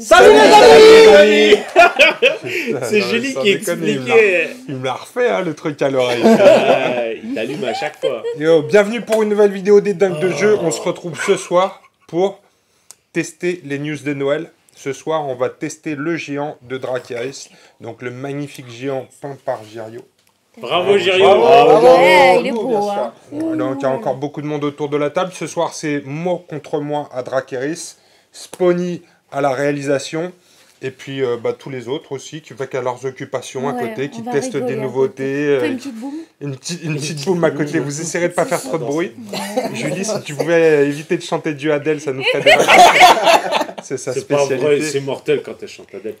Salut les amis. C'est Julie qui expliquait. Il me l'a refait, hein, le truc à l'oreille. Il t'allume à chaque fois. Yo, bienvenue pour une nouvelle vidéo des dingues de jeu. On se retrouve ce soir pour tester les news de Noël. Ce soir, on va tester le géant de Dracarys. Donc le magnifique géant peint par Girio. Bravo Girio. Ouais, il est beau. Hein. Donc il y a encore beaucoup de monde autour de la table. Ce soir, c'est moi contre moi à Dracarys. Spawny à la réalisation. Et puis tous les autres aussi qui à leurs occupations à côté, qui testent des nouveautés. Une petite boum. Une petite boum à côté. Vous essayerez de pas faire trop de bruit. Julie, si tu pouvais éviter de chanter du Adèle, ça nous ferait des C'est sa spécialité. C'est pas vrai, c'est mortel quand elle chante Adèle.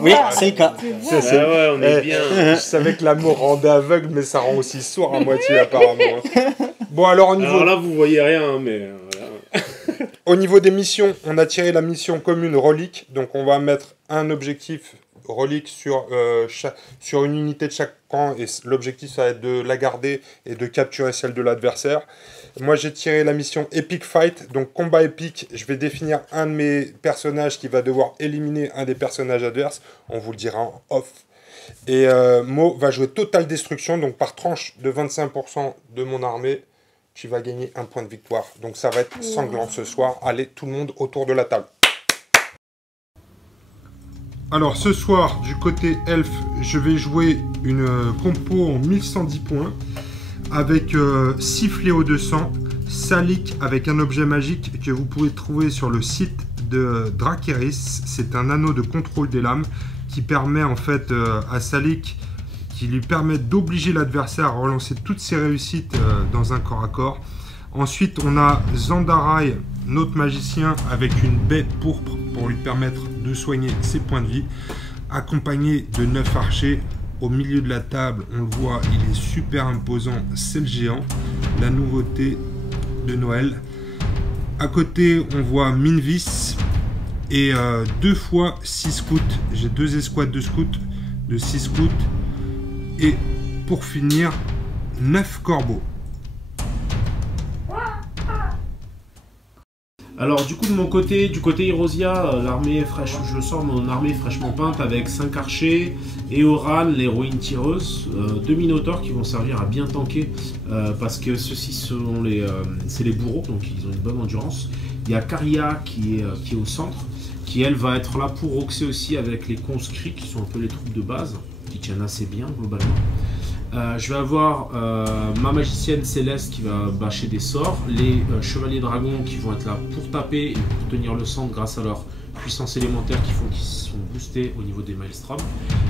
Oui, c'est le cas. Ouais, on est bien. Je savais que l'amour rendait aveugle, mais ça rend aussi sourd à moitié apparemment. Bon alors au niveau... Alors là, vous voyez rien, mais... Au niveau des missions, on a tiré la mission commune relique. Donc on va mettre un objectif relique sur une unité de chaque camp. Et l'objectif, ça va être de la garder et de capturer celle de l'adversaire. Moi, j'ai tiré la mission Epic Fight. Donc combat épique, je vais définir un de mes personnages qui va devoir éliminer un des personnages adverses. On vous le dira en off. Et Mo va jouer Total Destruction. Donc par tranche de 25% de mon armée, tu vas gagner un point de victoire. Donc ça va être sanglant ce soir. Allez, tout le monde autour de la table. Alors ce soir, du côté elfe, je vais jouer une compo en 1110 points. Avec 6 fléaux de sang. Salic avec un objet magique que vous pouvez trouver sur le site de Dracarys. C'est un anneau de contrôle des lames qui permet en fait à Salic... qui lui permettent d'obliger l'adversaire à relancer toutes ses réussites dans un corps à corps. Ensuite, on a Zandarai, notre magicien, avec une baie pourpre pour lui permettre de soigner ses points de vie, accompagné de 9 archers. Au milieu de la table, on le voit, il est super imposant, c'est le géant, la nouveauté de Noël. À côté, on voit Minvis et 2 fois 6 scouts. J'ai 2 escouades de scouts, de 6 scouts. Et pour finir, 9 corbeaux. Alors du coup de mon côté, du côté Erosia, l'armée est fraîche, je sors mon armée fraîchement peinte avec 5 archers, Eoran, l'héroïne tireuse, 2 minotaures qui vont servir à bien tanker parce que ceux-ci sont c'est les bourreaux, donc ils ont une bonne endurance. Il y a Karia qui est au centre, qui elle va être là pour roxer aussi avec les conscrits qui sont un peu les troupes de base, qui tiennent assez bien globalement. Je vais avoir ma magicienne Céleste qui va bâcher des sorts, les chevaliers dragons qui vont être là pour taper et pour tenir le centre grâce à leur puissance élémentaire qui font qu'ils sont boostés au niveau des maelstrom.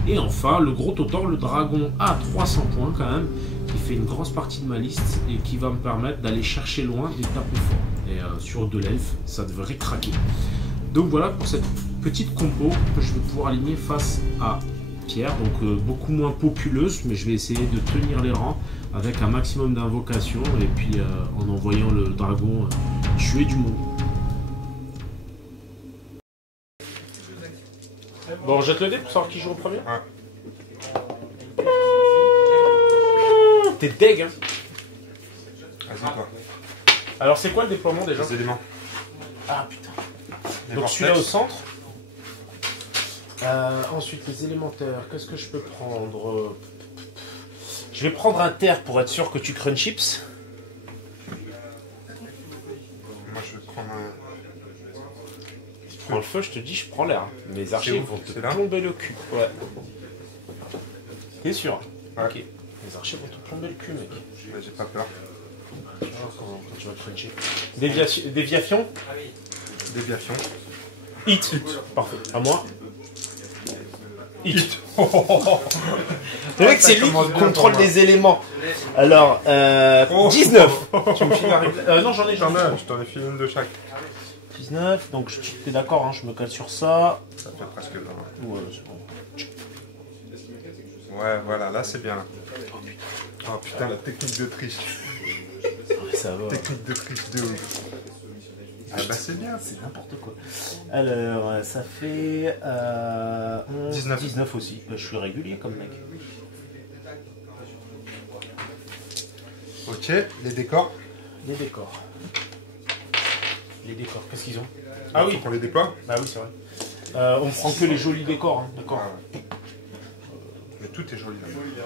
Et enfin le gros totor, le dragon à 300 points quand même, qui fait une grosse partie de ma liste et qui va me permettre d'aller chercher loin des tapes forts. Et sur de l'elfe, ça devrait craquer. Donc voilà pour cette petite compo que je vais pouvoir aligner face à Pierre, donc beaucoup moins populeuse, mais je vais essayer de tenir les rangs avec un maximum d'invocations et puis en envoyant le dragon tuer du monde. Bon, jette le dé pour savoir qui joue en premier. Ouais. T'es deg, hein. Vas-y, toi. Alors c'est quoi le déploiement déjà? Les éléments. Ah putain. Les Donc vortex. celui-là au centre. Ensuite les élémentaires, qu'est-ce que je peux prendre? Je vais prendre un terre pour être sûr que tu crunch chips. Moi, je vais prendre un... Je prends le feu, je te dis, je prends l'air. Les archers où? vont te C'est là plomber le cul. Ouais. T'es sûr? Ouais. Ok. Les archers vont te plomber le cul, mec. Bah, j'ai pas peur. Tu vois quand tu vas cruncher. Déviation? Déviation. Hit. Parfait. À moi. Hit. Le mec, c'est lui qui contrôle des éléments. Alors, 19. Tu me files la règle. Non, j'en ai. Je t'en ai filé une de chaque. 19, donc t'es d'accord, hein, je me cale sur ça. Ça fait presque 20. Ouais, c'est bon. Ouais, voilà, là c'est bien. Oh putain, la technique de triche. Ouais, ça va. Technique de triche de ouf. Ah bah c'est bien. C'est n'importe quoi. Alors, ça fait 11, 19 aussi. Je suis régulier comme mec. Ok, les décors. Les décors. Les décors, qu'est-ce qu'ils ont? Ah oui. Faut qu'on les déploie. Bah oui, c'est vrai. On prend que les jolis décors, hein, d'accord. Ah, ouais. Mais tout est joli là.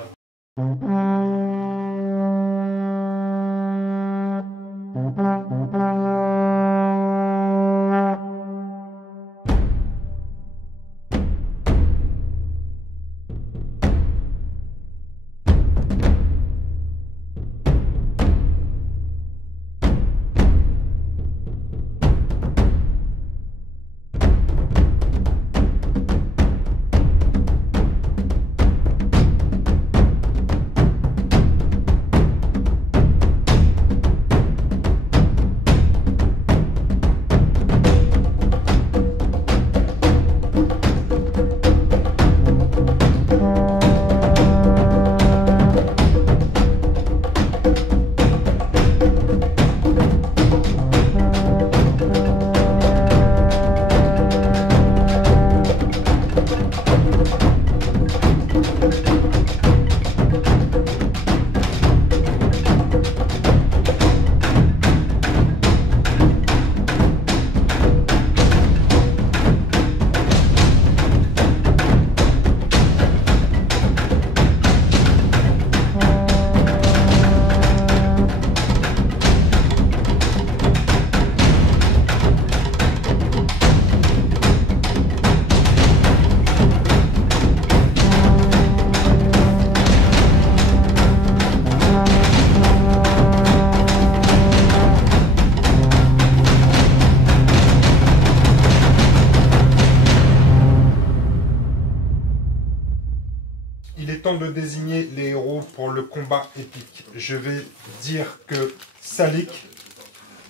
Il est temps de désigner les héros pour le combat épique. Je vais dire que Salik,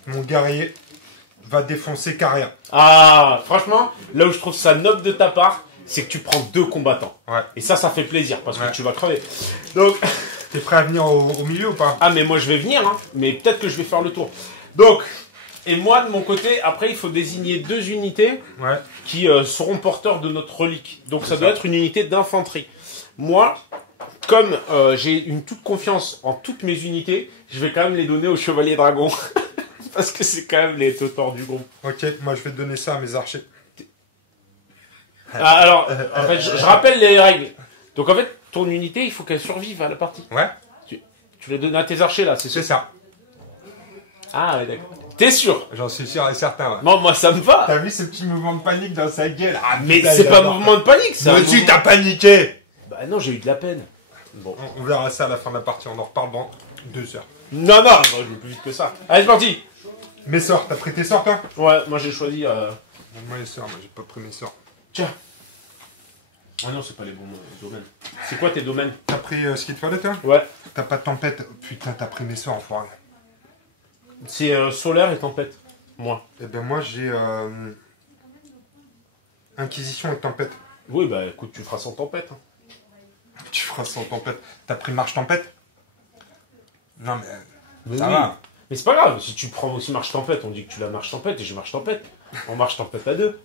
mon guerrier, va défoncer Karia. Ah, franchement, là où je trouve ça noble de ta part, c'est que tu prends 2 combattants. Ouais. Et ça fait plaisir, parce Ouais. que tu vas crever. Donc, T'es prêt à venir au milieu ou pas? ah, mais moi je vais venir, hein, mais peut-être que je vais faire le tour. Donc, et moi de mon côté, après il faut désigner 2 unités Ouais. qui seront porteurs de notre relique. Donc ça C'est doit ça. être une unité d'infanterie. Moi, comme j'ai une toute confiance en toutes mes unités, je vais quand même les donner aux chevaliers dragons. Parce que c'est quand même les teuteurs du groupe. Ok, moi je vais donner ça à mes archers. Ah, alors, en fait, je rappelle les règles. Donc en fait, ton unité, il faut qu'elle survive à la partie. Ouais, Tu les donnes à tes archers là, c'est c'est ça? ça. Ah ouais, d'accord. T'es sûr? J'en suis sûr et certain. Ouais. Moi ça me va. T'as vu ce petit mouvement de panique dans sa gueule? Ah, Mais putain, c'est il pas un adore. mouvement de panique, c'est un Moi aussi, mouvement- t'as paniqué! Bah non, j'ai eu de la peine. Bon. On verra ça à la fin de la partie, on en reparle dans 2 heures. Non, non, je vais plus vite que ça. Allez, c'est parti. Mes sorts, t'as pris tes sorts toi? Ouais, moi j'ai choisi... Moi les sorts, moi j'ai pas pris mes sorts. Tiens. Ah non, c'est pas les bons domaines. C'est quoi tes domaines? T'as pris ce qu'il te fallait toi? Ouais. T'as pas de tempête? Putain, t'as pris mes sorts, enfoiré. C'est solaire et tempête. Moi. Eh ben moi j'ai Inquisition et tempête. Oui, bah écoute, tu feras sans tempête. Hein. Tu feras sans tempête. T'as pris marche tempête? Non mais Mais ça oui. va. Mais c'est pas grave, si tu prends aussi marche tempête, on dit que tu la marche tempête et j'ai marche tempête. On marche tempête à 2.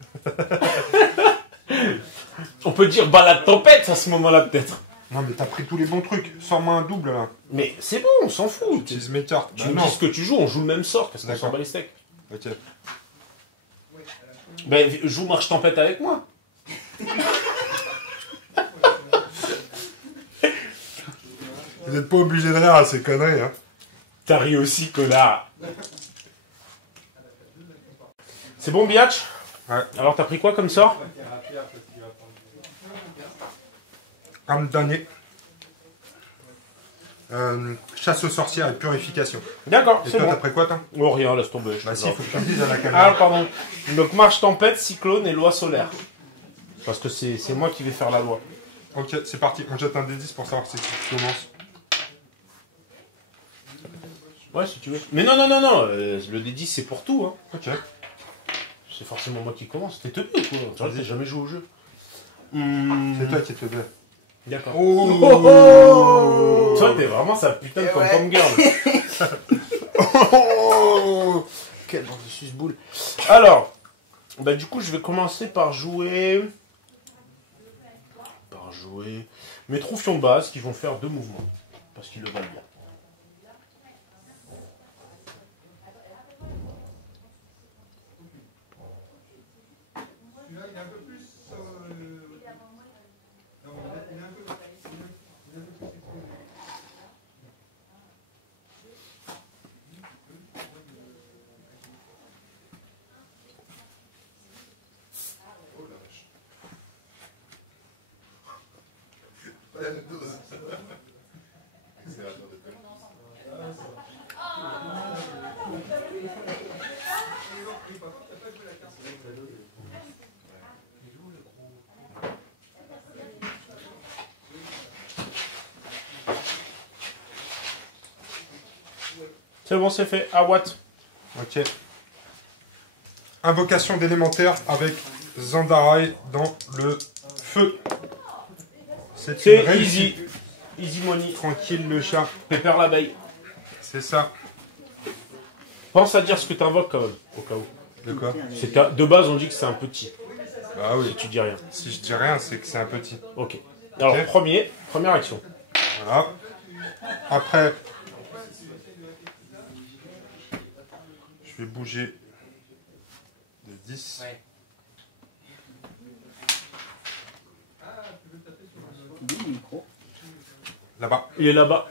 On peut dire balade tempête à ce moment-là peut-être. Non mais t'as pris tous les bons trucs. Sors-moi un double là. Mais c'est bon, on s'en fout. Utilise mes cartes. Tu Bah me non. dis ce que tu joues, on joue le même sort, parce qu'on D'accord. s'en bat les steaks. Ok. Ben, joue marche tempête avec moi. Vous êtes pas obligé de rire à ces conneries hein. T'as ri aussi, connard. C'est bon, Biatch? Ouais. Alors, t'as pris quoi comme sort? Arme dernier. Chasse aux sorcières et purification. D'accord, Et c'est toi bon. t'as pris quoi toi? Oh, rien, laisse tomber. je Bah te si, il jure. faut que tu me dises à la Ah, caméra. pardon. Donc, marche tempête, cyclone et loi solaire. Parce que c'est moi qui vais faire la loi. Ok, c'est parti. On jette un D10 pour savoir si tu commences. Ouais, si tu veux. Mais non, non, non, non. Le D10, c'est pour tout. Hein. Ok. C'est forcément moi qui commence. T'es tenu, quoi. Tu vois, t'as jamais joué au jeu. C'est toi qui te plaît. D'accord. Oh, Toi, t'es vraiment sa putain de Ouais. pom-pom girl. Oh, quel genre de suce-boule. Alors, bah du coup, je vais commencer par jouer mes troufions de base qui vont faire 2 mouvements. Parce qu'ils le valent bien. C'est bon, c'est fait. À Watt. Ok. Invocation d'élémentaire avec Zandarai dans le feu. C'est une C'est réussite. easy. Easy money. Tranquille le chat. Pépère l'abeille. C'est ça. Pense à dire ce que tu invoques quand même, au cas où. De quoi? De base, on dit que c'est un petit. Bah oui. Si tu dis rien. Si je dis rien, c'est que c'est un petit. Ok. Alors, Ok. première action. Voilà. Après, je vais bouger de 10. Là-bas. Il est là-bas.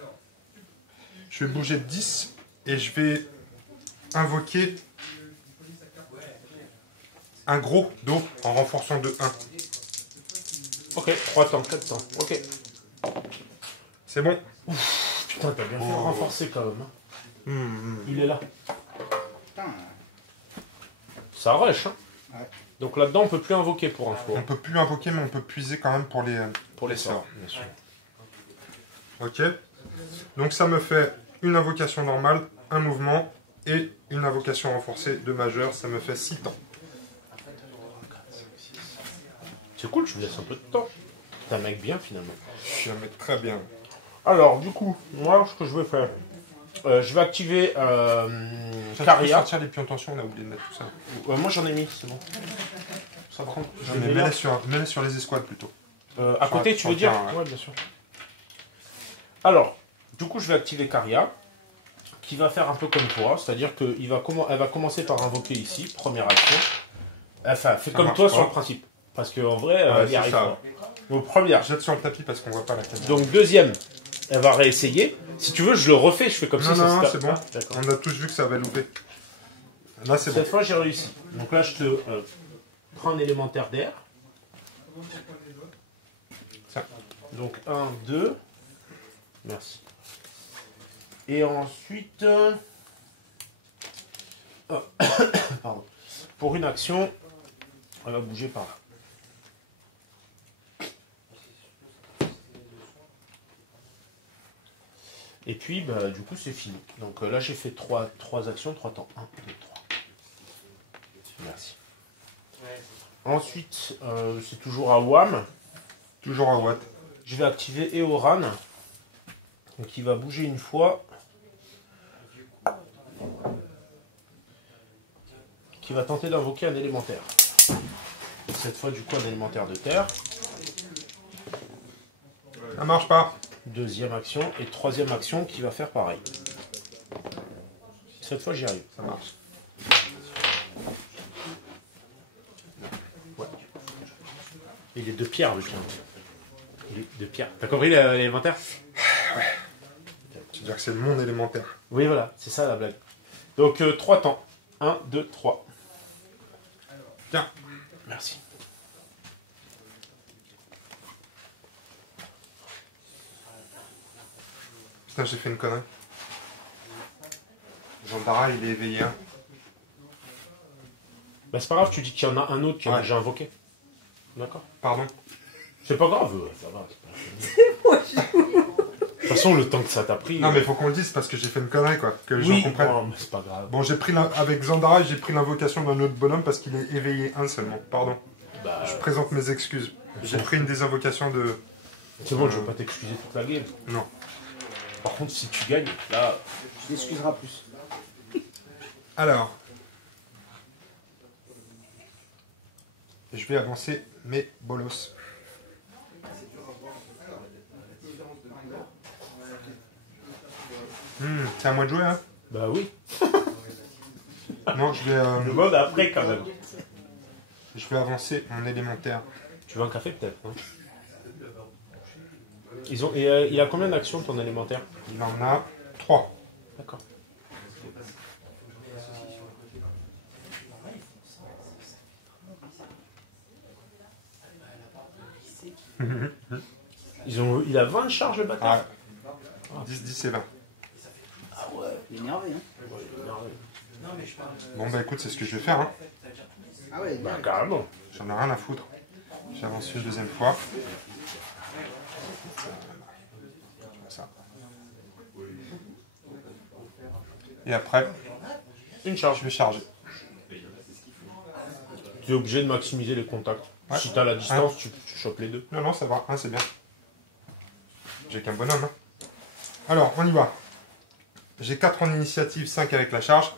Je vais bouger de 10 et je vais invoquer un gros dos en renforçant de 1. Ok, 3 temps, 4 temps. Ok. C'est bon? Putain, t'as bien fait renforcer quand même. Hein. Il est là. Ça rush, hein. Ouais. Donc là-dedans, on peut plus invoquer pour info. On peut plus invoquer, mais on peut puiser quand même pour les sorts. Bien sûr. Ok. Donc ça me fait une invocation normale, un mouvement et une invocation renforcée de majeur. Ça me fait 6 temps. C'est cool, je me laisse un peu de temps. T'es un mec bien finalement. Je suis un mec très bien. Alors, du coup, moi, ce que je vais faire, je vais activer Tu peux Caria. sortir les pions de tension, on a oublié de mettre tout ça. Moi, j'en ai mis, c'est bon. Ça prend. Non, mais mets-les sur les escouades plutôt. À côté, tu veux dire? ouais. Ouais, bien sûr. Alors, du coup, je vais activer Caria, qui va faire un peu comme toi, c'est-à-dire qu'elle va commencer par invoquer ici, première action. Enfin, fais comme marche toi pas. sur le principe. Parce qu'en vrai, Ouais, il y c'est arrive ça. pas. Donc, première. Jette sur le tapis parce qu'on voit pas la caméra. Donc, deuxième, elle va réessayer. Si tu veux, je le refais, je fais comme Non, si non, ça c'est bon. D'accord. On a tous vu que ça avait loupé. Là, c'est bon. Cette fois, j'ai réussi. Donc là, je te prends un élémentaire d'air. Ça. Donc 1, 2. Merci. Et ensuite... pardon. Pour une action, elle va bouger par là. Et puis, bah, du coup, c'est fini. Donc là, j'ai fait 3 actions, 3 temps. 1, 2, 3. Merci. Ensuite, c'est toujours à WAM. Toujours à Watt. Je vais activer Eoran. Donc il va bouger une fois. Qui va tenter d'invoquer un élémentaire. Cette fois, du coup, un élémentaire de terre. Ça marche pas. Deuxième action. Et troisième action qui va faire pareil. Cette fois, j'y arrive. Ça marche. Ouais. Il est de pierre, le chien. Il est de pierre. T'as compris l'élémentaire? Tu veux dire que c'est mon élémentaire. Oui, voilà. C'est ça la blague. Donc, 3 temps. 1, 2, 3. Tiens. Merci. Putain, j'ai fait une connerie. Zandara, il est éveillé. Hein. Bah, c'est pas grave, tu dis qu'il y en a un autre qui a Ouais. déjà invoqué. D'accord. Pardon. C'est pas grave, ça va. C'est pas... De toute façon, le temps que ça t'a pris. Non, mais il faut qu'on le dise parce que j'ai fait une connerie, quoi. Que les gens oui, comprennent. oh, mais c'est pas grave. Bon, j'ai pris avec Zandara, j'ai pris l'invocation d'un autre bonhomme parce qu'il est éveillé un seulement. Pardon. Bah, Je présente mes excuses. J'ai pris une des invocations de... c'est bon, je vais pas t'excuser toute la game. Non. Par contre, si tu gagnes, là. Tu t'excuseras plus. Alors. Je vais avancer mes bolos. C'est à moi de jouer, hein? Bah oui. Non, Le mode après, quand même. je vais avancer mon élémentaire. Tu veux un café, peut-être, hein? Il a combien d'actions, ton élémentaire? Il en a 3. D'accord. Il a 20 de charge, le bâtard. Ah, 10 et 20. Ah ouais. Il est énervé, hein. Ouais, il est énervé. Bon bah écoute, c'est ce que je vais faire. Hein. Ah ouais, Bah, carrément. J'en ai rien à foutre. J'avance une deuxième fois. Ça. Et après, Une charge. je vais charger. Tu es obligé de maximiser les contacts. Ouais. Si tu as la distance, tu chopes les deux. Non, ça va. C'est bien. J'ai qu'un bonhomme. Hein. Alors, on y va. J'ai 4 en initiative, 5 avec la charge.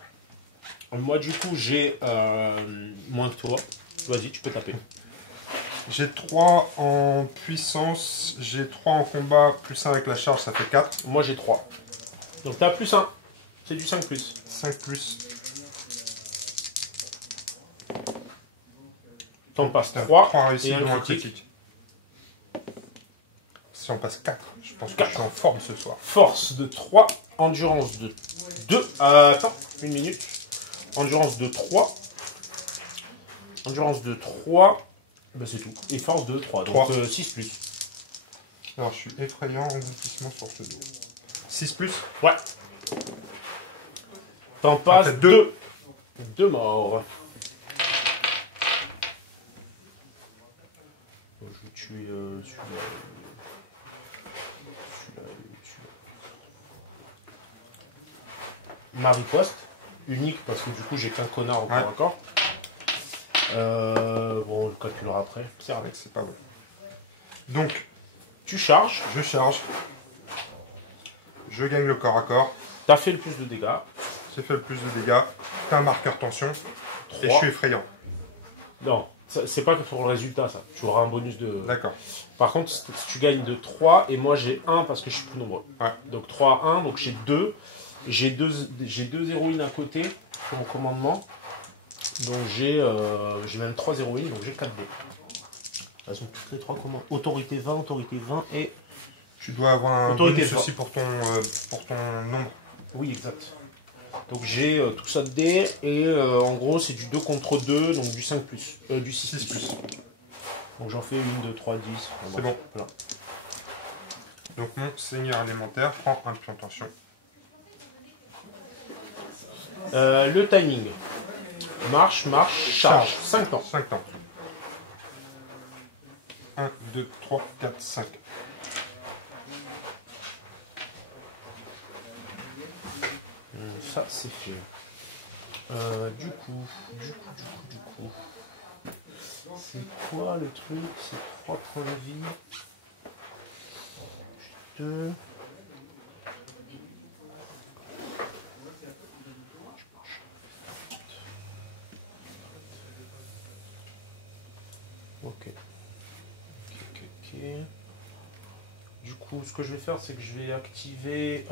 Moi, du coup, j'ai moins que toi. Vas-y, tu peux taper. J'ai 3 en puissance, j'ai 3 en combat, plus 1 avec la charge, ça fait 4. Moi, j'ai 3. Donc, tu as plus 1. C'est du 5 plus. 5 plus. T'en passes 3. 3 réussis et un dont un critique. critique. Si on passe 4, je pense que 4. je suis en forme ce soir. Force de 3. Endurance de 2. Attends, une minute. Endurance de 3. Endurance de 3. Ben, c'est tout. Et force de 3. Donc 6 plus. Alors je suis effrayant, engloutissement sur ce dos. 6 plus. Ouais. T'en passes fait 2. 2 morts. Je vais tuer celui-là. Ma riposte. Unique parce que du coup j'ai qu'un connard au corps à corps. Bon, on le calculera après. C'est vrai que c'est pas bon. Donc, tu charges. Je charge. Je gagne le corps à corps. T'as fait le plus de dégâts. J'ai fait le plus de dégâts. T'as un marqueur tension. 3. Et je suis effrayant. Non, c'est pas que pour le résultat ça. Tu auras un bonus de... D'accord. Par contre, tu gagnes de 3 et moi j'ai 1 parce que je suis plus nombreux. Ouais. Donc 3 à 1, donc j'ai 2. J'ai deux héroïnes à côté sur mon commandement. Donc j'ai même 3 héroïnes, donc j'ai 4 dés. Elles sont toutes les 3 comment? Autorité 20 et... Tu dois avoir un autorité bonus aussi pour ton nombre. Oui, exact. Donc j'ai tout ça de dés et en gros c'est du 2 contre 2, donc du 5 plus. Du 6 plus. Donc j'en fais 1, 2, 3, 10. C'est bon. Voilà. Donc mon seigneur élémentaire prend un pion tension. Le timing. Marche, charge. 5 temps. 5 temps. 1, 2, 3, 4, 5. Ça, c'est fait. Du coup. C'est quoi le truc? C'est 3 points de vie. 2. Ok. Du coup, ce que je vais faire, c'est que je vais activer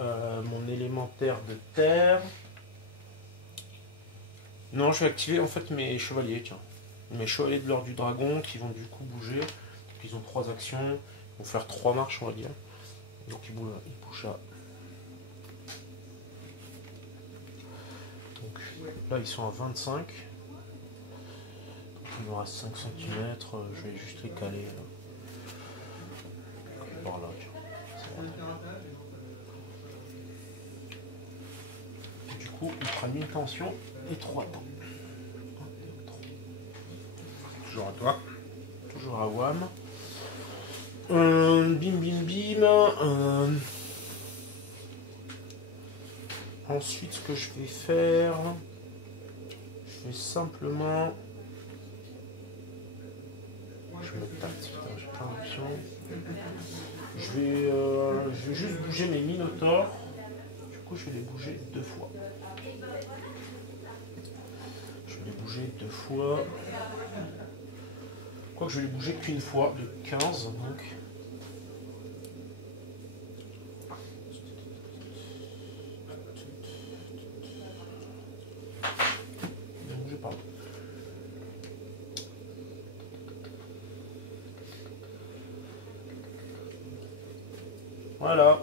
mon élémentaire de terre. Non, je vais activer en fait mes chevaliers, tiens. Mes chevaliers de l'ordre du dragon qui vont du coup bouger. Donc, ils ont 3 actions. Ils vont faire 3 marches, on va dire. Donc ils bougent là. Donc là, ils sont à 25. Donc, il me reste 5 cm. Je vais juste les caler. Par là, tiens. Du coup, il prend une tension et 3 temps. Toujours à toi. Toujours à WAM. Bim. Ensuite, ce que je vais faire, je vais simplement... Je me tape, putain, j'ai pas l'option. Je vais juste bouger mes minotaures. Du coup, je vais les bouger 2 fois. Je vais les bouger 2 fois. Quoique je vais les bouger qu'une fois, de 15 donc. Ne bougez pas. Voilà.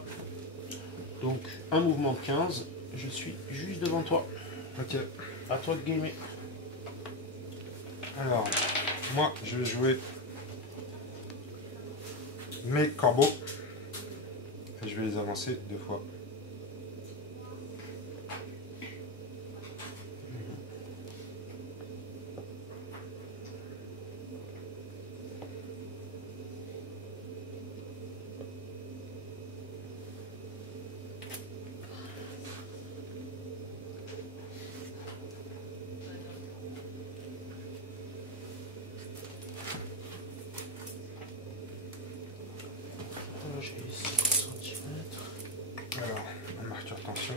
Donc un mouvement de 15. Je suis juste devant toi. Ok. À toi de gamer. Alors, moi je vais jouer mes corbeaux. Et je vais les avancer 2 fois. J'ai 5 cm. Alors, un marqueur tension.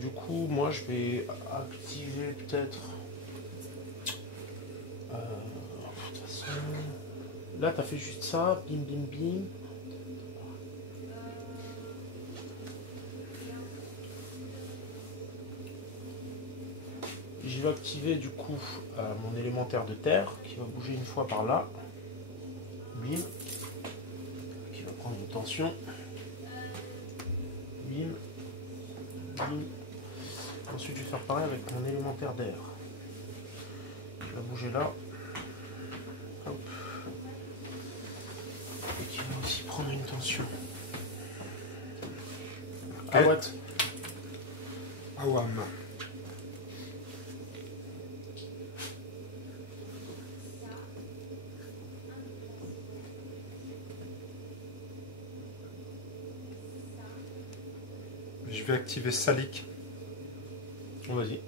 Du coup, moi je vais activer peut-être. De toute façon. Là, t'as fait juste ça. Bim, bim, bim. Je vais activer du coup mon élémentaire de terre qui va bouger une fois par là. Bim. Qui va prendre une tension. Bim. Bim. Ensuite je vais faire pareil avec mon élémentaire d'air. Qui va bouger là. Hop. Et qui va aussi prendre une tension. Okay. Ah ouais. Awam. Je vais activer Salik. Vas-y.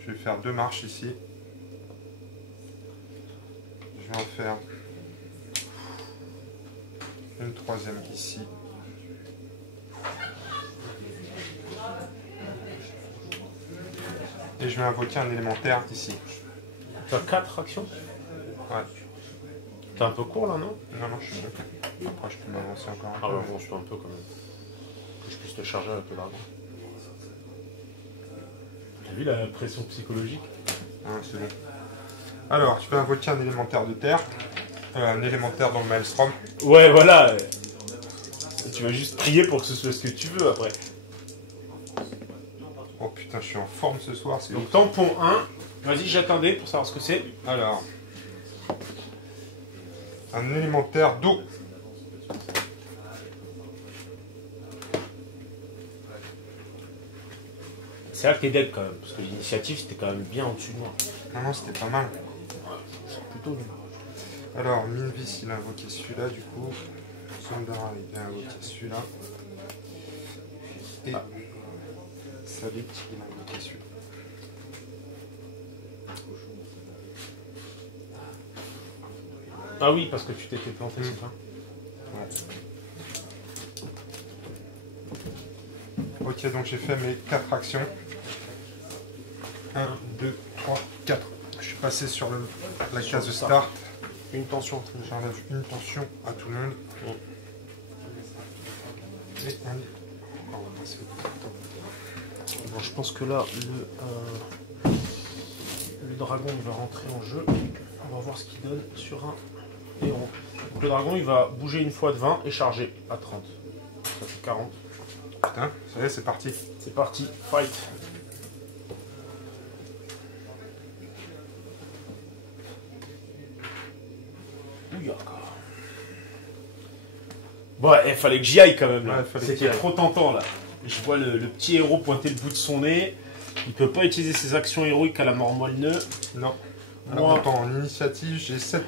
Je vais faire 2 marches ici. Je vais en faire une 3e ici. Et je vais invoquer un élémentaire ici. T'as 4 actions? Ouais. T'es un peu court là, non? Non, non, je suis bon. Après, je peux m'avancer encore un Ah peu. ouais, bon, je suis un peu quand même. Que je puisse te charger avec le dragon. T'as vu la pression psychologique? Ouais, c'est bon. Alors, je vais invoquer un élémentaire de terre. Un élémentaire dans le Maelstrom. Ouais, voilà. Tu vas juste prier pour que ce soit ce que tu veux après. Oh putain, je suis en forme ce soir, c'est Donc ouf. tampon 1. Vas-y, jette un dé pour savoir ce que c'est. Alors, un élémentaire d'eau. C'est là que t'es dead quand même, parce que l'initiative c'était quand même bien au-dessus de moi. Non, non, c'était pas mal. C'est plutôt bien. Alors, Minvis, il a invoqué celui-là, du coup. Sondara, il a invoqué celui-là. Et Salik, il a invoqué celui-là. Ah oui, parce que tu t'étais planté, c'est ça? Ouais. Ok, donc j'ai fait mes 4 actions. 1, 2, 3, 4. Je suis passé sur la case de start. Une tension. J'enlève une tension à tout le monde. Et on va passer au temps. Bon, je pense que là, le dragon il va rentrer en jeu. On va voir ce qu'il donne sur un héros. Donc, le dragon il va bouger une fois de 20 et charger à 30. Ça fait 40. Putain, ça y est, c'est parti. C'est parti, fight. Bon, il fallait que j'y aille quand même là. Ouais, fallait que c'était t'y ailles. trop tentant là. Je vois le petit héros pointer le bout de son nez. Il peut pas utiliser ses actions héroïques à la mort moelle-nœud. Non. Alors Moi, attends, en initiative, j'ai 7.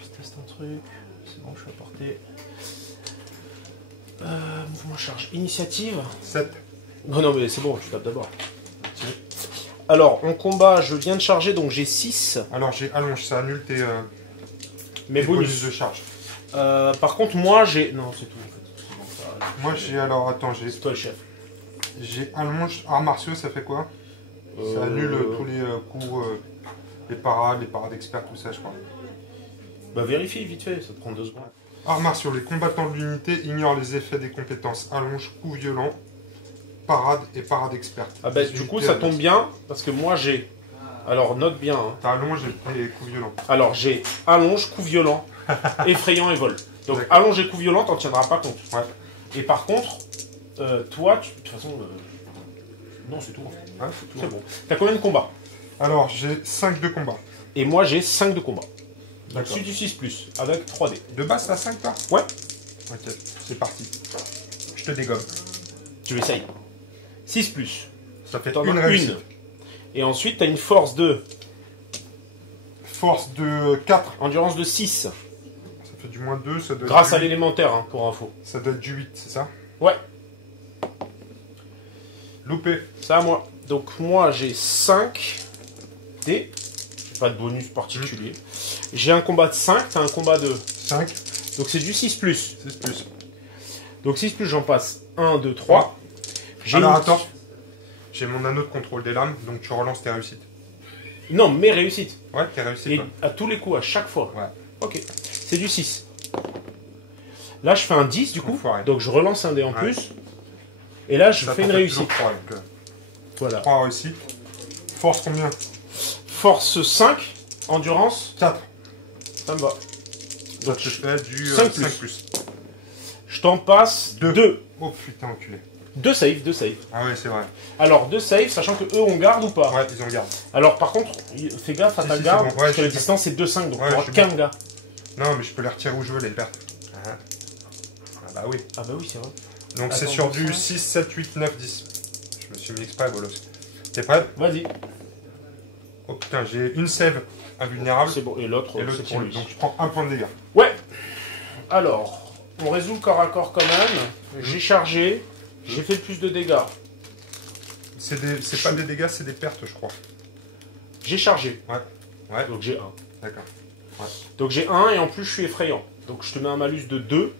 je teste un truc. C'est bon, je suis à portée. Mouvement charge. Initiative. 7. Non, non, mais c'est bon, tu tapes d'abord. Alors, en combat, je viens de charger, donc j'ai 6. Alors j'ai allonge, ça annule tes, Mes tes bonus. de charge. Par contre, moi, j'ai... Non, c'est tout, en fait. C'est bon, ça, Moi j'ai alors, attends, c'est toi le chef. j'ai allonge, arts martiaux, ça fait quoi? Ça annule tous les coups, les parades experts, tout ça, je crois. Bah, vérifie vite fait, ça te prend 2 secondes. Arts martiaux, les combattants de l'unité ignorent les effets des compétences allonge, coup violent, parade et parade experte. Ah bah, Les du coup, unités ça adverses. tombe bien, parce que moi, j'ai... Alors, note bien, hein. T'as allonge et coup violent. Alors, j'ai allonge, coup violent, effrayant et vol. Donc, D'accord. allonge et coup violent, t'en tiendras pas compte. Ouais. Et par contre, toi, de toute façon... non, c'est tout. Ouais, c'est tout. C'est bon. T'as combien de combats? Alors, j'ai 5 de combat. Et moi, j'ai 5 de combats. Donc, D'accord. celui du 6+, avec 3D. De base, t'as 5 toi? Ouais. Ok, c'est parti. Je te dégomme. Tu essayes. 6+. Ça fait T'en une as réussite. une. Et ensuite, t'as une force de... Force de 4. endurance de 6. Ça fait du moins 2, ça doit Grâce être à du... l'élémentaire, hein, pour info. Ça doit être du 8, c'est ça? Ouais, Loupé. c'est à moi. Donc moi, j'ai 5 D. J'ai pas de bonus particulier. J'ai un combat de 5, t'as un combat de... 5, Donc c'est du 6+. 6 plus. Donc 6+, j'en passe 1, 2, 3. J'ai Alors une- attends. J'ai mon anneau de contrôle des lames, donc tu relances tes réussites. Non, mes réussites. Ouais, tes réussites. Et Ouais. à tous les coups, à chaque fois. Ouais. Ok. C'est du 6. Là, je fais un 10 du coup. Enfoiré. Donc je relance un dé en Ouais. plus. Et là, je Ça fais t'en une fait réussite. toujours 3, donc, Voilà. 3 réussites. Force combien? Force 5. Endurance. 4. Ça me va. Donc je fais du 5 5 plus. plus. Je t'en passe Deux. 2. Oh putain, enculé. 2 saves, 2 saves. Ah ouais, c'est vrai. Alors, 2 saves, sachant que eux, on garde ou pas? Ouais, ils en gardent. Alors, par contre, fais gaffe à Si, ta si, garde, c'est bon. Ouais, parce que la je sais. distance est 2-5, donc Ouais, tu je n'auras sais qu'un bien. gars. Non, mais je peux les retirer où je veux, les pertes. Ah bah oui. Ah bah oui, c'est vrai. Donc c'est Attends, sur du 5. 6, 7, 8, 9, 10. Je me suis mis exprès, bolos. T'es prêt? Vas-y. Oh putain, j'ai une save invulnérable C'est bon. Et l'autre, et l'autre c'est qui pour lui. lui. Donc je prends un point de dégâts. Ouais. Alors, on résout le corps à corps quand même. J'ai chargé. J'ai fait le plus de dégâts. C'est pas des dégâts, c'est des pertes, je crois. J'ai chargé. Ouais. Ouais. Donc j'ai 1. D'accord. Donc j'ai 1 et en plus je suis effrayant. Donc je te mets un malus de 2.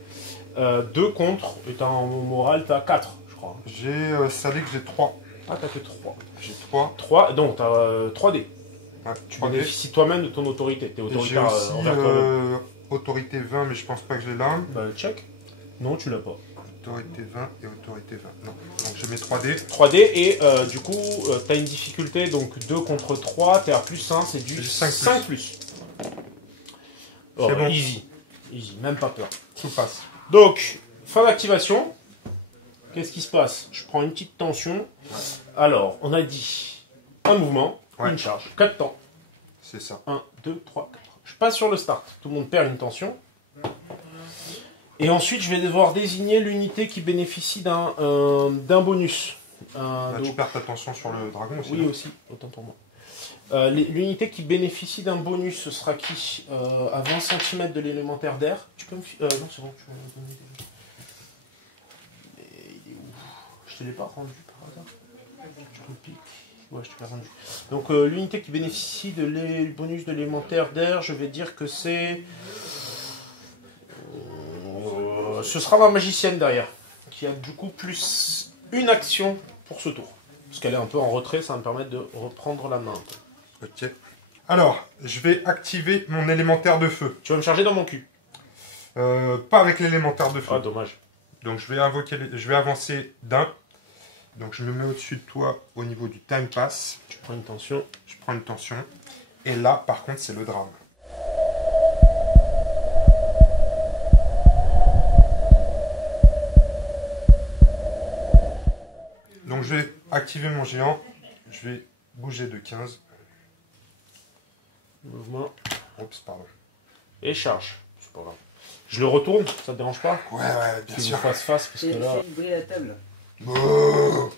2 contre. Et t'as en moral, t'as 4, je crois. J'ai salé que j'ai 3. Ah, t'as que 3. J'ai 3. 3, non, t'as 3D. Ouais, Tu 3D. bénéficies toi-même de ton autorité. T'es Et j'ai autoritaire aussi envers toi-même. autorité 20, mais je pense pas que je l'ai là. Bah, check. Non, tu l'as pas. Autorité 20 et autorité 20. Non. Donc je mets 3D. 3D et du coup, t'as une difficulté, donc 2 contre 3, t'es à plus 1, c'est du Du 5 plus. 5 plus. Oh, C'est bon. Easy. Easy, même pas peur. Tout passe. Donc, fin d'activation. Qu'est-ce qui se passe? Je prends une petite tension. Alors, on a dit un mouvement, Ouais. une charge, 4 temps. C'est ça. 1, 2, 3, 4. Je passe sur le start. Tout le monde perd une tension. Et ensuite, je vais devoir désigner l'unité qui bénéficie d'un bonus. Là, tu Donc, perds ta tension sur le dragon aussi. oui, non aussi, autant pour moi. L'unité qui bénéficie d'un bonus, ce sera qui à 20 cm de l'élémentaire d'air. Tu peux me... non, c'est bon, tu peux me donner des... Mais il est où? Je te l'ai pas rendu par hasard? Je te le pique. Ouais, je te l'ai rendu. Donc, l'unité qui bénéficie de bonus de l'élémentaire d'air, je vais dire que c'est... ce sera ma magicienne derrière, qui a du coup plus une action pour ce tour. Parce qu'elle est un peu en retrait, ça va me permettre de reprendre la main. Ok. Alors, je vais activer mon élémentaire de feu. Tu vas me charger dans mon cul. Pas avec l'élémentaire de feu. Ah, dommage. Donc je vais avancer d'un. Donc je me mets au-dessus de toi au niveau du time pass. Tu prends une tension. Je prends une tension. Et là, par contre, c'est le drame. Donc je vais activer mon géant. Je vais bouger de 15. Mouvement. Oups, pardon. Et charge. C'est pas grave. Je le retourne, ça te dérange pas? Ouais, bien Tu sûr. me fasses face, parce que Fais là... vibrer la table. Oh.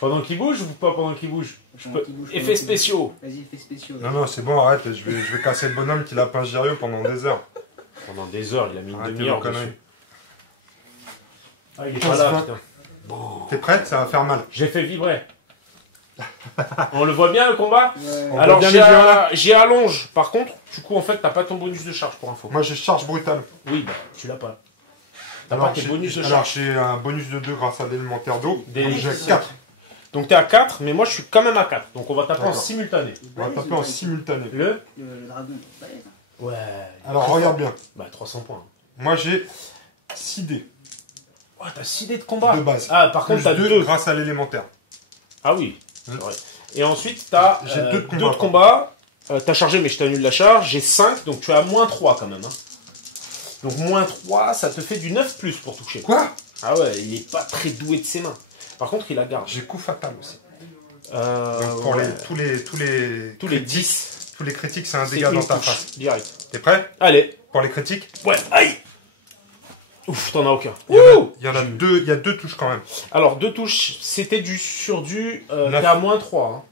Pendant qu'il bouge ou pas pendant qu'il bouge? Je Pendant peux... qu'il bouge, Effets pendant qu'il spéciaux. Vas-y, effets spéciaux. Non, non, c'est bon, arrête. Je vais casser le bonhomme qui l'a peint Girieux pendant des heures. Pendant des heures, il a mis une Arrêtez demi-heure vos conneries. dessus. Ah, il est pas là, putain. T'es prête? Ça va faire mal. J'ai fait vibrer. On le voit bien, le combat? Ouais. On Alors, voit bien les géants, là. j'ai allonge. Par contre, du coup, en fait, t'as pas ton bonus de charge pour info. Moi, j'ai charge brutale. Oui, bah, tu l'as pas. T'as Alors, pas tes bonus de alors, charge. j'ai un bonus de 2 grâce à l'élémentaire d'eau. Des- Donc, j'ai 4. Donc, t'es à 4, mais moi, je suis quand même à 4. Donc, on va taper en D'accord. simultané. On va taper en simultané. Le Le dragon. Balèze. Ouais. Alors, regarde bien. Bah, 300 points. Moi, j'ai 6 dés Ouais, t'as 6 dés de combat. de base. Ah, par contre, Plus t'as 2 2. grâce à l'élémentaire. Ah oui, Hmm. c'est vrai. Et ensuite, t'as J'ai deux de 2 combat, de combat. T'as chargé, mais je t'annule la charge. J'ai 5, donc tu as moins 3 quand même. Hein. Donc moins 3, ça te fait du 9+ pour toucher. Quoi? Ah ouais, il est pas très doué de ses mains. Par contre, il la garde. J'ai coup fatal aussi. Donc pour Ouais. tous les Tous les 10. tous les critiques, c'est un C'est dégât une dans ta touche, face. direct. T'es prêt? Allez. Pour les critiques? Ouais, aïe. Ouf, t'en as aucun. Il y en a deux, il y a 2 touches quand même. Alors, 2 touches, c'était sur du... Neuf. t'es à moins 3. Hein.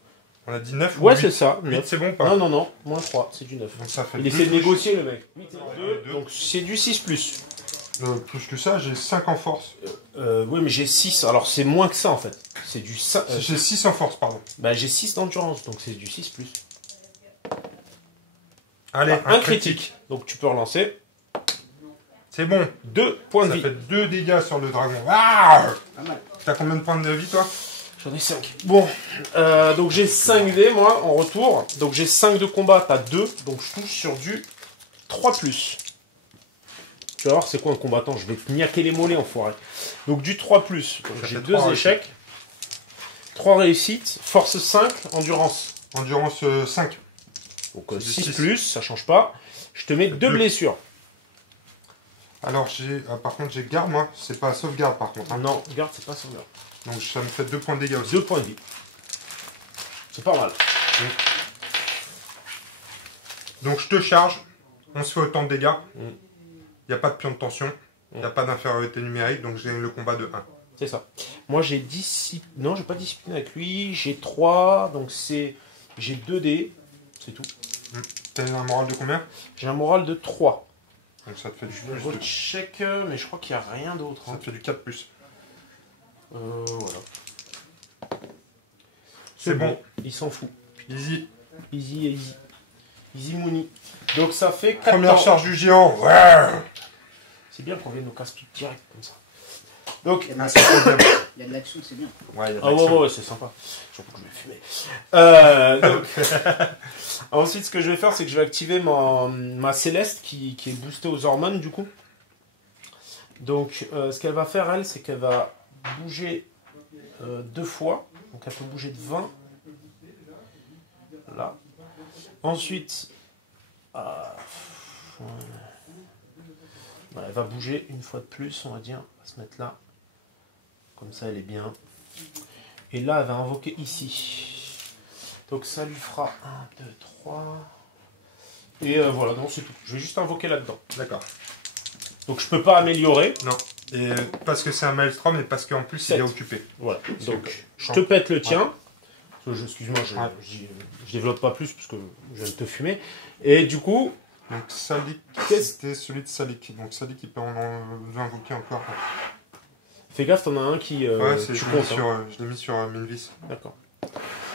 On a dit 9 ou Ouais, 8? c'est ça. 8 neuf. c'est bon ou pas? Non, non, non. Moins 3, c'est du 9. Donc ça fait Il deux essaie de touches. négocier, le mec. 8 deux. 2, donc c'est du 6+. Plus que ça, j'ai 5 en force. Oui, mais j'ai 6. Alors, c'est moins que ça, en fait. C'est du 5. J'ai 6 en force, pardon. Bah, j'ai 6 d'endurance, donc c'est du 6+. Allez, Un critique. Donc, tu peux relancer. C'est bon. 2 points de Ça vie. fait 2 dégâts sur le dragon. Ah! Pas mal. T'as combien de points de vie, toi? J'en ai 5. Bon, donc j'ai 5 dés, moi, en retour. Donc j'ai 5 de combat, t'as 2. Donc je touche sur du 3+. Tu vas voir, c'est quoi un combattant? Je vais te niaquer les mollets, enfoiré. Donc du 3+. Donc Ça j'ai fait 2 trois échecs. 3 réussites. Force 5, endurance. Endurance 5. Donc C'est du 6+, ça change pas. Je te mets 2 deux. blessures. Alors, par contre, j'ai garde, moi. C'est pas sauvegarde, par contre. Hein. Non, regarde, c'est pas ça. Donc, ça me fait 2 points de dégâts aussi. 2 points de vie. C'est pas mal. Donc, je te charge. On se fait autant de dégâts. Mm. Il n'y a pas de pion de tension. Il n'y a pas d'infériorité numérique. Donc, j'ai le combat de 1. C'est ça. Moi j'ai discipline. Non, j'ai pas de discipline avec lui. J'ai 3. Donc c'est. J'ai 2 dés. C'est tout. T'as un moral de combien? J'ai un moral de 3. Donc, ça te fait du Je plus 2. recheck, mais je crois qu'il n'y a rien d'autre. Ça Hein. te fait du 4 plus. Voilà. C'est bon. Il s'en fout. Easy. Easy, easy. Easy money. Donc ça fait 4 Première charge du géant. Ouais. C'est bien qu'on vienne au casse-pipe direct comme ça. Donc. Il y a de Ah, l'action, c'est trop bien. il y a de l'action, c'est bien. Ouais, il y a de Ah ouais, l'action. ouais, c'est sympa. Surtout que je vais fumer. Donc, ensuite, ce que je vais faire, c'est que je vais activer ma Céleste qui est boostée aux hormones, du coup. Donc, ce qu'elle va faire, elle, c'est qu'elle va bouger 2 fois. Donc, elle peut bouger de 20. Là. Ensuite, elle va bouger une fois de plus, on va dire. Elle va se mettre là. Comme ça, elle est bien. Et là, elle va invoquer ici. Donc ça lui fera 1, 2, 3. Et voilà, non, c'est tout. Je vais juste invoquer là-dedans. D'accord. Donc je peux pas améliorer. Non. Et parce que c'est un maelstrom et parce qu'en plus, il est Sept. occupé. Voilà. Donc Super. je te pète le tien. Excuse-moi, Ouais. je développe pas plus parce que je viens de te fumer. Et du coup, Donc Salik, Qu'est-ce- c'était celui de Salik. Donc Salik, il peut en invoquer encore. fais gaffe, t'en as un qui... Ouais, c'est, tu je l'ai mis comptes. Hein. sur, je l'ai mis sur Minvis. D'accord.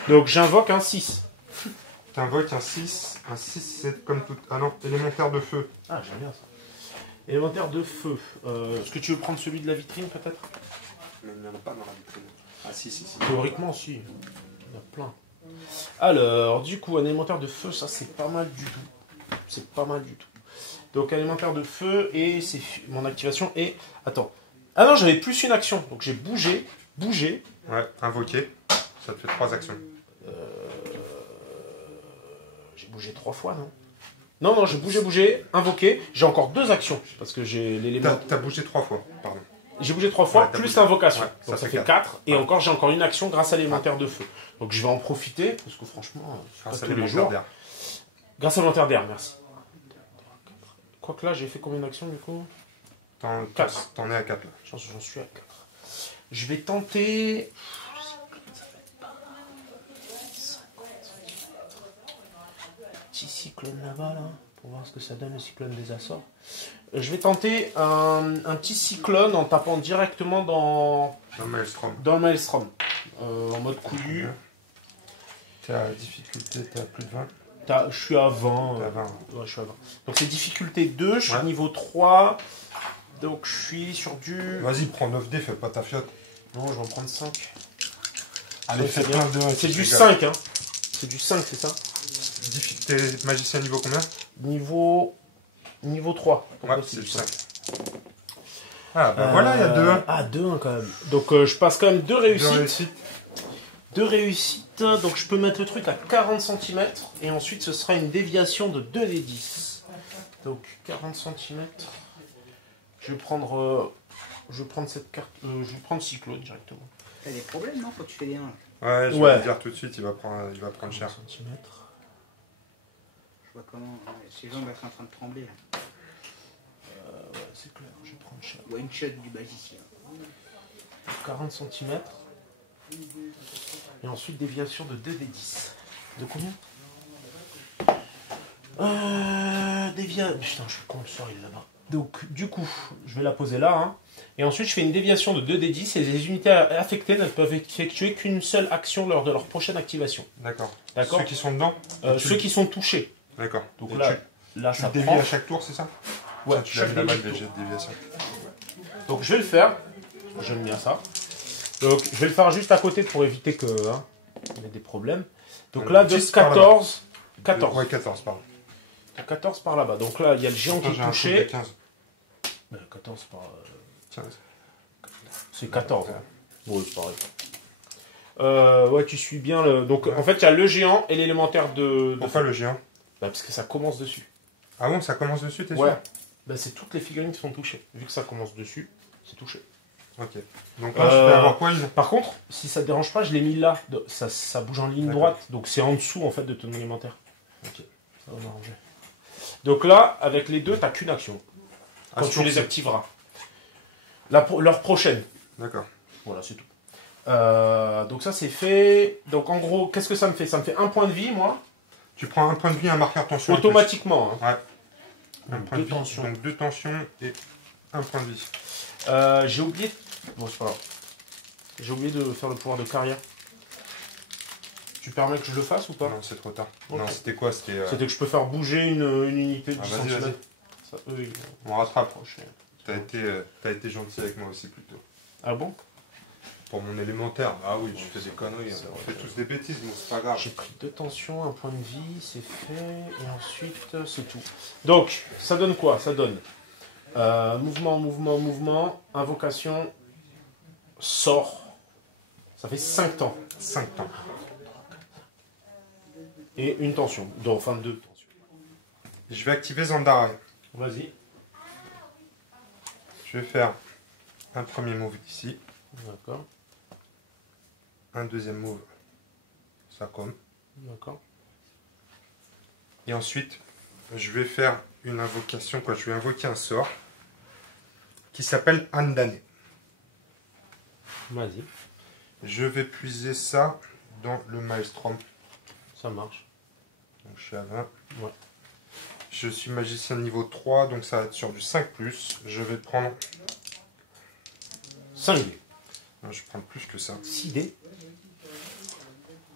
Donc j'invoque un 6. T'invoques un 6. Un 6, c'est comme tout. Ah non, élémentaire de feu. Ah, j'aime bien ça. Élémentaire de feu. Est-ce que tu veux prendre celui de la vitrine peut-être? Mais il n'y en a pas dans la vitrine. Ah si, si, si. Théoriquement, si. Il y en a plein. Alors, du coup, un élémentaire de feu, ça c'est pas mal du tout. C'est pas mal du tout. Donc, un élémentaire de feu, et c'est mon activation est... Attends. Ah non, j'avais plus une action. Donc, j'ai bougé. Ouais, invoquer. Ça te fait 3 actions. J'ai bougé 3 fois, non? Non, j'ai bougé, invoqué. J'ai encore 2 actions. Parce que j'ai l'élément... T'as bougé 3 fois, pardon. J'ai bougé 3 fois, Ouais, t'as plus bougé. l'invocation. Ouais, Donc ça fait fait 4. Et encore, j'ai encore une action grâce à l'élémentaire de feu. Donc je vais en profiter, parce que franchement, c'est Grâce pas à tous les l'élémentaire jours. d'air. Grâce à l'élémentaire d'air, merci. Quoique là, j'ai fait combien d'actions du coup? Quatre. T'en es à 4 là. J'en suis à 4. Je vais tenter... Petit cyclone là-bas, là, pour voir ce que ça donne le cyclone des Açores. Je vais tenter un petit cyclone en tapant directement dans Un maelstrom. le maelstrom. En mode couillu. T'as difficulté, t'as plus de 20. Je suis à 20. T'as 20. Ouais, je suis à 20. Donc c'est difficulté 2, je suis Ouais. niveau 3. Donc je suis sur du... Vas-y, prends 9D, fais pas ta fiotte. Non, je vais en prendre 5. Allez, Ouais, fais c'est plein bien. de... C'est je du rigole. 5, hein. C'est du 5, c'est ça? T'es magicien niveau combien? Niveau 3. Donc Ouais, là, c'est du du 5. Ah, bah voilà, il y a 2. Ah, 2 quand même. Donc je passe quand même 2 réussites. 2 réussites. Donc je peux mettre le truc à 40 cm. Et ensuite ce sera une déviation de 2 des 10. Donc 40 cm. Je vais prendre cette carte. Je vais prendre Cyclone directement. T'as des problèmes, non, quand tu fais des 1? Ouais, je vais Ouais. le dire tout de suite, il va prendre cher. 1 centimètre. Je vois comment. Ouais, ses jambes elles sont en train de trembler. Là. Ouais, c'est clair, je vais prendre cher. One shot du magicien. 40 cm. Et ensuite déviation de 2d10. De combien Putain, je suis con, le sort il est là-bas. Donc, du coup, je vais la poser là. Hein. Et ensuite, je fais une déviation de 2d10 et les unités affectées ne peuvent effectuer qu'une seule action lors de leur prochaine activation. D'accord. D'accord. Ceux qui sont dedans Ceux qui sont touchés. D'accord. Donc Et là, tu ça dévies prend. à chaque tour, c'est ça? Ouais, Ça, tu chaque lèves la balle demi-tour. des jets de déviation. Donc je vais le faire. J'aime bien ça. Donc je vais le faire juste à côté pour éviter que on ait des problèmes. Donc là, de 10 par 14. 14. Ouais, 14, pardon. De 14 par là-bas. Donc là, il y a le géant qui J'ai est un truc de touché. 15. 14 par. 15. C'est 14. Hein. Bon, c'est pareil. Ouais, tu suis bien le. Donc en fait, il y a le géant et l'élémentaire de. Pourquoi le géant? Bah, parce que ça commence dessus. Ah bon, ça commence dessus, t'es Ouais. sûr? Bah, c'est toutes les figurines qui sont touchées. Vu que ça commence dessus, c'est touché. Ok. Donc là, je vais avoir quoi une... Par contre, si ça te dérange pas, je l'ai mis là. Ça bouge en ligne droite. Donc c'est en dessous en fait de ton élémentaire. Ok. Ça va m'arranger. Donc là, avec les deux, t'as qu'une action. Ah, Quand ce tu les tour-ci. activeras. Leur prochaine. D'accord. Voilà, c'est tout. Donc ça c'est fait. Donc en gros, qu'est-ce que ça me fait? Ça me fait un point de vie, moi. Tu prends un point de vie, un marqueur tension. en plus. Automatiquement. Hein. Ouais. Un Donc, point de deux vie, tensions. donc 2 tensions et un point de vie. J'ai oublié. Bon, c'est pas grave. J'ai oublié de faire le pouvoir de carrière. Tu permets que je le fasse ou pas? Non, c'est trop tard. Ok. Non, c'était quoi? C'était... C'était que je peux faire bouger une unité de Ah, 10 vas-y, cm. vas-y. Ça, eux, ils On rattrape. vont approcher. T'as été gentil avec moi aussi plutôt. Ah bon? Pour mon élémentaire, ah oui, je fais des conneries. c'est On vrai fait que- tous des bêtises, mais c'est pas grave. J'ai pris 2 tensions, un point de vie, c'est fait. Et ensuite, c'est tout. Donc, ça donne quoi? Ça donne mouvement, invocation, sort. Ça fait 5 temps. 5 temps. Et une tension. Donc, enfin, 2 tensions. Je vais activer Zandara. Vas-y. Je vais faire un premier move ici, D'accord. un deuxième move, ça comme. D'accord. Et ensuite, je vais faire une invocation, quoi. Je vais invoquer un sort qui s'appelle Andane. Vas-y. Je vais puiser ça dans le Maelstrom. Ça marche. Donc je suis à 20. Ouais. Je suis magicien niveau 3, donc ça va être sur du 5+. Je vais prendre... 5 dés. Non, je vais prendre plus que ça. 6 dés.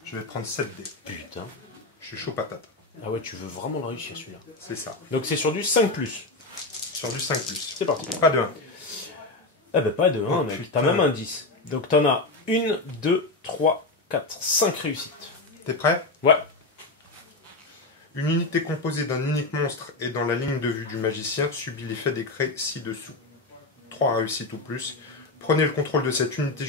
Je vais prendre 7 dés. Putain. Je suis chaud patate. Ah ouais, tu veux vraiment le réussir celui-là. C'est ça. Donc c'est sur du 5+. Sur du 5+. C'est parti. Pas de 1. Eh ben pas de 1, Oh, mec. putain. T'as même un 10. Donc t'en as 1, 2, 3, 4, 5 réussites. T'es prêt? Ouais. Une unité composée d'un unique monstre et dans la ligne de vue du magicien subit l'effet décret ci-dessous. 3 réussites ou plus. Prenez le contrôle de cette unité.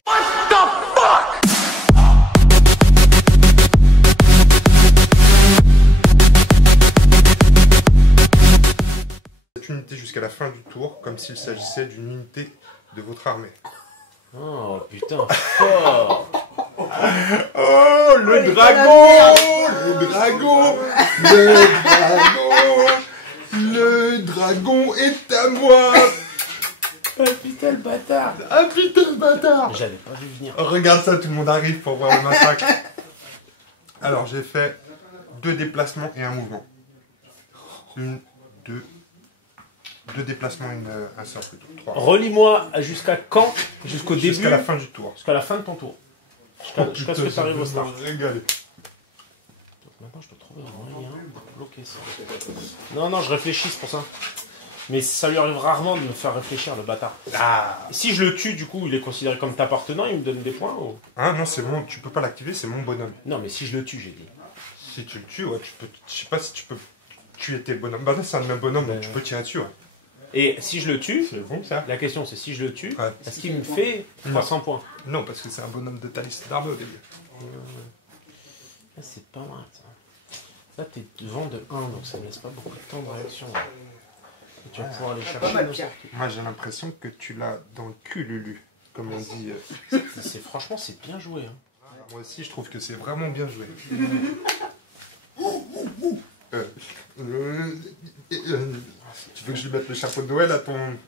Cette unité jusqu'à la fin du tour, comme s'il s'agissait d'une unité de votre armée. Oh putain, fort. Oh, le dragon! Le dragon! Le dragon! Le dragon est à moi! Ah putain le bâtard. Ah putain, le bâtard! J'avais pas vu venir. Regarde ça, tout le monde arrive pour voir le massacre. Alors, j'ai fait 2 déplacements et un mouvement. 1, 2... 2 déplacements et un sort plutôt. 3. Relis-moi jusqu'à quand? Jusqu'au début? Jusqu'à la fin du tour. Jusqu'à la fin de ton tour. Jusqu'à ce que tu arrives au start. Régalé. Donc maintenant je dois trouver un moyen de bloquer ça. Non, je réfléchis, c'est pour ça. Mais ça lui arrive rarement de me faire réfléchir, le bâtard. Ah. Si je le tue, du coup, il est considéré comme t'appartenant, il me donne des points ou... Hein, non, c'est bon, tu peux pas l'activer, c'est mon bonhomme. Non, mais si je le tue, j'ai dit. Si tu le tues, ouais, tu peux. Je sais pas si tu peux tuer tes bonhommes. Bah là, c'est un de mes bonhommes, donc Ben, tu peux tirer dessus, ouais. Et si je le tue, C'est bon ça? la question c'est si je le tue, Ouais. est-ce qu'il me fait 300 points? Non, parce que c'est un bonhomme de ta liste d'armes au début. Ah, c'est pas mal ça. Là t'es devant de 1, donc ça me laisse pas beaucoup de temps de réaction. Là. Tu tu vas pouvoir aller Pas chercher. mal, n'importe Pierre. où. Moi, j'ai l'impression que tu l'as dans le cul, Lulu. Comme on dit. Franchement, c'est bien joué. Hein. Moi aussi, je trouve que c'est vraiment bien joué. Tu veux que je lui mette le chapeau de Noël à ton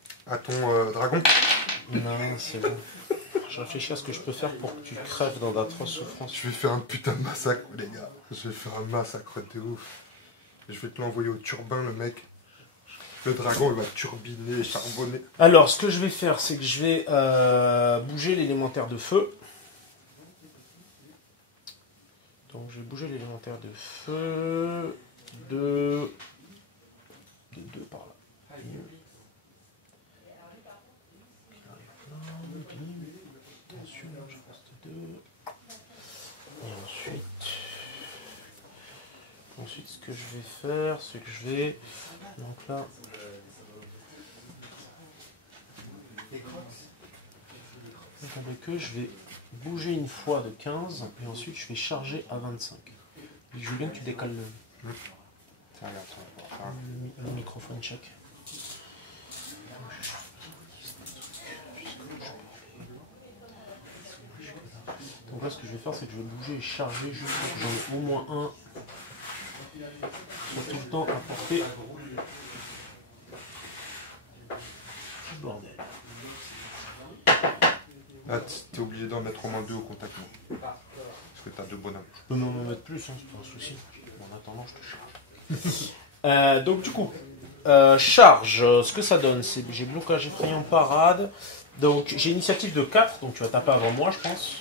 dragon? Non, c'est bon. Je réfléchis à ce que je peux faire pour que tu crèves dans d'atroces souffrances. Je vais faire un putain de massacre, les gars. Je vais faire un massacre de ouf. Je vais te l'envoyer au turbin, le mec. Le dragon, il va turbiner, charbonner. Alors, ce que je vais faire, c'est que je vais bouger l'élémentaire de feu. Donc, je vais bouger l'élémentaire de feu de 2 par là. Attention, je reste 2. Et ensuite, ce que je vais faire, c'est que je vais... Donc là... Avec eux, je vais bouger une fois de 15 et ensuite je vais charger à 25. Je veux bien que tu décales le microphone check. Donc là, ce que je vais faire, c'est que je vais bouger et charger juste pour que j'en ai au moins un pour tout le temps apporter du bordel. Là, t'es obligé d'en mettre au moins 2 au contact. Parce que t'as 2 bonhommes. Je peux m'en mettre plus, hein, c'est pas un souci. En attendant, je te charge. Donc du coup, charge, ce que ça donne, c'est j'ai blocage effrayant parade. Donc j'ai initiative de 4, donc tu vas taper avant moi, je pense.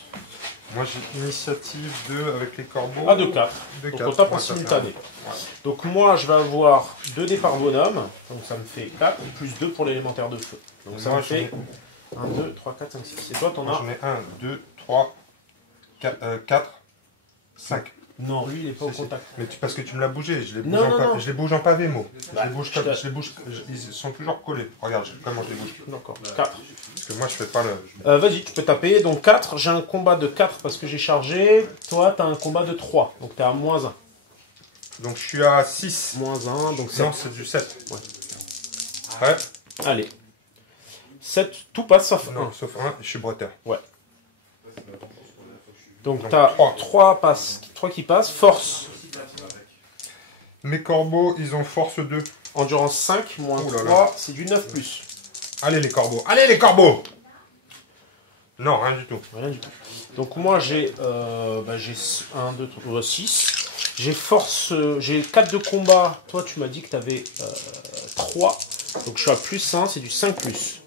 Moi, j'ai initiative 2 avec les corbeaux. Ah, de 4. Donc 4. on tape en simultané. Ouais. Donc moi, je vais avoir 2 dés par bonhomme. Donc ça me fait 4, plus 2 pour l'élémentaire de feu. Donc ça me fait 1, 2, 3, 4, 5, 6. Et toi, t'en as... J'en ai 1, 2, 3, 4, 5. Non, lui, il n'est pas au contact. Mais parce que tu me l'as bougé, je les bouge, Non. Je les bouge en pavé, moi. Bah, Ils sont toujours collés. Regarde comment je les bouge. D'accord, 4. Parce que moi, je fais pas le... Vas-y, tu peux taper. Donc 4, j'ai un combat de 4 parce que j'ai chargé. Toi, tu as un combat de 3. Donc tu es à moins 1. Donc je suis à 6. Moins 1, donc 7. Non, c'est du 7. Ouais. Ouais. Allez. 7, tout passe sauf 1. Non, sauf 1, je suis breteur. Ouais. Donc Donc, tu as 3. 3 qui passent. Force. Mes corbeaux, ils ont force 2. Endurance 5, moins Ouh là 3, là. c'est du 9 plus. Allez les corbeaux. Allez les corbeaux. Non, rien du tout. Rien du tout. Donc moi j'ai 1, 2, 3, 6. J'ai force, j'ai 4 de combat. Toi tu m'as dit que tu avais 3. Donc je suis à plus 1, c'est du 5 plus.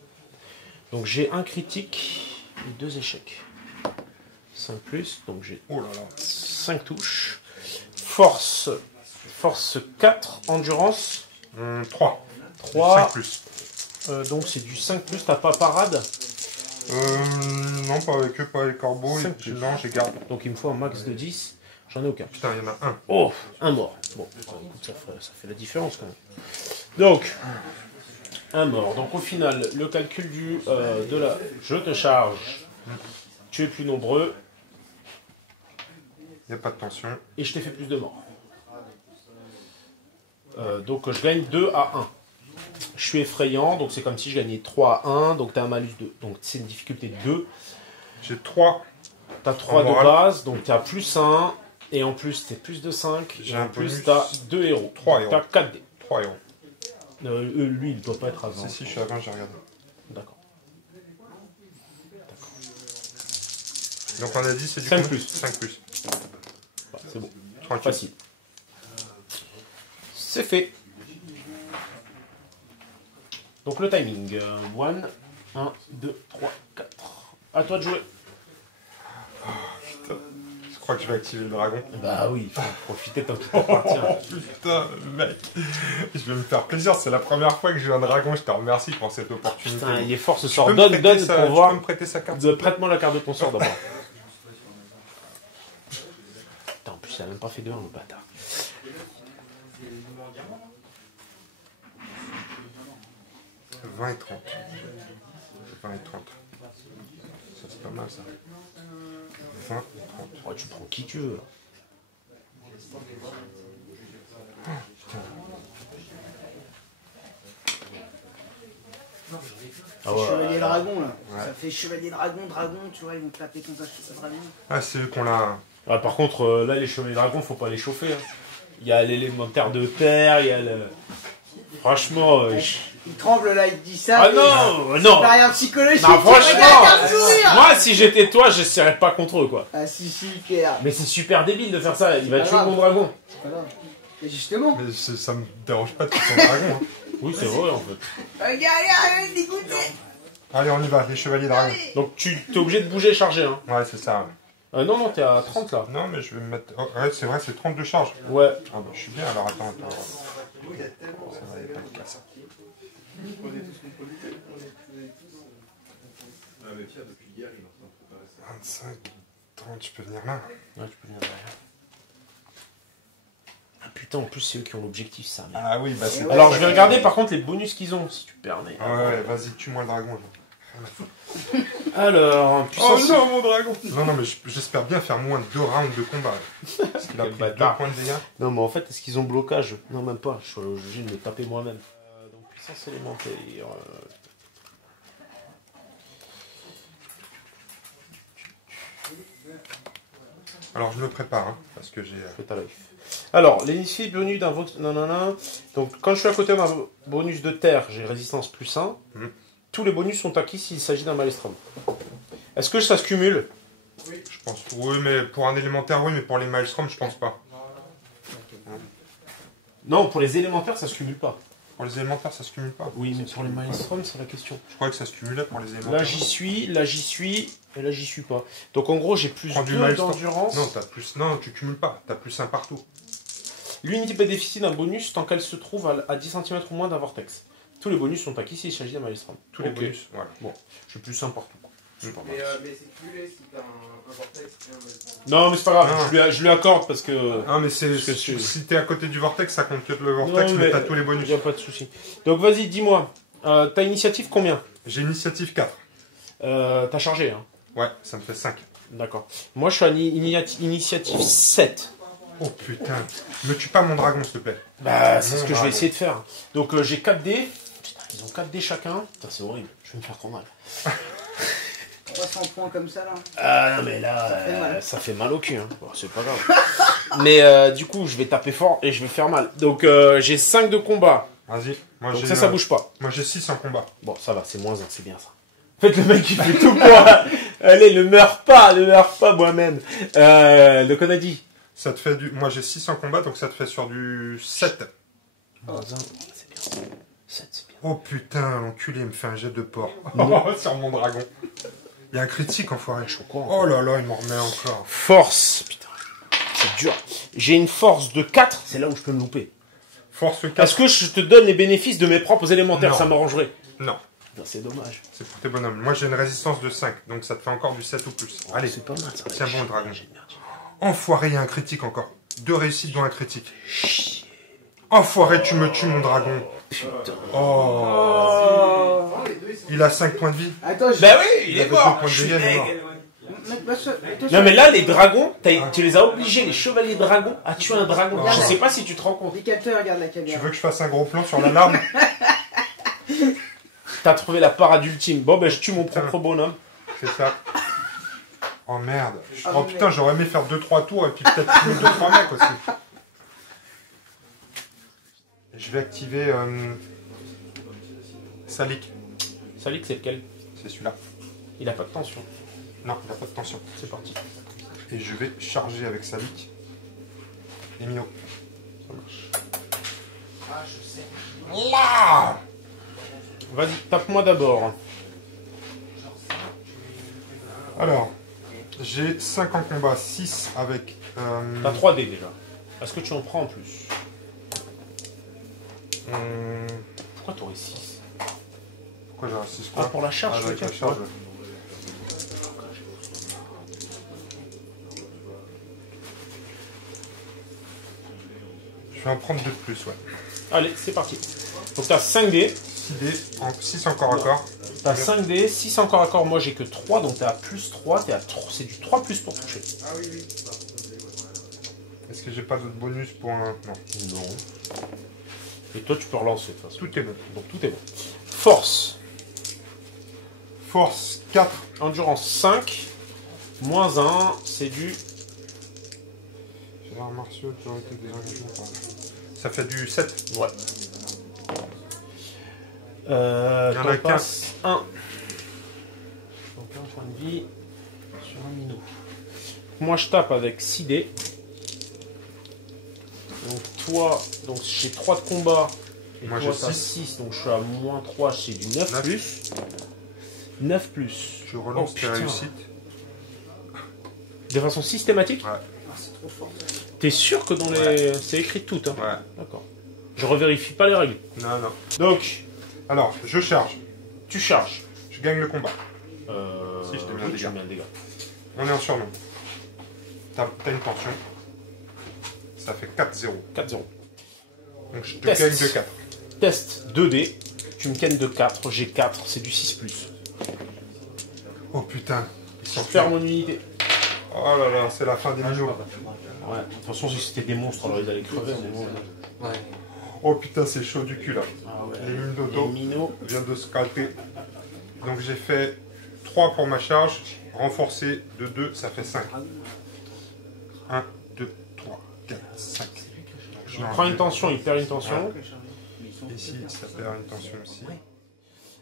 Donc j'ai un critique et 2 échecs. 5 plus, donc j'ai Oh là là. 5 touches. Force 4, endurance 3. 3. 5 plus. Donc c'est du 5 plus, t'as pas parade? Non, pas avec eux, pas avec les corbeaux. 5 plus. Non, j'ai gardé. Donc il me faut un max de 10. J'en ai aucun. Putain, il y en a un. Oh, un mort. Bon, écoute, ça fait la différence quand même. Donc, un mort. Donc au final, le calcul de la... Je te charge. Tu es plus nombreux. Il n'y a pas de tension. Et je t'ai fait plus de morts. Donc je gagne 2 à 1. Je suis effrayant, donc c'est comme si je gagnais 3 à 1, donc tu as un malus 2. Donc c'est une difficulté de 2. J'ai 3. Tu as 3 de moral. base, donc tu as plus 1. Et en plus, tu es plus de 5. J'ai Et un en plus, bonus. tu as 2 héros. 3 Tu as héros. 4 dés. 3 héros. Lui, il ne doit pas être à 20. Si, je suis à 20, j'ai regardé. D'accord. Donc on a dit c'est du 5 combien plus. 5 plus. Ouais, c'est bon. Tranquille. Facile. C'est fait. Donc le timing. 1, 2, 3, 4. À toi de jouer. Je crois que je vais activer le dragon. Bah oui, il faut profiter tant qu'il t'appartient. Putain, mec. Je vais me faire plaisir. C'est la première fois que j'ai un dragon. Je te remercie pour cette opportunité. Putain, il est fort ce Tu sort. peux me Donne prêter pour tu peux voir. me prêter sa carte Prête-moi la carte de ton sort d'abord. Putain, en plus, il a même pas fait de 1, le bâtard. « 20 et 30. 20 et 30. Ça, c'est pas mal, ça. 20 et 30. Oh, tu prends qui tu veux. Ah ouais, Chevalier dragon là. Ouais. Ça fait chevalier dragon, tu vois, ils vont taper contre un dragon. Ah, c'est eux qu'on l'a. Ah, par contre, là, les chevaliers dragons, faut pas les chauffer. Hein. Il y a l'élémentaire de terre, il y a le. Franchement. Il tremble là, il dit ça. Ah mais non, non! barrière psychologique. Non, franchement, sourire. moi, si j'étais toi, je serais pas contre eux, quoi. Ah si, Pierre. Mais c'est super débile de faire ça, il va pas tuer grave. mon dragon. C'est pas grave. Et justement. Mais ça me dérange pas de tuer son dragon. Hein. Oui, c'est vrai, en fait. Regarde, dégoûté. Allez, on y va, les chevaliers dragons. Donc, tu t'es obligé de bouger et charger, hein. Ouais, c'est ça. Ouais. Non, t'es à 30 là. Non, mais je vais me mettre. Oh, ouais, c'est vrai, c'est 32 charges. Ouais. Ah, bah, je suis bien, alors attends. Ça va, il y a pas de casse. 25, 30, tu peux venir là. Ouais, tu peux venir derrière. Ah putain, en plus, c'est eux qui ont l'objectif, ça. Merde. Ah oui, bah c'est. Alors, je vais regarder par contre les bonus qu'ils ont, si tu permets. Ouais, vas-y, tue-moi le dragon. Alors, puissance. Oh non, mon dragon. Non, mais j'espère bien faire moins de 2 rounds de combat. Là. Parce qu'il a Quel pris 2 bâtard. points de dégâts. Non, mais en fait, est-ce qu'ils ont blocage? Non, même pas. Je suis obligé de me taper moi-même. Donc, puissance élémentaire. Alors, je me prépare, hein, parce que j'ai. Fais ta life. Alors, l'initié bonus d'un vote. Nanana. Donc, quand je suis à côté d'un bonus de terre, j'ai résistance plus 1. Mhm. Tous les bonus sont acquis s'il s'agit d'un maelstrom. Est-ce que ça se cumule? Je pense. Oui, mais pour un élémentaire, oui, mais pour les maelstrom, je pense pas. Non, pour les élémentaires, ça se cumule pas. Pour les élémentaires, ça se cumule pas. Oui, mais pour les maelstrom, c'est la question. Je croyais que ça se cumulait pour les élémentaires. Là, j'y suis, et là, j'y suis pas. Donc, en gros, j'ai plus Prends du 2 maelstrom. d'endurance. Non, non, tu cumules pas. T'as plus 1 partout. L'unité bénéficie d'un bonus tant qu'elle se trouve à 10 cm ou moins d'un vortex. Tous les bonus sont acquis s'il s'agit d'un maelstrom. Tous les Ok. bonus. Voilà. Bon, j'ai plus 1 partout. C'est pas mal. Mais c'est cumulé si t'as un vortex et un maelstrom. Non, mais c'est pas grave, Non. je lui accorde parce que. Ah, mais c'est. Parce que Si t'es à côté du vortex, ça compte que le vortex, Non, mais mais- t'as tous les bonus. Y a pas de souci. Donc, vas-y, dis-moi. T'as initiative combien? J'ai initiative 4. T'as chargé, hein. Ouais, ça me fait 5. D'accord. Moi, je suis à initiative 7. Oh putain. Ne tue pas mon dragon, s'il te plaît. Bah, c'est Mon ce que je vais dragon. essayer de faire. Donc, j'ai 4 dés. Putain, ils ont 4 dés chacun. Putain, c'est horrible. Je vais me faire trop mal. 300 points comme ça là. Ah, non, mais là, Ça fait mal. ça fait mal au cul. Hein. Bon, c'est pas grave. Mais du coup, je vais taper fort et je vais faire mal. Donc, j'ai 5 de combat. Vas-y. Moi, Donc, j'ai ça bouge pas. Moi, j'ai 6 en combat. Bon, ça va, c'est moins 1, c'est bien ça. En fait, le mec, il fait tout pour... Allez, ne meurs pas, moi-même. Donc, on a dit... Ça te fait du. Moi, j'ai 6 en combat, donc ça te fait sur du 7. Moins 1, c'est bien. 7, c'est bien. Oh putain, l'enculé, il me fait un jet de porc. Sur mon dragon. Il y a un critique, enfoiré. Je suis au courant. Oh là là, il m'en remet encore. Force, putain, c'est dur. J'ai une force de 4, c'est là où je peux me louper. Force 4. Est-ce que je te donne les bénéfices de mes propres élémentaires? Non. Ça m'arrangerait. Non, Non, c'est dommage. c'est pour tes bonhommes. Moi, j'ai une résistance de 5, donc ça te fait encore du 7 ou plus. Allez, C'est pas mal, ça. tiens bon, le dragon. J'ai de merde. Enfoiré, il y a un critique encore. 2 réussites dont un critique. Enfoiré, tu me tues, mon dragon. Putain. Oh. Il a 5 points de vie. Attends, je. Bah oui, il Il est avait 2 mort. points de Je suis dégâts, il est deg. mort. Mec, bah, Non, mais là, les dragons, tu les as obligés, les chevaliers dragons, à tuer un dragon. Oh. Je sais pas si tu te rends compte. Les capteurs, regarde la Tu caméra. veux que je fasse un gros plan sur l'alarme? T'as trouvé la parade ultime. Bon, ben, je tue mon Putain. propre bonhomme. C'est ça. Oh merde. Ah, Oh putain, j'aurais aimé faire 2-3 tours et puis peut-être tuer 2-3 mecs aussi. Je vais activer Salik. Salik, c'est lequel? C'est celui-là. Il a pas de tension. Non, il n'a pas de tension. C'est parti. Et je vais charger avec Salik. Et Mio. Ça marche. Ah, je sais. Ouah. Vas-y, tape-moi d'abord. Alors, j'ai 5 en combat, 6 avec... T'as 3 dés déjà. Est-ce que tu en prends en plus? Pourquoi t'aurais 6? Pourquoi j'ai un 6 Ah, quoi? pour la charge, avec je la veux dire, charge. ouais. Je vais en prendre 2 de plus, ouais. Allez, c'est parti. Donc t'as 5 dés. 6 dés, 6 encore à corps. T'as 5 dés, 6 encore à corps. Moi j'ai que 3, donc t'es à plus 3. C'est du 3 plus pour toucher. Ah oui, oui. Est-ce que j'ai pas d'autres bonus pour un... Non. Non. Et toi tu peux relancer de toute façon. Tout est bon. Donc tout est bon. Force. Force 4. Endurance 5. Moins 1, c'est du... Arts martiaux, tu aurais été désengagé. Ça fait du 7. Ouais. Il y en a T'en passes 1. Donc un point de vie sur un minot. Moi je tape avec 6 dés. Donc toi, donc j'ai 3 de combat. Et moi toi j'ai t'as 6. 6, donc je suis à moins 3, c'est du 9 plus. 9 plus. Je relance Oh, tes putain. réussites. De façon systématique? Ouais. T'es sûr que dans les... C'est écrit tout, hein? Ouais. D'accord. Je revérifie pas les règles. Non, non. Donc, Alors, je charge. tu charges. Je gagne le combat. Si, je te mets un oui, dégât. tu mets un dégât. On est en surnombre. T'as une tension. Ça fait 4-0. 4-0. Donc je te Test. gagne de 4. Test 2D. Tu me kennes de 4. J'ai 4. C'est du 6+. Oh putain. Je perds mon unité. Oh là là, c'est la fin des minots. Ouais. De toute façon, si c'était des monstres, alors ils allaient crever. Mais bon, là. Ouais. Oh putain, c'est chaud du cul là. Ah ouais. Les mines Les d'auto minots. viennent de scalper. Donc j'ai fait 3 pour ma charge. Renforcé de 2, ça fait 5. 1, 2, 3, 4, 5. Il prend une tension, il perd une tension. Ici, ça perd une tension aussi.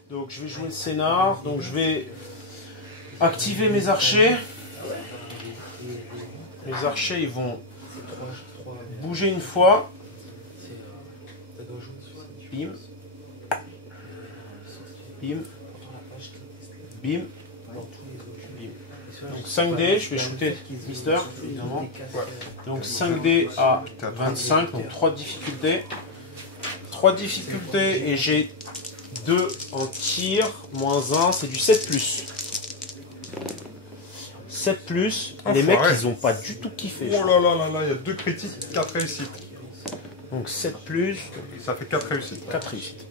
Donc je vais jouer le scénar. Donc je vais activer mes archers. Mes archers, ils vont bouger une fois. Bim. Bim. Bim. Bim. Donc 5D, je vais shooter Mister, évidemment. Donc 5D à 25, donc 3 difficultés. 3 difficultés et j'ai 2 en tir, moins 1, c'est du 7+. 7+, les mecs Enfoiré. ils ont pas du tout kiffé. Oh là là là là, il y a 2 critiques, 4 réussites. Donc 7+, Ça fait 4 réussites. 4 réussites.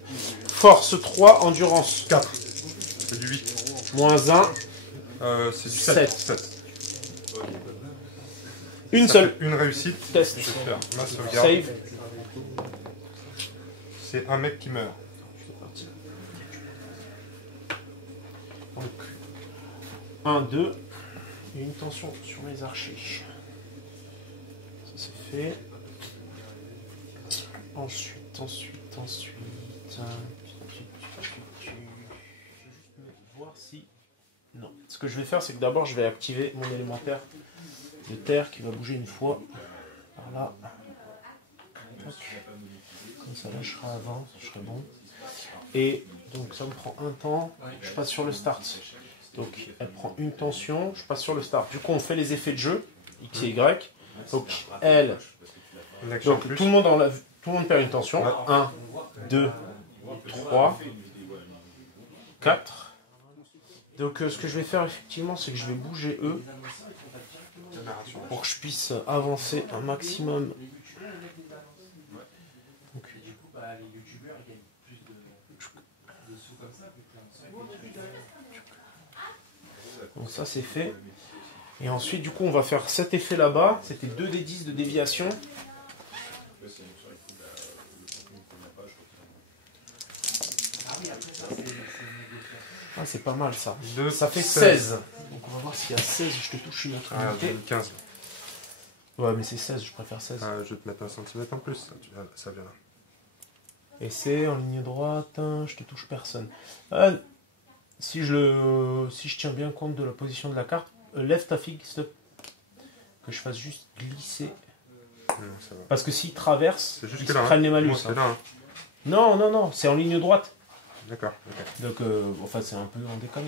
Force 3, endurance 4. C'est du 8. moins 1, C'est du 7. 7. Une seule. Une réussite. Test. Je vais faire ma sauvegarde. Save. C'est un mec qui meurt. Donc 1, 2. Et une tension sur mes archers. Ça c'est fait. Ensuite. Je vais juste voir si. Non. Ce que je vais faire, c'est que d'abord je vais activer mon élémentaire de terre qui va bouger une fois. Par là. Tac. Comme ça là je serai avant, je serai bon. Et donc ça me prend un temps. Je passe sur le start. Donc elle prend une tension, je passe sur le start. Du coup on fait les effets de jeu, X et Y. Donc elle. Une action Donc plus. tout le monde perd une tension. 1, 2, 3, 4. Donc ce que je vais faire effectivement, c'est que je vais bouger eux pour que je puisse avancer un maximum. Donc ça c'est fait. Et ensuite du coup on va faire cet effet là-bas. C'était 2d10 de déviation. Ah c'est pas mal ça. Ça fait 16. Donc on va voir s'il y a 16, je te touche une autre Ah, j'ai unité. eu 15. Ouais mais c'est 16, je préfère 16. Ah, je vais te mettre un centimètre en plus. Ça vient là. Et c'est en ligne droite, hein, je te touche personne. Si je tiens bien compte de la position de la carte, lève ta figue, s'il te plaît. Que je fasse juste glisser. Non, ça va. Parce que s'ils traversent, C'est juste ils que se là. prennent les malus. Moi, c'est hein. là. Hein. Non, c'est en ligne droite. D'accord. Ok. Donc, enfin, c'est un peu en décalé.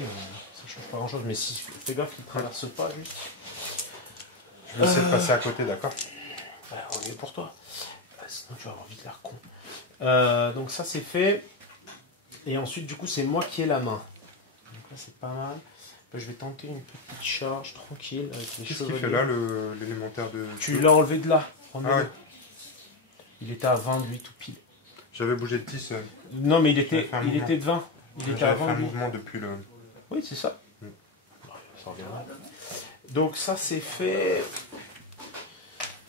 Ça change pas grand chose. Mais si, fais gaffe qu'ils ne traversent pas juste. Je vais essayer de passer à côté, d'accord? Ouais, on est pour toi. Sinon, tu vas avoir vite l'air con. Donc, ça, c'est fait. Et ensuite, du coup, c'est moi qui ai la main. Donc là, c'est pas mal. Là, je vais tenter une petite charge tranquille avec les Qu'est-ce qu'il chevaliers. fait là, l'élémentaire de. Tu l'as enlevé de là. Ah ouais. Il était à 20 lui tout pile. J'avais bougé de 10. Non mais il était J'avais fait un mouvement. de 20. Il était à J'avais fait 20 un lui. mouvement depuis le. Oui c'est ça. Ça reviendra. Donc ça c'est fait.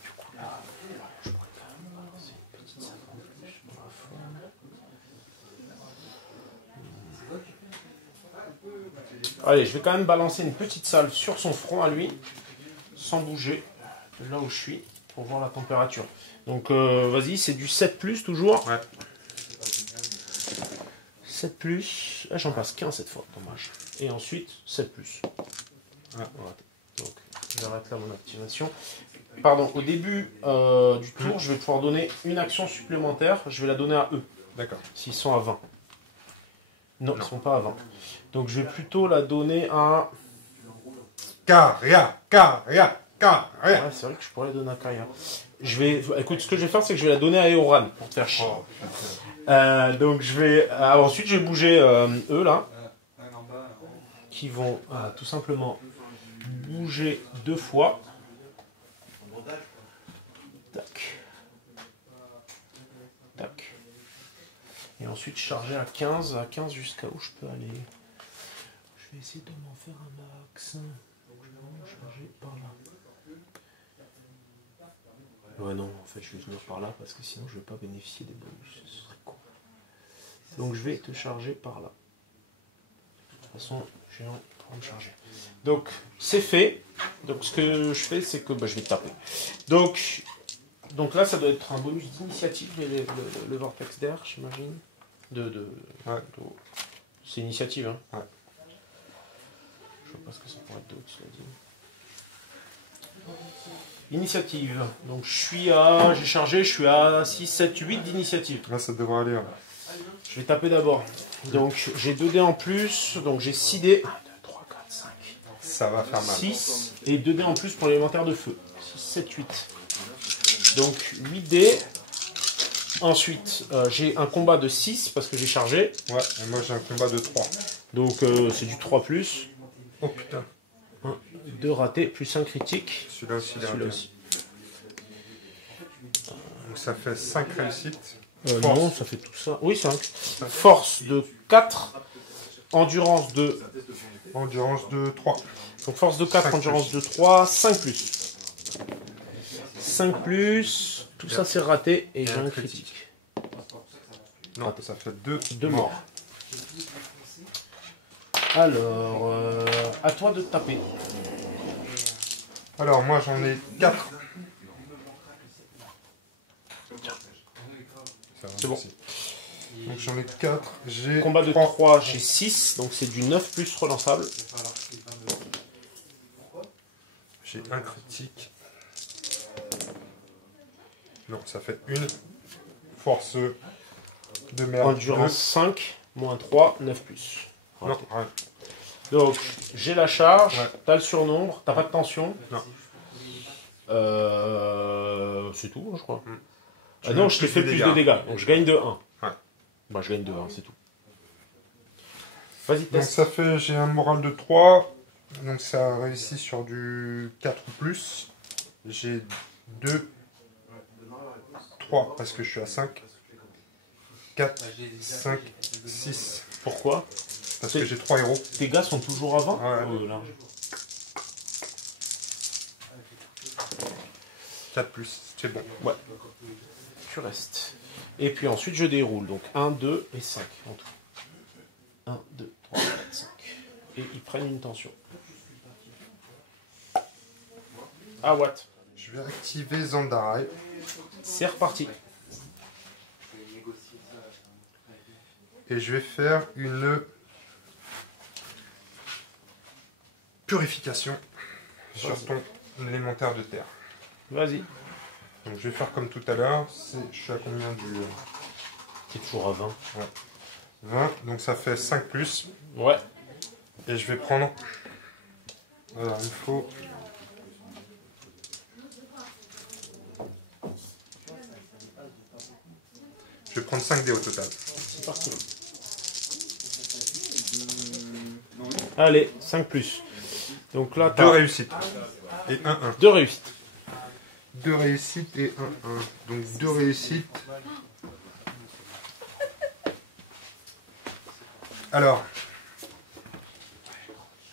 Du coup là, je pourrais quand même balancer une petite salle en plus pour la forme. Allez, je vais quand même balancer une petite salve sur son front à lui, sans bouger de là où je suis, pour voir la température. Donc, vas-y, c'est du 7+, toujours. Ouais. 7+. Ah, j'en passe qu'un cette fois, dommage. Et ensuite, 7+. Ah, raté. Donc, j'arrête là mon activation. Pardon, au début du tour, je vais pouvoir donner une action supplémentaire. Je vais la donner à eux. D'accord. S'ils sont à 20. Non, ils ne sont pas à 20. Donc, je vais plutôt la donner à... Caria. Ouais, c'est vrai que je pourrais la donner à Kaya. Écoute, ce que je vais faire, c'est que je vais la donner à Eoran, pour te faire chier. Oh, putain. Donc, je vais... ensuite, je vais bouger eux, là. Qui vont tout simplement bouger 2 fois. Tac. Tac. Et ensuite charger à 15. À 15 jusqu'à où je peux aller. Je vais essayer de m'en faire un max. Donc je vais vraiment charger par là. Ouais non, en fait je vais venir par là parce que sinon je ne vais pas bénéficier des bonus. Ce serait con. Donc je vais te charger par là. De toute façon, j'ai un pour me charger. Donc c'est fait. Donc ce que je fais, c'est que je vais taper. Donc là, ça doit être un bonus d'initiative, le vortex d'air, j'imagine. Ouais. C'est initiative, hein. Ouais. Je vois pas ce que ça pourrait être d'autre, cela dit. Initiative. Donc j'ai chargé, je suis à 6, 7, 8 d'initiative. Là, ça devrait aller. Ouais. Je vais taper d'abord. Donc j'ai 2 dés en plus, donc j'ai 6 dés. 1, 2, 3, 4, 5. Ça va faire mal. 6 et 2 dés en plus pour l'élémentaire de feu. 6, 7, 8. Donc 8 dés. Ensuite, j'ai un combat de 6 parce que j'ai chargé. Ouais, et moi j'ai un combat de 3. Donc c'est du 3+. Oh putain. 1, 2 ratés, plus un critique. Celui-là aussi, il est Celui-là raté. aussi. Donc ça fait 5 réussites. Non, ça fait tout ça. Oui, 5. Force de 4. Endurance de... Endurance de 3. Donc force de 4, 5 endurance de 3, 5+. 5+. Tout ça c'est raté et j'ai un critique. Non, ça fait 2 morts. Alors, à toi de taper. Alors moi j'en ai 4. C'est bon. Donc j'en ai 4. J'ai Combat de 3, j'ai 6, donc c'est du 9+ relançable. J'ai un critique. Non, ça fait une. Force de merde. Endurance 5, moins 3, 9+. Non, Raté. ouais. Donc, j'ai la charge, Ouais. t'as le surnombre, t'as pas de tension. Non. C'est tout, je crois. Tu Ah non, veux je t'ai plus fait de plus dégâts. de dégâts, donc je gagne de 1. Ouais. Bah, je gagne de 1, c'est tout. Vas-y, Donc teste. ça fait, j'ai un moral de 3. Donc ça réussit sur du 4 ou plus. J'ai 2, 3 parce que je suis à 5. 4, 5, 6. Pourquoi? Parce que j'ai 3 héros. Tes gars sont toujours avant? Ouais. Large. 4 plus, c'est bon. Ouais. Tu restes. Et puis ensuite, je déroule. Donc 1, 2 et 5 en tout. 1, 2, 3, 4, 5. Et ils prennent une tension. Ah, what? Je vais activer Zandarai. C'est reparti. Et je vais faire une purification sur ton élémentaire de terre. Vas-y. Donc je vais faire comme tout à l'heure. Je suis à combien du T'es toujours à 20. 20. Donc ça fait 5 plus. Ouais. Et je vais prendre... Alors il faut... Je vais prendre 5 dés au total. C'est parti. Allez, 5 plus. Donc là, 2 t'as réussites. Et 1-1. 2 réussites. 2 réussites et 1-1. Donc 2 réussites. Alors,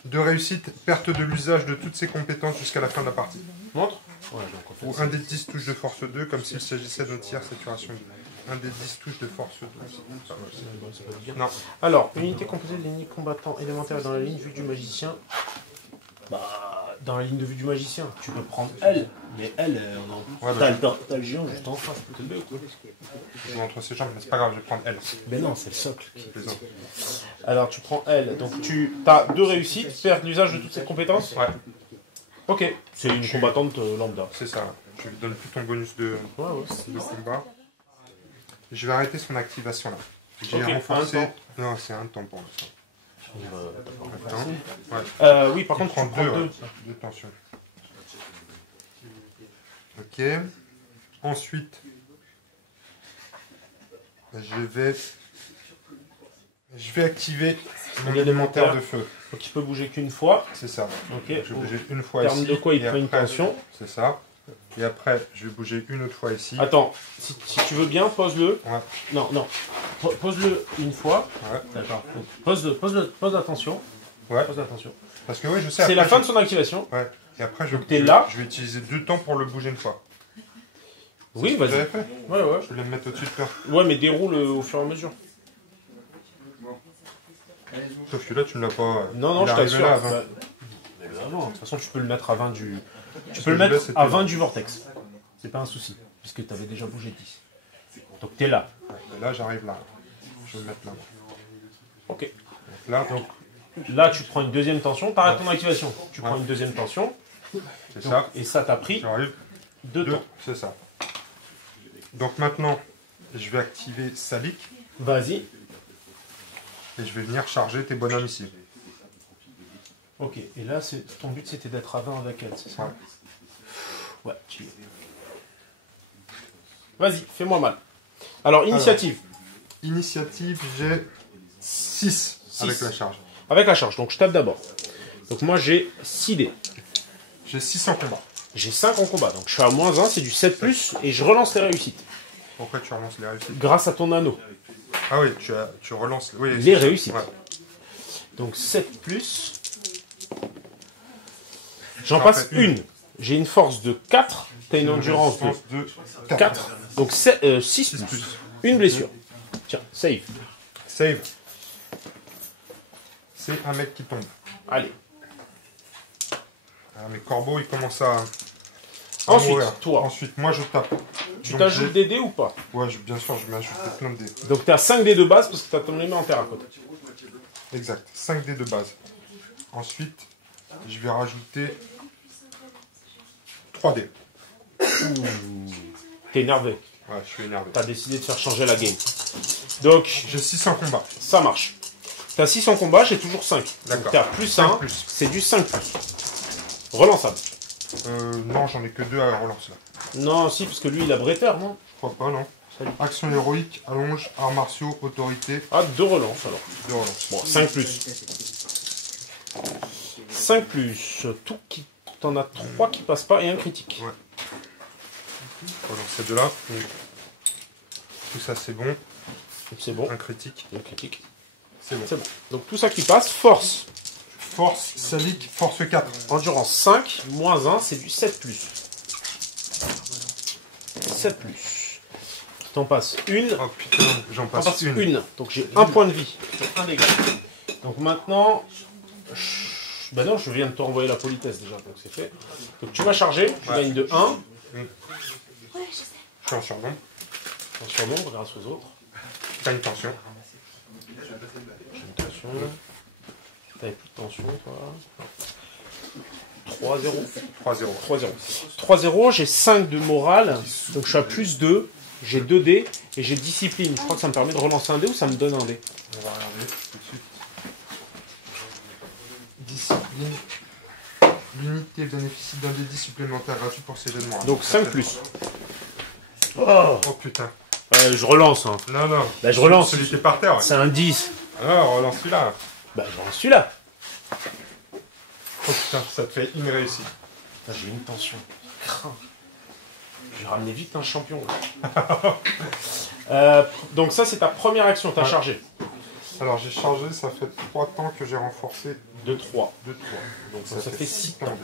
2 réussites, perte de l'usage de toutes ses compétences jusqu'à la fin de la partie. Montre. Ouais, donc en Ou fait, un des 10 touches de force 2, comme s'il s'agissait d'un tir saturation 2. un des 10 touches de force 12. Non, Alors, unité composée de l'ennemi combattant élémentaire dans la ligne de vue du magicien. Bah, dans la ligne de vue du magicien, tu peux prendre elle. Mais elle, on en... Ouais, bah, t'as le géant juste en face. je vais entre ses jambes, mais c'est pas grave, je vais prendre elle. Mais non, c'est le socle. Je plaisante. Alors, tu prends elle. Donc, tu as 2 réussites, perdre l'usage de toutes ses compétences. Ouais, Ok, c'est une combattante lambda. c'est ça. Je lui donne plus ton bonus de Ouais. combat. Je vais arrêter son activation là. J'ai Ok, renforcé. un temps. Non, c'est un temps pour l'instant. Oui, par contre, Prends tu prends 2. deux tensions. Ok. Ensuite, je vais activer mon élémentaire de feu. Donc, il peut bouger qu'une fois. C'est ça. Ok. Je vais bouger une fois En termes ici. de quoi il et prend une après- tension. C'est ça. Et après, je vais bouger une autre fois ici. Attends, si tu veux bien, pose-le. Ouais. Non. Pose-le une fois. Ouais. D'accord. Donc, pose l'attention. Ouais. Pose l'attention. Parce que oui, je sais. C'est la après, fin de son activation. Ouais. Et après, t'es là. je vais utiliser 2 temps pour le bouger une fois. Oui, Vous vas-y. avez fait Ouais. Je voulais le mettre au-dessus de toi. Ouais, mais déroule au fur et à mesure. Sauf que là, tu ne l'as pas. Non, il je est arrivé t'assure. là avant. Mais non, de toute façon, tu peux le mettre à 20 du. Tu peux que le là, mettre c'était à là. 20 du vortex. C'est pas un souci. Puisque tu avais déjà bougé 10. Donc t'es là. Et là, j'arrive là. Je vais me mettre là. Ok. Donc là, Là, tu prends une deuxième tension. T'arrêtes ton activation. Tu prends Ouais. une deuxième tension. c'est Donc, ça. et ça t'a pris J'arrive. 2 temps. C'est ça. Donc maintenant, je vais activer Salik Vas-y. et je vais venir charger tes bonhommes ici. Ok. Et là, ton but c'était d'être à 20 avec elle, c'est ça? Ouais. Ouais, tu y es. Vas-y, fais-moi mal. Alors, initiative. Initiative, j'ai 6 avec la charge. Avec la charge. Donc, je tape d'abord. Donc, moi, j'ai 6 dés. J'ai 6 en combat. J'ai 5 en combat. Donc, je suis à -1, c'est du 7+, et je relance les réussites. Pourquoi tu relances les réussites? Grâce à ton anneau. Ah oui, tu relances oui, Les réussites. Ouais. Donc, 7+. J'en J'en passe fais une. une. J'ai une force de 4. T'as une endurance de de 4. Donc, 6 plus. Une blessure. Tiens, save. Save. C'est un mec qui tombe. Allez. Ah, mes corbeaux, ils commencent à Ensuite, mourir. toi. Ensuite, moi, je tape. Tu Donc, t'ajoutes des dés ou pas? Ouais, bien sûr, je vais ajouter plein de dés. Donc, t'as 5 dés de base parce que t'as ton élément en terre à côté. Exact. 5 dés de base. Ensuite, je vais rajouter 3 dés. T'es énervé. Ouais, je suis énervé. T'as décidé de faire changer la game. Donc, J'ai 6 en combat. ça marche. T'as 6 en combat, j'ai toujours 5. Donc, D'accord. t'as plus 5 1, plus. c'est du 5+. Relançable. Non, j'en ai que 2 à la relance là. Non, si, parce que lui, il a bretteur, non? Je crois pas, non. Salut. Action héroïque, allonge, arts martiaux, autorité, Ah, 2 relances alors. 2 relance. Bon, 5+. 5+. Tout qui... T'en as 3 qui passent pas et un critique. Ouais. Relance ces deux-là. Tout ça, c'est bon. C'est bon. Un critique, Un critique. c'est bon. C'est bon. Donc tout ça qui passe, force. Force, salique, force 4. Endurance 5, -1, c'est du 7+. 7+. T'en passes une. Oh putain, j'en T'en passe passes une. une. Donc j'ai un point de vie sur un dégât. Donc maintenant... Ben non, je viens de te renvoyer la politesse déjà, donc c'est fait. Donc tu vas charger, tu Ouais. gagnes de 1. Je suis en surnom. Attention, non, grâce aux autres. T'as une tension. J'ai une tension. T'avais plus de tension, toi. 3-0. 3-0. 3-0. 3-0, j'ai 5 de morale, donc je suis à +2. J'ai 2 dés et j'ai discipline. Je crois que ça me permet de relancer un dé ou ça me donne un dé. On va regarder tout de suite. Discipline. L'unité bénéficie d'un dé 10 supplémentaire gratuit pour ses jets de morale. Donc 5+. Oh, Oh putain. je relance. Hein. Non, non. Bah, je relance. Celui qui est par terre. Ouais. C'est un 10. Ah, relance celui-là. Bah, je relance celui-là. Oh putain, ça te fait une réussite. Putain, j'ai une tension. Crains. J'ai ramené vite un champion. Donc ça, c'est ta première action. T'as Ouais. chargé. Alors j'ai chargé, ça fait 3 temps que j'ai renforcé De 3. de 3. Donc Ça fait 6 temps.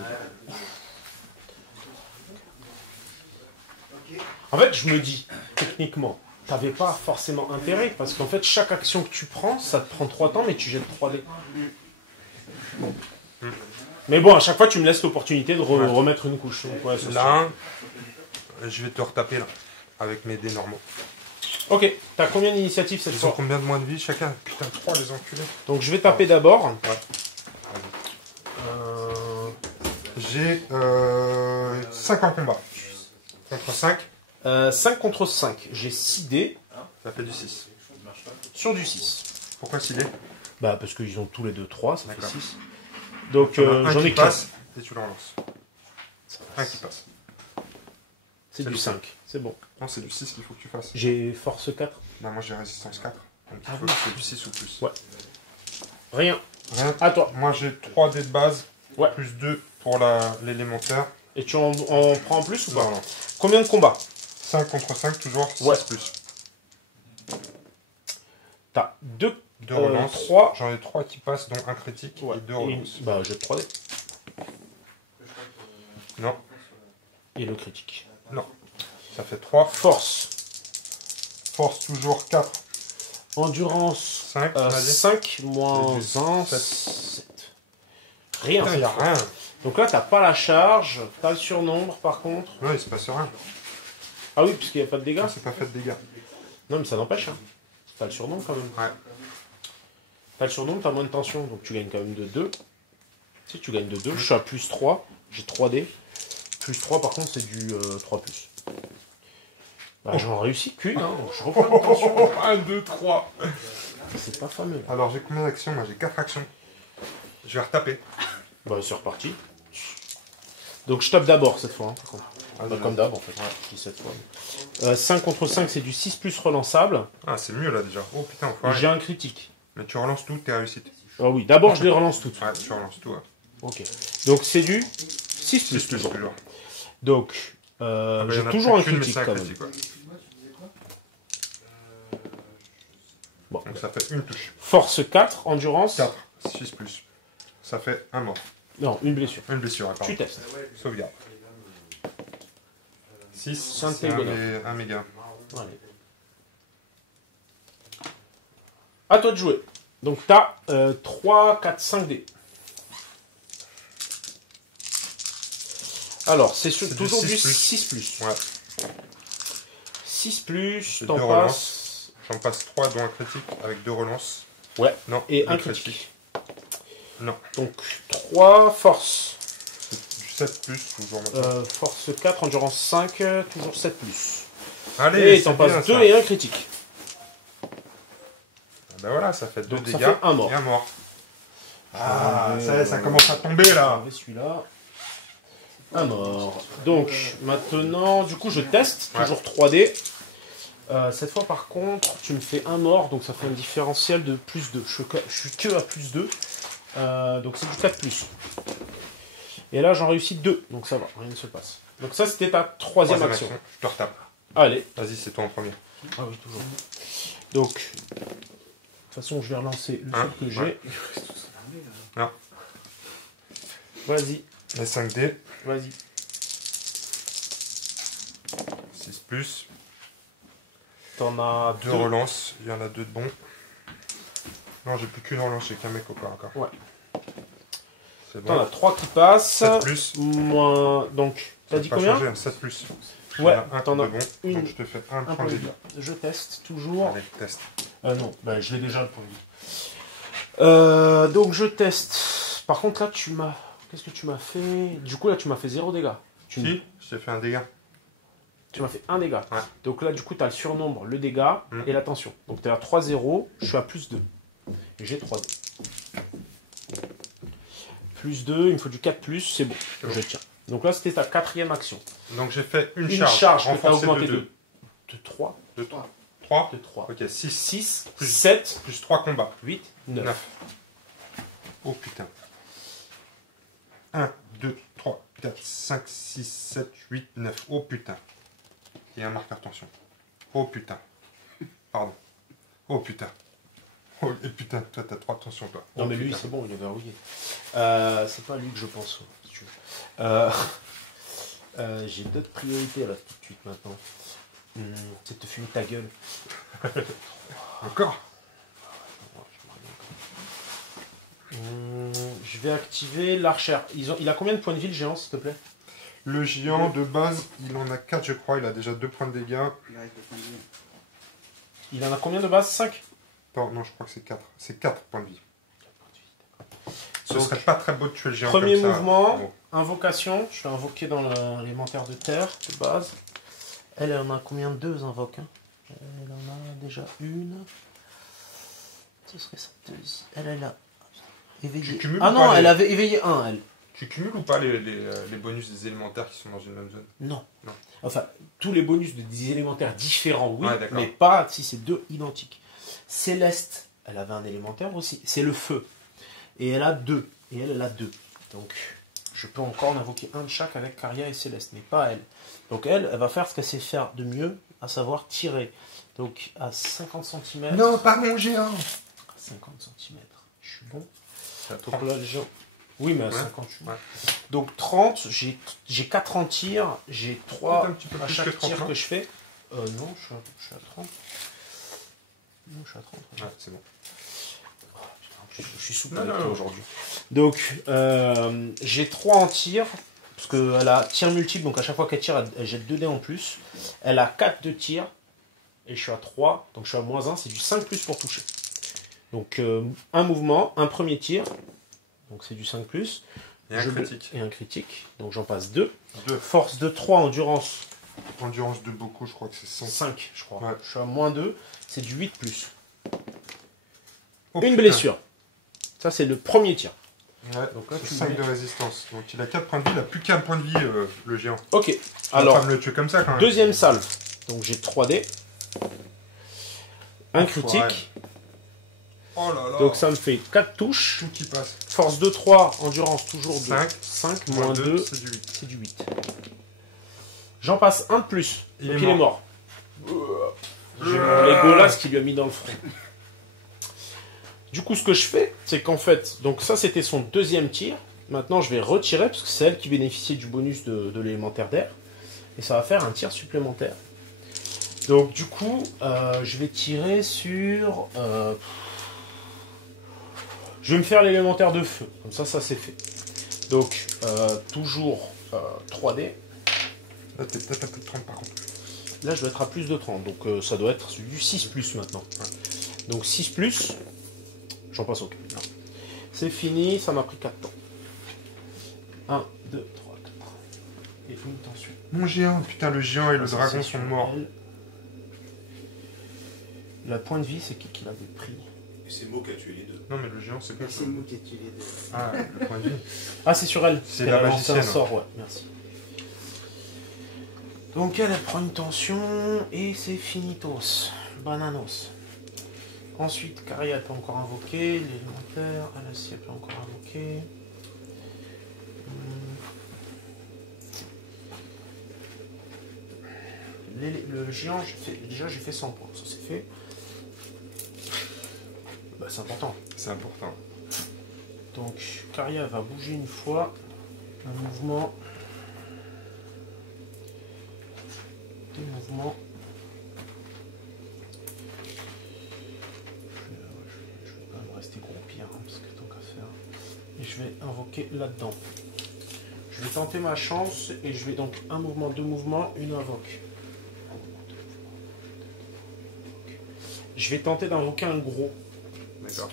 En fait, je me dis, techniquement, t'avais pas forcément intérêt, parce qu'en fait, chaque action que tu prends, ça te prend 3 temps, mais tu jettes 3 dés. Mais bon, à chaque fois, tu me laisses l'opportunité de remettre une couche. Donc, ouais, ça, Là, je vais te retaper là, avec mes dés normaux. ok, t'as combien d'initiatives cette Ils ont fois? combien de moins de vie chacun? Putain, 3 les enculés. Donc je vais taper d'abord. J'ai 5 en combat. Contre 5, 5 contre 5. J'ai 6 dés ça fait du 6. sur du 6. Pourquoi 6 dés? Bah parce qu'ils ont tous les deux 3, ça fait D'accord. 6. Donc Un j'en qui ai 15. passe et tu le relances. Un qui passe. C'est c'est du le 5, c'est bon. Non, c'est du 6 qu'il faut que tu fasses. J'ai force 4. Non, moi j'ai résistance 4. Donc il Ah faut oui. que tu fasses du 6 ou plus. Ouais. Rien. Rien. À toi. Moi j'ai 3 dés de base, Ouais. plus 2 pour l'élémentaire. Et tu en prends en plus ou pas? Non, non. Combien de combats? 5 contre 5, toujours 6 Ouais. plus. T'as 2, 2 relances. 3. J'en ai 3 qui passent, dont un critique Ouais. et 2 relances. Bah j'ai 3 dés. Non, Et le critique. ça fait 3. Force. Force toujours 4. Endurance. 5, on a dit. 5 moins Et 1, sept. 7. Rien. Putain, il n'y a rien. Donc là, t'as pas la charge, t'as le surnombre par contre. Non, il se passe rien. Ah oui, puisqu'il n'y a pas de dégâts. C'est pas fait de dégâts. Non, mais ça n'empêche. Hein. T'as le surnombre quand même. Ouais. T'as le surnombre, t'as moins de tension, donc tu gagnes quand même de 2. Si tu gagnes de 2, je suis à plus 3, j'ai 3 dés. Plus 3, par contre, c'est du 3 plus. Bah, j'en réussis qu'une, hein, donc je reprends une tension. 1, 2, 3. C'est pas fameux. Là. Alors j'ai combien d'actions? Moi j'ai 4 actions. Je vais retaper. Bah, c'est reparti. Donc je tape d'abord cette fois, hein, par contre. Vas-y, Bah, vas-y. comme d'hab en fait. Je dis cette fois. 5 contre 5, c'est du 6 plus relançable. Ah, c'est mieux là déjà. Oh putain, J'ai enfoiré. un critique. Mais tu relances tout, t'es réussite. Ah oui, d'abord je les relance toutes. Ouais, tu relances tout. Ouais. Ok. Donc c'est du 6 plus 6 plus toujours. toujours. Donc Ah, bah, y j'ai en a toujours un plus qu'une, mais critique c'est un quand même. critique, ouais. Bon. Donc ça fait une touche. Force 4, endurance. 4, 6 plus. Ça fait un mort. Non, une blessure. Une blessure, Tu pardon. testes. Sauvegarde. 6, Santé c'est bonheur. un méga. Allez. À toi de jouer. Donc t'as 3, 4, 5 dés. Alors, c'est C'est du toujours 6 du plus. 6 plus. Ouais. 6 plus, Et t'en deux passes. J'en passe 3 dont un critique avec 2 relances. Ouais. Non, Et deux un critique. Non. Donc 3, force. C'est du 7 plus toujours maintenant. Force 4, endurance 5, toujours 7 plus. Allez, Et c'est t'en bien, passes ça. 2 et un critique. Ben voilà, ça fait 2 Donc ça dégâts. fait un mort. Et un mort. Ah, ça commence à tomber là. Enlever celui-là. Un mort. Donc maintenant, du coup, je teste. Ouais. Toujours 3D. Cette fois, par contre, tu me fais un mort. Donc ça fait un différentiel de plus 2. Je suis que à plus 2. Donc c'est du 4 plus. Et là, j'en réussis 2. Donc ça va, rien ne se passe. Donc ça, c'était ta troisième action. Je te retape. Allez. Vas-y, c'est toi en premier. Ah oui, toujours. Donc, de toute façon, je vais relancer le seul que j'ai. ouais. Non. Vas-y, Les 5 dés. vas-y. 6 plus. T'en as 2 relances. Il y en a 2 de bons. Non, j'ai plus qu'une relance. J'ai qu'un mec au corps encore. Ouais. C'est T'en as bon. 3 qui passent. 7 plus. Moins. Donc, t'as dit combien? 7 plus. Ouais, un t'en de as bon. une. Donc je te fais un Un point point de de dégâts. dégâts. Je teste toujours. Allez, teste. Non, bah, je l'ai déjà le point de dégâts. Donc je teste. Par contre, là, tu m'as. Qu'est-ce que tu m'as fait? Du coup, là, tu m'as fait 0 dégâts. Si, je t'ai fait un dégât. Tu m'as fait 1 dégât. Ouais. Donc là, du coup, tu as le surnombre, le dégât et la tension. Donc tu es à 3-0, je suis à plus 2. J'ai 3 dés. Plus 2, il me faut du 4 plus, c'est bon, C'est bon. je tiens. Donc là, c'était ta quatrième action. Donc j'ai fait une Une charge. charge que tu as renforcée augmentée de 2. de 3. De 3. 3. De 3. Ok, 6. 6, Plus 7, Plus 3 combats. 8, 9. 9. Oh putain. 1, 2, 3, 4, 5, 6, 7, 8, 9. Oh putain. Il y a un marqueur tension. Oh putain. Pardon. Oh putain. Oh et putain, toi t'as 3 tensions toi. Non Oh, mais lui putain. c'est bon, il est verrouillé. C'est pas lui que je pense. Si tu veux. J'ai d'autres priorités là tout de suite maintenant. C'est te fumer ta gueule. Encore. Je vais activer l'archère. Il a combien de points de vie le géant, s'il te plaît? Le géant, de base, il en a 4, je crois. Il a déjà 2 points de dégâts. Il arrête de prendre vie. Il en a combien de base? 5? Attends, non, je crois que c'est 4. C'est 4 points de vie. Ce Donc, serait pas très beau de tuer le géant premier comme ça. mouvement, Bon. invocation. Je vais invoquer dans l'élémentaire de terre, de base. Elle en a combien de 2 invoques, hein? Elle en a déjà une. Ce serait sa deuxième. Elle a éveillé. Tu cumules Ah ou non, pas elle les- avait éveillé un, elle. Tu cumules ou pas les bonus des élémentaires qui sont dans une même zone? Non. Non. Enfin, tous les bonus des élémentaires différents, oui, Ouais, d'accord. mais pas si c'est 2 identiques. Céleste, elle avait un élémentaire aussi. C'est le feu. Et elle a 2. Et elle a 2. Donc, je peux encore en invoquer un de chaque avec Caria et Céleste, mais pas elle. Donc elle va faire ce qu'elle sait faire de mieux, à savoir tirer. Donc à 50 cm. Non, pas mon géant! À 50 cm. Je suis bon. Ça Donc là, le géant. Oui, mais à Ouais. 50, je suis bon. Ouais. Donc 30, j'ai 4 en tir, j'ai 3 Peut-être un petit peu à plus chaque que 30, tir non que je fais. Non, je suis à 30. Non, je suis à 30. Ouais, c'est bon. Je suis souple Non, avec non, toi non. aujourd'hui. Donc, j'ai 3 en tir, parce qu'elle a tir multiple, donc à chaque fois qu'elle tire, elle jette 2 dés en plus. Elle a 4 de tir, et je suis à 3, donc je suis à -1, c'est du 5 plus pour toucher. Donc, un mouvement, un premier tir, donc c'est du 5 plus. Et un critique. Et un critique, donc j'en passe 2. 2. Force de 3, endurance Endurance de beaucoup, je crois que c'est 100. 5, je crois. Ouais. Je suis à -2, c'est du 8 plus. Oh, Une putain. blessure. Ça, c'est le premier tir. Ouais, Donc là, c'est tu 5 mets- de résistance. Donc il a 4 points de vie, il a plus qu'un point de vie, le géant. Ok, Tu vas alors, pas me le tuer comme ça quand même. deuxième salve. Donc j'ai 3 dés. Un Enfoiré. critique. Oh là là. Donc ça me fait 4 touches. Tout qui passe. Force de 3, endurance toujours de 5. 5, Moins moins 2, 2, c'est du 8. c'est du 8. J'en passe un de plus. Il Donc est il est mort. J'ai mon Legolas qui lui a mis dans le front. Du coup, ce que je fais, c'est qu'en fait, donc ça c'était son deuxième tir. Maintenant, je vais retirer parce que c'est elle qui bénéficiait du bonus de l'élémentaire d'air. Et ça va faire un tir supplémentaire. Donc, du coup, je vais tirer sur. Je vais me faire l'élémentaire de feu. Comme ça c'est fait. Donc, toujours 3D. Là, t'es peut-être un peu de 30 par contre. Là, je dois être à plus de 30. Donc, ça doit être du 6 plus maintenant. Donc, 6 plus. J'en passe aucun. Non. C'est fini, ça m'a pris 4 temps. 1, 2, 3, 4. Et une tension. Mon géant, putain, le géant et le Ça, dragon c'est sont sur morts. elle. La point de vie, c'est qui l'avait pris? Et c'est Mo qui a tué les deux. Non, mais le géant, c'est pas ça. C'est nous qui as tué les deux. Ah, le point de vie. Ah, c'est sur elle. C'est Elle la a lancé magicienne. un sort, ouais, merci. Donc elle prend une tension et c'est finitos. Bananos. Ensuite, Caria elle peut encore invoquer. L'élémentaire, elle aussi elle peut encore invoquer. Le géant, j'ai fait 100 points. Ça c'est fait. Bah, c'est important. C'est important. Donc, Caria va bouger une fois. Un mouvement. Deux mouvements. Je vais quand même rester groupir, hein, parce que tant qu'à faire. Et je vais invoquer là-dedans. Je vais tenter ma chance et je vais donc un mouvement, deux mouvements, une invoque. Je vais tenter d'invoquer un gros, D'accord.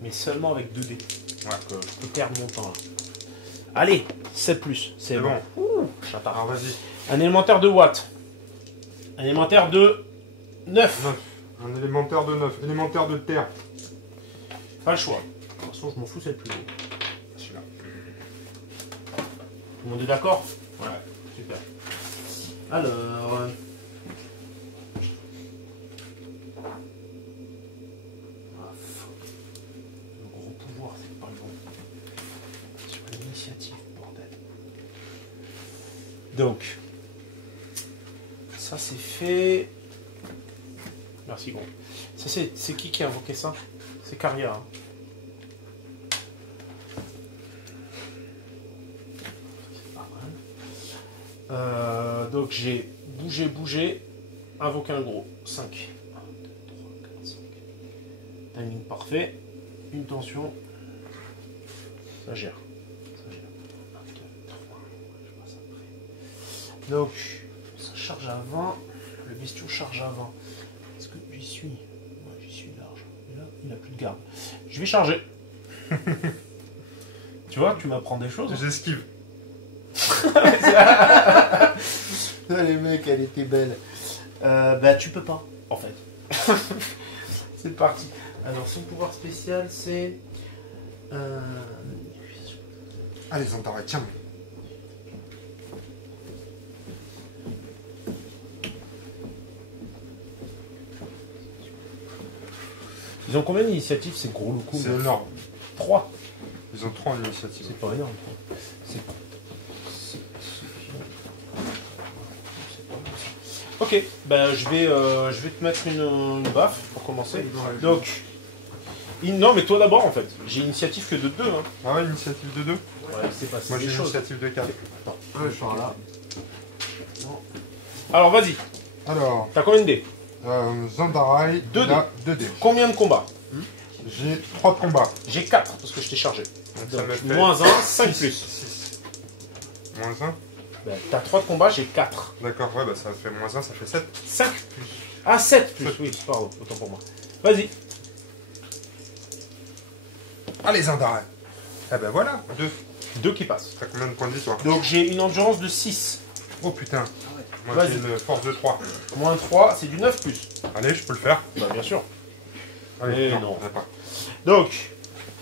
mais seulement avec 2 dés. Ouais. Donc, je peux perdre mon temps là. Allez, 7 plus, c'est bon. bon. Chatard. Alors vas-y. Un élémentaire de Watt. Un élémentaire de 9. 9. Un élémentaire de 9. Élémentaire de terre. Pas le choix. De toute façon, je m'en fous, c'est le plus haut. Celui-là. Tout le monde est d'accord? Ouais. Super. Alors. Ah, fuck. Le gros pouvoir, c'est pas bon. Sur l'initiative, bordel. Donc. Ça, c'est fait. Merci, gros. Ça, c'est qui a invoqué ça? C'est Caria. Hein. C'est pas mal. Donc j'ai bougé. invoquer un gros. 5. 1, 2, 3, 4, 5. Timing parfait. Une tension. Ça gère. Ça gère. 1, 2, 3. Je passe après. Donc, ça charge à 20. Le bestiau charge à 20. Est-ce que j'y suis? Ouais, j'y suis large. Et là, il n'a plus de garde. Je vais charger. Tu vois, tu m'apprends des choses. J'esquive. Les mecs, elle était belle. Bah, tu peux pas, en fait. C'est parti. Alors, son pouvoir spécial, c'est. Allez, Zandarai, tiens. Ils ont combien d'initiatives, ces gros loups? C'est énorme. 3. Ils ont 3 en initiative. C'est pas énorme. C'est pas. Ok, bah je vais te mettre une baffe pour commencer. Donc, non mais toi d'abord en fait. J'ai initiative que de 2. Hein. Ah ouais, initiative de 2. Ouais, c'est passé Moi des j'ai choses. initiative de 4. Attends, je pars là. Non. Alors vas-y, Alors, t'as combien de dés? Zandarai, 2 dés. 2 dés. Combien de combats? J'ai 3 de combat. J'ai 4 parce que je t'ai chargé. Donc, ça Donc, me fait moins 1, 5 6. plus. 6. Moins 1. Ben, t'as 3 de combat, j'ai 4. D'accord, ouais, bah ça fait moins 1, ça fait 7. 5 plus. Ah, 7 plus. Oui, pardon, autant pour moi. Vas-y. Allez, Zandarai. Eh ben voilà, 2. 2 qui passent. T'as combien de points de vie, toi? Donc j'ai une endurance de 6. Oh putain. Moi Vas-y. j'ai une force de 3. Moins 3, c'est du 9 plus. Allez, je peux le faire. Bah bien sûr. Allez, Eh non, non. on a pas. Donc,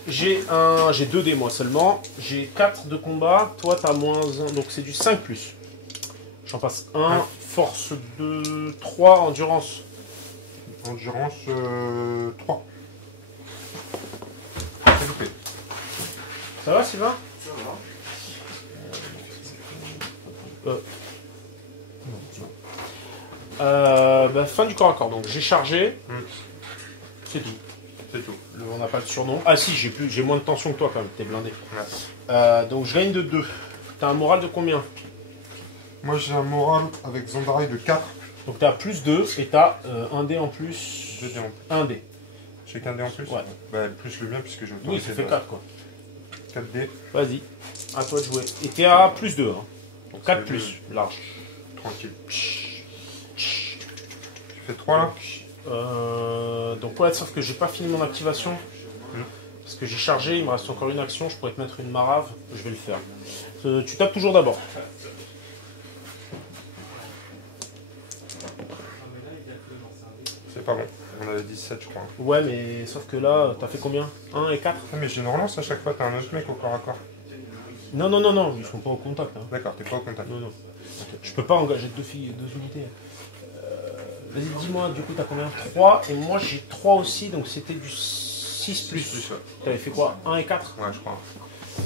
j'ai 2 dés moi seulement. J'ai 4 de combat. Toi, t'as moins 1. Donc, c'est du 5 plus. J'en passe 1. Force de 3. Endurance. Endurance 3. C'est loupé. Ça va, Sylvain? Ça va. Bah, fin du corps à corps. Donc, j'ai chargé. C'est tout. C'est tout. On n'a pas de surnom. Ah si, j'ai moins de tension que toi quand même. T'es blindé. Ouais. Donc, je gagne de 2. T'as un moral de combien? Moi j'ai un moral avec Zandarai de 4. Donc, t'as plus 2 et t'as un dé en plus. 2 dés en plus. Un dé. J'ai qu'un dé en plus. Ouais. Bah plus le mien puisque je Oui, ça fait 4 quoi. 4 dés. Vas-y, à toi de jouer. Et t'es à plus 2. Hein. Donc 4 C'est plus, large. Tranquille. Tu fais 3 là. Donc ouais, sauf que j'ai pas fini mon activation. Parce que j'ai chargé, il me reste encore une action. Je pourrais te mettre une marave. Je vais le faire. Tu tapes toujours d'abord. C'est pas bon. On avait 17 je crois. Ouais, mais sauf que là, t'as fait combien? 1 et 4? Ah, mais j'ai une relance à chaque fois, t'as un autre mec au corps à corps. Non, non, non, non, ils sont pas au contact. Hein. D'accord, t'es pas au contact. Non, non. Je peux pas engager 2 filles, 2 unités. Vas-y, dis-moi, du coup, t'as combien? 3, et moi j'ai 3 aussi, donc c'était du 6 plus. Ouais. T'avais fait quoi? 1 et 4? Ouais, je crois.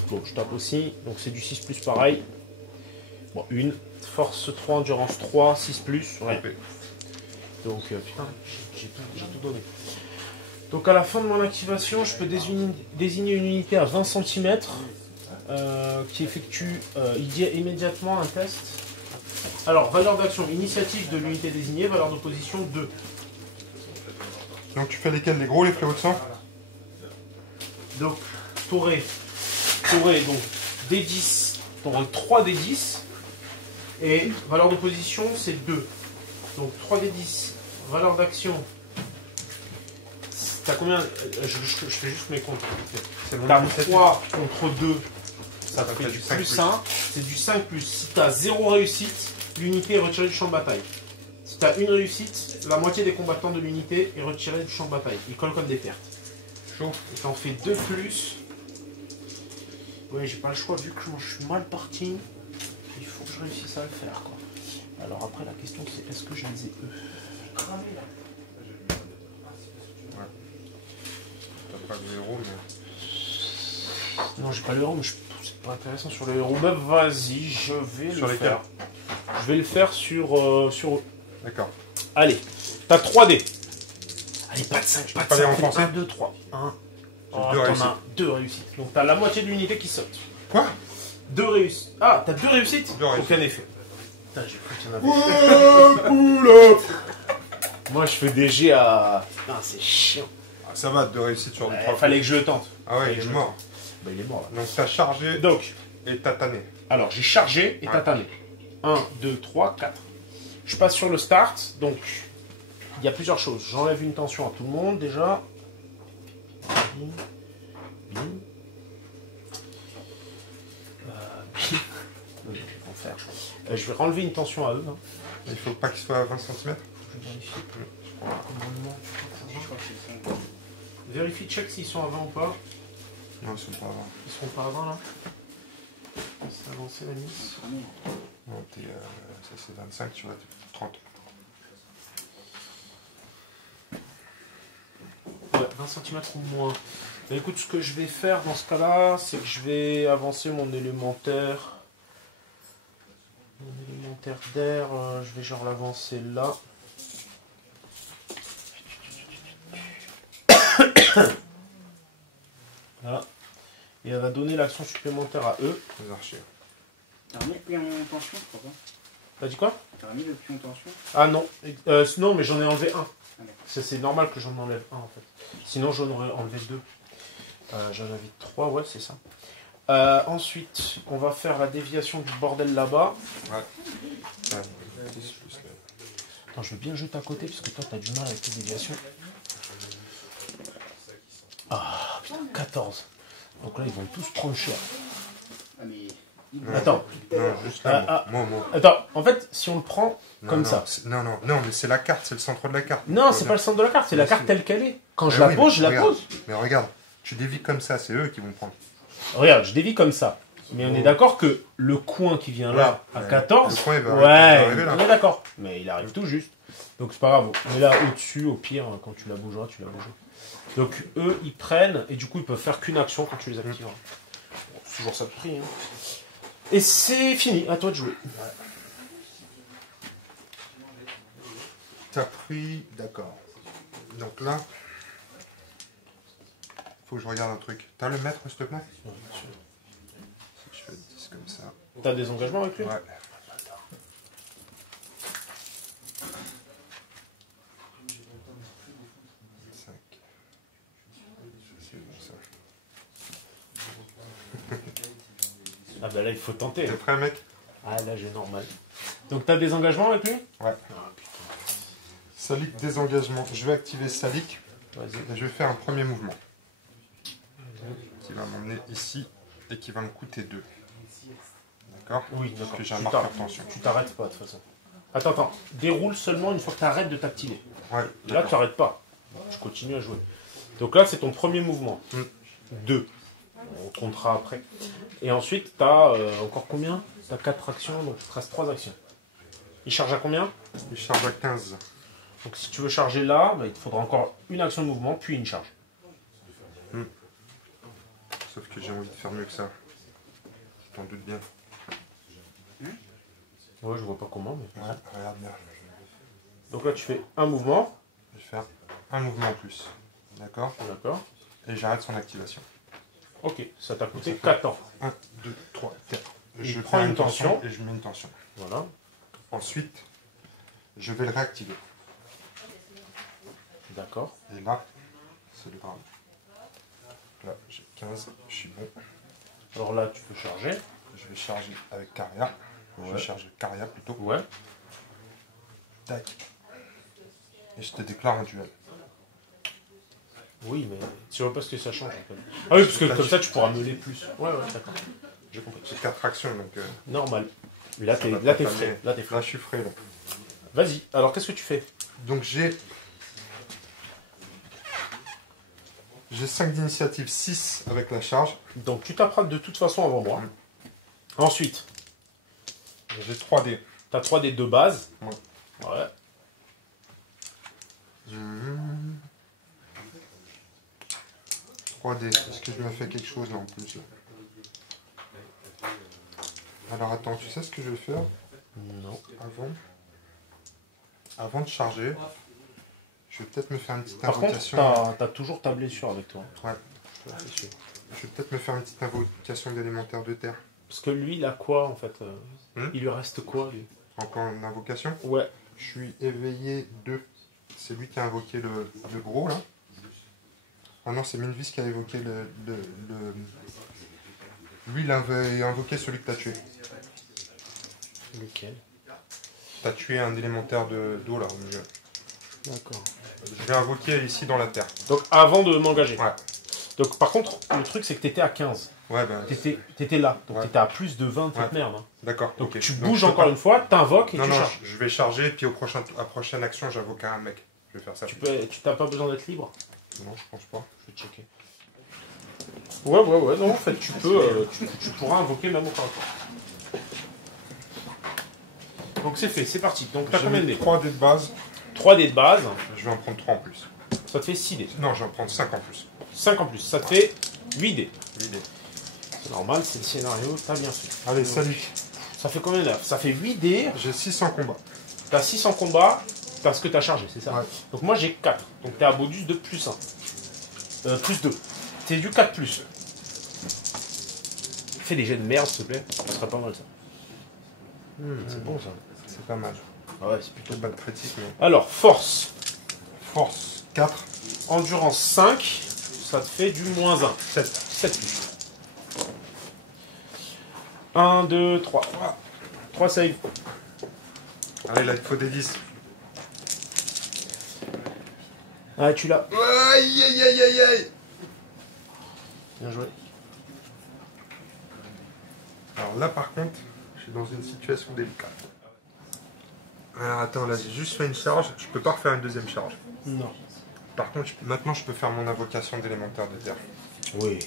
Bon, je tape aussi, donc c'est du 6 plus pareil. Bon, une. Force 3, endurance 3, 6 plus. Ouais. Ok. Donc, putain, j'ai tout donné. Donc, à la fin de mon activation, je peux désigner une unité à 20 cm qui effectue immédiatement un test. Alors, valeur d'action, initiative de l'unité désignée, valeur d'opposition 2. Donc tu fais lesquels? Les gros, les fléaux de sang? Donc, t'aurais donc D10, t'aurais 3 D10, et valeur d'opposition c'est 2. Donc 3 D10, valeur d'action. T'as combien? Je fais juste mes comptes. C'est mon T'as initiative. 3 contre 2, ça Ça fait fait du du 5 plus plus. 1, c'est du 5 plus. Si t'as 0 réussite, l'unité est retirée du champ de bataille. Si t'as une réussite, la moitié des combattants de l'unité est retirée du champ de bataille. Ils collent comme des pertes. Chaud. Et t'en fais 2 plus. Ouais, j'ai pas le choix vu que je suis mal parti. Il faut que je réussisse à le faire quoi. Alors après la question c'est est-ce que je les ai eux? T'as pas de héros, mais. Non j'ai pas le héros mais c'est pas intéressant sur le héros. Bah vas-y, je vais Sur le lesquels? faire. Je vais le faire sur eux. D'accord. Allez, t'as 3 dés. Allez, pas de 5, pas de pas les 5. renforcer? 1, 2, 3. 1. J'ai Oh, deux t'en réussites. as 2 réussites. Donc t'as la moitié de l'unité qui saute. Quoi? 2 réussites. Ah, t'as 2 réussites? Deux réussites. Aucun effet. Putain, j'ai cru qu'il y en avait. Oula. Moi, je fais des jets à... Putain, c'est chiant. Ah, ça va, de réussite sur le Il 3. fallait que je le tente. Ah ouais, Fallait il que est je le mort. tente. Bah, il est mort, là. Donc t'as chargé Donc, et t'as tanné. alors, j'ai chargé et Ouais. tatané. 1, 2, 3, 4. Je passe sur le start, donc il y a plusieurs choses. J'enlève une tension à tout le monde déjà. Bim. Bim. Bim. Ils vont faire. Je vais renlever une tension à eux. Hein. Il faut pas qu'il soit à 20 cm. Je vérifie. Je crois qu'ils sont. Vérifie, check s'ils sont à 20 ou pas. Non, ils sont pas à 20. Ils seront pas à 20 là. C'est avancé la mise. Non, ça c'est 25, tu vas 30. Ouais, 20 cm ou moins. Bah, écoute, ce que je vais faire dans ce cas-là, c'est que je vais avancer mon élémentaire. Mon élémentaire d'air, je vais genre l'avancer là. Voilà. Et elle va donner l'action supplémentaire à eux. Les archers. T'as remis le pion en tension, je crois pas. T'as dit quoi? T'as remis le pion en tension? Ah non, non, mais j'en ai enlevé un. d'accord. C'est normal que j'en enlève un en fait. Sinon j'en aurais enlevé deux. J'en avais trois, ouais, c'est ça. Ensuite, on va faire la déviation du bordel là-bas. Ouais. Attends, je vais bien jeter à côté parce que toi t'as du mal avec les déviations. Ah putain, 14. Donc là ils vont tous prendre cher. Ah, mais. Attends. Non, juste là. Moi. Attends, en fait, si on le prend Non, comme non, ça. Non, mais c'est la carte, c'est le centre de la carte. Non, c'est pas le centre de la carte, c'est la Mais carte si. telle qu'elle est. Quand je Mais la oui, pose, mais je la regarde. pose. Mais regarde, tu dévis comme ça, c'est eux qui vont prendre. Regarde, je dévie comme ça. Mais on est d'accord que le coin qui vient là, Ouais, à ouais. 14, Le coin, il va ouais, arriver là. on est d'accord. Mais il arrive tout juste. Donc c'est pas grave. Mais là, au-dessus, au pire, quand tu la bougeras, tu la bougeras. Donc eux, ils prennent, et du coup, ils peuvent faire qu'une action quand tu les activeras. Bon, c'est toujours ça de prix. Hein. Et c'est fini, à toi de jouer. T'as pris, d'accord. Donc là, faut que je regarde un truc. T'as le maître, s'il te plaît? Si je fais 10 comme ça. T'as des engagements avec lui? Ouais. C'est bon ça. Ah bah là, il faut tenter. T'es prêt, mec? Ah là, j'ai normal. Donc t'as des engagements avec lui? Ouais. Ah putain. Salic désengagement. Je vais activer Salic Vas-y. et je vais faire un premier mouvement. Qui va m'emmener ici et qui va me coûter 2. D'accord? Oui, d'accord. Parce que j'ai un Tu marqueur t'arrêtes. tension. Tu t'arrêtes pas de toute façon. Attends. Déroule seulement une fois que tu arrêtes de t'activer. Ouais. Là, tu n'arrêtes pas. Je continue à jouer. Donc là, c'est ton premier mouvement. 2. On comptera après. Et ensuite, tu as encore combien? Tu as 4 actions, donc il te reste 3 actions. Il charge à combien? Il charge à 15. Donc si tu veux charger là, bah, il te faudra encore une action de mouvement, puis une charge. Sauf que j'ai envie de faire mieux que ça. Je t'en doute bien. Ouais, je vois pas comment. Mais... Ouais, regarde bien. Donc là, tu fais un mouvement. Je vais faire un mouvement en plus. D'accord? D'accord. Et j'arrête son activation. Ok, ça t'a coûté Ça fait 4 ans. 1, 2, 3, 4. Il Je prend fais une tension. et je mets une tension. Voilà. Ensuite, je vais le réactiver. D'accord. Et là, c'est le drame. Là, j'ai 15, je suis bon. Alors là, tu peux charger. Je vais charger avec Caria. Je Ouais. vais charger Caria plutôt. Ouais. Tac. Et je te déclare un duel. Oui, mais tu vois pas ce que ça change en fait. Ah oui, parce que comme ça, tu pourras meuler plus. Ouais, d'accord. J'ai compris. J'ai 4 actions, donc... Normal. Là, ça va t'es pas frais. t'amener. Là, t'es frais. Là, je suis frais, là. Vas-y. Alors, qu'est-ce que tu fais? Donc, j'ai 5 d'initiative, 6 avec la charge. Donc, tu taperas de toute façon avant moi. Ensuite, J'ai 3 dés. tu as 3 des 2 bases. Ouais. Ouais. 3 dés. Est-ce que je me fais quelque chose là en plus là? Alors attends, tu sais ce que je vais faire Non. avant de charger, je vais peut-être me faire une petite Par contre, invocation. t'as toujours ta blessure avec toi. Ouais. Je suis sûr. Je vais peut-être me faire une petite invocation d'élémentaire de terre. Parce que lui, il a quoi en fait Hmm? Il lui reste quoi lui? Encore une invocation. Ouais. Je suis éveillé 2. C'est lui qui a invoqué le gros là. Ah non, c'est Minvis qui a évoqué Lui, il a invoqué celui que t'as tué. Lequel? T'as tué un élémentaire d'eau là au milieu. D'accord. Je vais invoquer ici dans la terre. Donc avant de m'engager. Ouais. Donc par contre, le truc c'est que t'étais à 15. Ouais, bah. T'étais là. Donc Ouais. t'étais à plus de 20 de cette Ouais. merde. Hein. D'accord. Donc ok. tu Donc, bouges je peux encore pas- une fois, t'invoques et Non, tu non, charges. je vais charger, puis à prochaine action, j'invoque un mec. Je vais faire ça. Tu t'as pas besoin d'être libre? Non, je pense pas. Je vais checker. Ouais, non, en fait, tu peux, tu pourras invoquer même au corps à corps. Donc c'est fait, c'est parti. Donc t'as J'ai combien de mis dés? 3 dés de base. 3 dés de base, Je vais en prendre 3 en plus. ça te fait 6 dés. Non, je vais en prendre 5 en plus. 5 en plus, ça te fait 8 dés. 8 dés. C'est normal, c'est le scénario, t'as bien fait. Allez, salut. Ça fait combien d'heures? Ça fait 8 dés, J'ai 6 en combat. t'as 6 en combat, parce que t'as chargé, c'est ça? Ouais. Donc moi j'ai 4, donc t'es à bonus de plus 1. Plus 2. T'es du 4 plus. Fais des jets de merde, s'il te plaît. Ça serait pas mal ça. C'est bon ça. C'est pas mal. Ah ouais, c'est plutôt Pas de critique, mais. Alors, force. Force 4. Endurance 5. Ça te fait du moins 1. 7. 7 plus. 1, 2, 3. 3 save. Allez, là, il faut des 10. Ah, tu l'as. Aïe, aïe, aïe, aïe, aïe. Bien joué. Alors là, par contre, je suis dans une situation délicate. Alors attends, là, j'ai juste fait une charge. Je peux pas refaire une deuxième charge. Non. Par contre, maintenant, je peux faire mon invocation d'élémentaire de terre. Oui.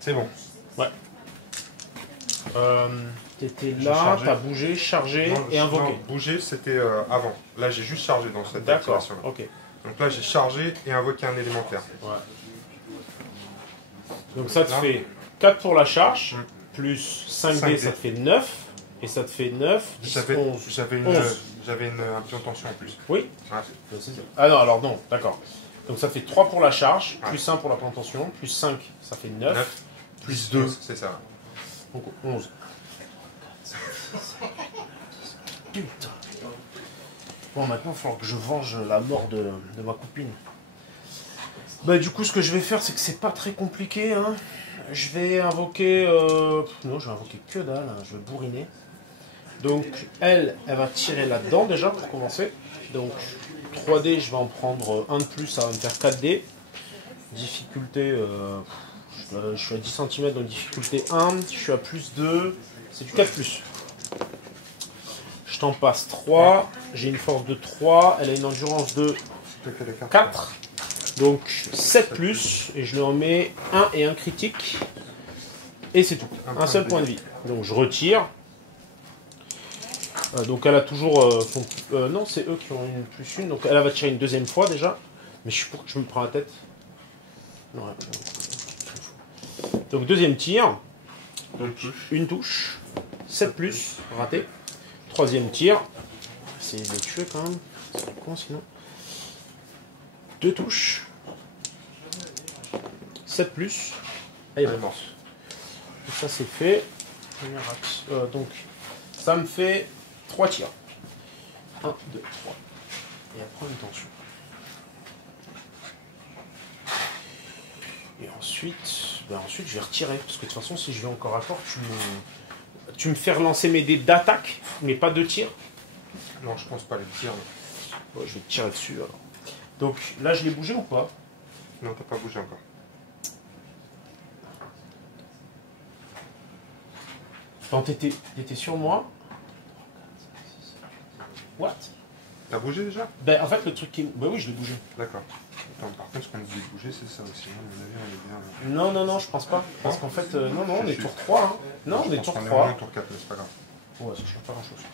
C'est bon. Ouais. T'étais J'ai là, chargé. t'as bougé, chargé Non, et invoqué. non, bouger, c'était avant. Là, j'ai juste chargé dans cette D'accord. activation-là. Ok. Donc là, j'ai chargé et invoqué un élémentaire. Ouais. Donc ça te Là. fait 4 pour la charge, Mm. plus 5 5 dés, dés. ça te fait 9. Et ça te fait 9, 10, J'avais 11. j'avais 11. un pion de tension en plus. Oui. Ouais. Ah non, alors non, d'accord. Donc ça fait 3 pour la charge, Ouais. plus 1 pour la plantation, plus 5, ça fait 9, 9, plus 2, c'est ça. donc 11. Putain. Bon, maintenant, il va falloir que je venge la mort de ma copine. Bah du coup, ce que je vais faire, c'est que c'est pas très compliqué. Hein. Je vais invoquer... Non, je vais invoquer que dalle, hein. Je vais bourriner. Donc, elle va tirer là-dedans déjà, pour commencer. Donc, 3D, je vais en prendre un de plus, ça va me faire 4D. Difficulté... je suis à 10 cm, donc difficulté 1. Je suis à plus 2. C'est du 4 plus. Je t'en passe 3. J'ai une force de 3. Elle a une endurance de 4. Donc 7 plus. Et je lui en mets 1 et 1 critique. Et c'est tout. Un seul point de vie. Donc je retire. Donc elle a toujours son... non, c'est eux qui ont une plus une. Donc elle va tirer une deuxième fois déjà. Mais je suis pour que je me prends la tête. Non, ouais. Donc deuxième tir. Donc une touche. 7 plus. Raté. Troisième tir. Essayer de le tuer quand même. C'est con sinon. 2 touches. 7 plus. Et il est mort. Donc ça c'est fait. Première action. Donc ça me fait 3 tirs. 1, 2, 3. Et après une tension. Et ensuite, ensuite je vais retirer. Parce que de toute façon si je vais encore à corps, tu me fais relancer mes dés d'attaque, mais pas de tir. Non, je pense pas les tirs. Bon, je vais te tirer dessus alors. Donc là je l'ai bougé ou pas? Non, t'as pas bougé encore. Quand t'étais sur moi. What? T'as bougé déjà? Ben en fait le truc qui... Ben oui je l'ai bougé. D'accord. Attends, par contre, ce qu'on dit de bouger, c'est ça aussi. À mon avis, on est bien. Non, je pense pas. Parce qu'en fait, non, on est Je tour suis- 3. Hein. Non, on est Je tour pense qu'on 3. moins tour 4, mais c'est pas grave. Ouais, ça change pas grand chose.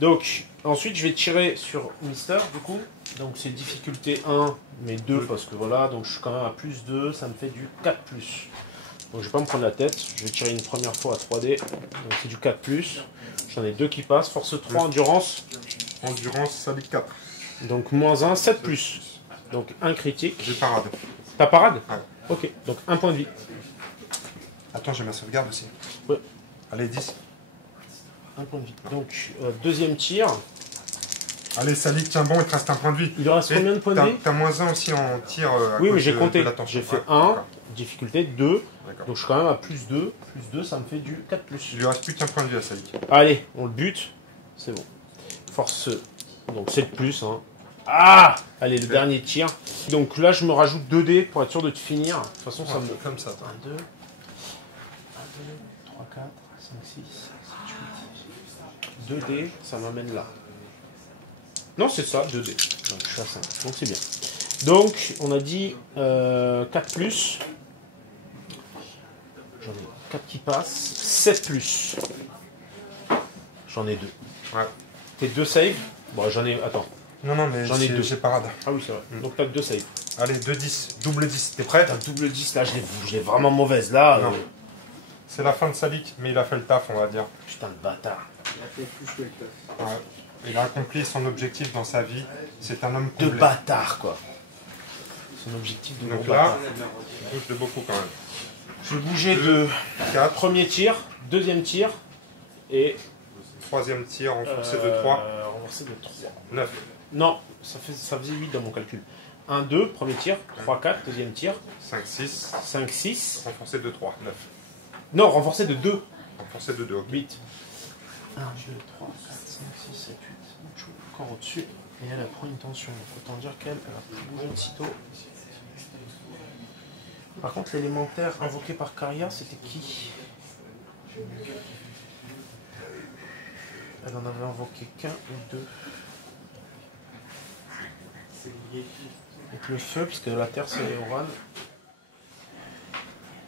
Donc, ensuite, je vais tirer sur Mister, du coup. Donc, c'est difficulté 1, mais 2, parce que voilà. Donc, je suis quand même à plus 2, ça me fait du 4 plus. Donc, je vais pas me prendre la tête. Je vais tirer une première fois à 3D. Donc, c'est du 4 plus. J'en ai 2 qui passent. Force 3, endurance. Endurance, salique 4. Donc, moins 1, 7 plus. Donc, 1 critique. J'ai parade. Ta parade? Ouais. Ok, donc 1 point de vie. Attends, j'ai ma sauvegarde aussi. Ouais. Allez, 10. Un point de vie. Donc, deuxième tir. Allez, Salik, tiens bon, il te reste un point de vie. Il lui reste Et combien de points de vie? T'as moins 1 aussi en tir. À Oui, cause mais j'ai de compté. la tension. J'ai fait Ouais, 1, d'accord. difficulté 2. D'accord. Donc, je suis quand même à plus 2. Plus 2, ça me fait du 4 plus. Il lui reste plus qu'un point de vie à Salik. Allez, on le bute. C'est bon. Force. Donc, c'est le plus. Hein. Ah! Allez, le dernier tir. Donc là, je me rajoute 2 dés pour être sûr de te finir. De toute façon, ça me. Comme ça. 1, 2, 3, 4, 5, 6, 7, 8. 2 dés, ça m'amène là. Non, c'est ça, 2 dés. Donc je suis à 5. Donc c'est bien. Donc, on a dit 4 plus. J'en ai 4 qui passent. 7 plus. J'en ai 2. Ouais. T'es 2 saves? Bon, j'en ai. Attends. Non, non, mais J'en ai 2. j'ai parade. Ah oui, c'est vrai. Donc t'as 2 saves. Allez, 2-10. Double 10. T'es prêt? T'as double 10 là, je l'ai vraiment mauvaise là. Non. C'est la fin de Salik, mais il a fait le taf, on va dire. Putain de bâtard. Il a fait plus que le taf. Ouais. Il a accompli son objectif dans sa vie. C'est un homme De complet. bâtard quoi. Son objectif de Donc gros là, bâtard. il bouge de beaucoup quand même. Je vais bouger de 4, premier tir, deuxième tir et troisième tir, renforcé de 3, renforcé de 3. 9. Non, ça faisait 8 dans mon calcul. 1, 2, premier tir, 3, 4, deuxième tir, 5, 6, 5, 6. renforcé de 3, 9. Non, renforcé de 2. Renforcé de 2, ok. 8. 1, 2, 3, 4, 5, 6, 7, 8. Je suis encore au-dessus. Et elle prend une tension. Autant dire qu'elle va bouger de sitôt. Par contre, l'élémentaire invoqué par Caria, c'était qui? Elle en avait invoqué qu'un ou deux. Avec le feu, puisque la terre c'est les Oran.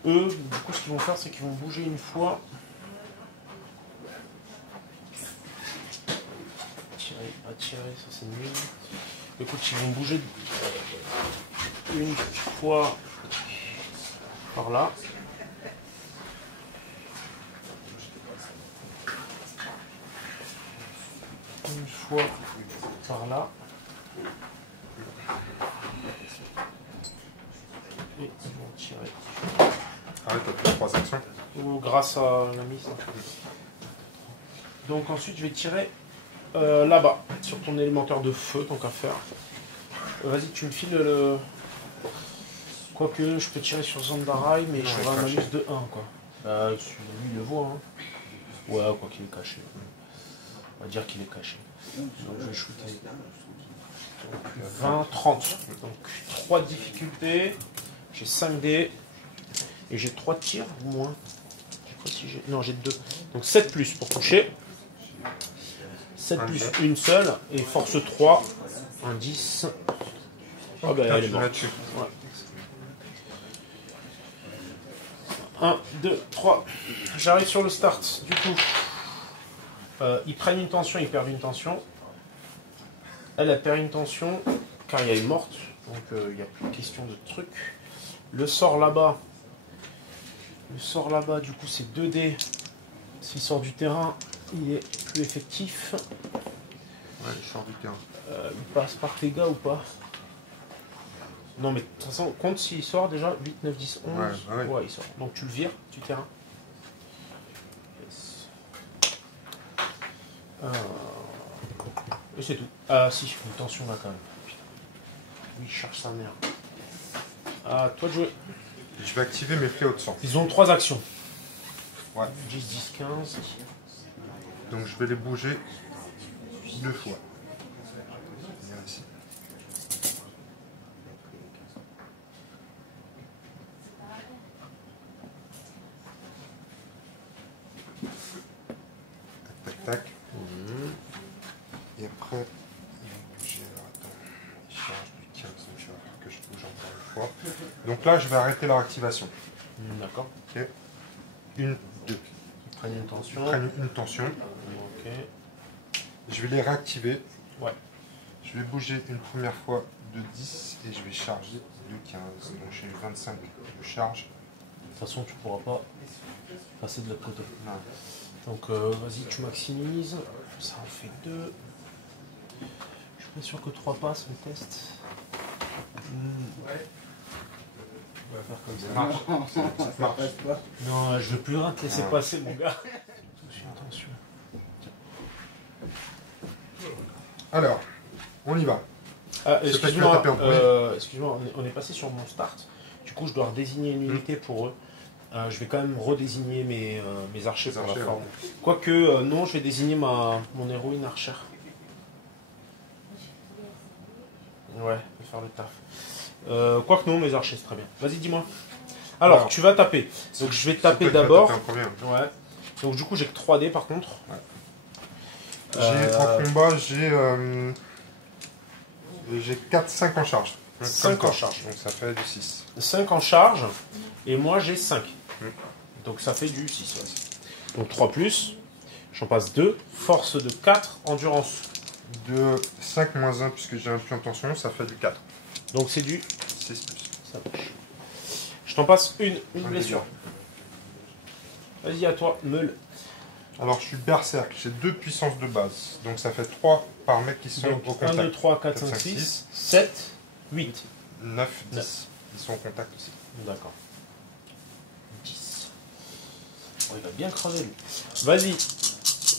Eux, du coup, ce qu'ils vont faire, c'est qu'ils vont bouger une fois. Attirer, ça c'est nul. Écoute, ils vont bouger une fois par là. Une fois par là. Et ils vont tirer. Ah ouais, t'as fait 3 actions. Ou grâce à la mise. Donc ensuite, je vais tirer là-bas, sur ton élémentaire de feu, tant qu'à faire. Vas-y, tu me files le... Quoique, je peux tirer sur Zandarai, mais j'aurai un malus de 1, quoi. Lui, il le voit, hein. Ouais, quoi qu'il est caché. On va dire qu'il est caché. Donc, je vais shooter. 20, 30. Donc, 3 difficultés. J'ai 5 dés. Et j'ai 3 tirs, ou moins. Non, j'ai 2. Donc, 7 plus pour toucher. 7 plus une seule. Et force 3. Un 10. Ah bah, elle est morte. Ouais. 1, 2, 3. J'arrive sur le start. Du coup, ils prennent une tension, ils perdent une tension. Elle perd une tension. Caria est morte. Donc il n'y a plus de question de truc. Le sort là-bas. Le sort là-bas, du coup, c'est 2 dés. S'il sort du terrain, il est plus effectif. Ouais, il sort du terrain. Il passe par tes gars ou pas? Non, mais de toute façon, compte s'il sort déjà 8, 9, 10, 11. Ouais, bah ouais. Ouais, il sort. Donc tu le vires du terrain. Yes. Et c'est tout. Ah, si, une tension là quand même. Putain. Oui, il cherche sa mère. À toi de jouer. Je vais activer mes fléaux de sang. Ils ont 3 actions. Ouais. 10, 10, 15. Donc je vais les bouger 2 fois. Viens ici. Tac, tac, tac. Et après, il va bouger. Alors attends, il charge du 15, donc il va falloir que je bouge encore une fois. Donc là, je vais arrêter leur activation. D'accord. Ok. 1, 2. Ils prennent une tension. Ils prennent une tension. Ok. Je vais les réactiver. Ouais. Je vais bouger une première fois de 10 et je vais charger de 15. Donc j'ai eu 25 de charge. De toute façon, tu pourras pas passer de l'autre côté. Non. Donc vas-y, tu maximises. Ça en fait 2. Je suis pas sûr que 3 passent, on teste. On va faire comme ça. Ça marche. Ça passe pas. Non, je veux plus rien te laisser passer, mon gars. Touche une tension. On y va. Excuse-moi, C'est pas que taper en premier. excuse-moi, on est passé sur mon start. Du coup, je dois redésigner une unité pour eux. Je vais quand même redésigner mes archers pour la forme. Quoique, non, je vais désigner mon héroïne archère. Ouais, je vais faire le taf. Quoique non, mes archers, c'est très bien. Vas-y, dis-moi. Alors, tu vas taper. Donc, je vais taper d'abord. Ouais. Donc, du coup, j'ai que 3 dés par contre. Ouais. En combat, j'ai 4-5 en charge. 5 en charge. Donc, ça fait du 6. 5 en charge. Et moi, j'ai 5. Donc, ça fait du 6. Ouais. Donc, 3 plus. J'en passe 2. Force de 4. Endurance. De 5 moins 1, puisque j'ai un plus en tension, ça fait du 4. Donc, c'est du 6 plus. Ça marche. Je t'en passe une blessure. Vas-y, à toi, meule. Alors, je suis berserk, j'ai 2 puissances de base. Donc, ça fait 3 par mec qui sont Donc, au contact. 1, 2, 3, 4, 5, 6, 7, 8. 9, 10. Ils sont au contact aussi. D'accord. 10. Oh, il va bien crever, lui. Vas-y.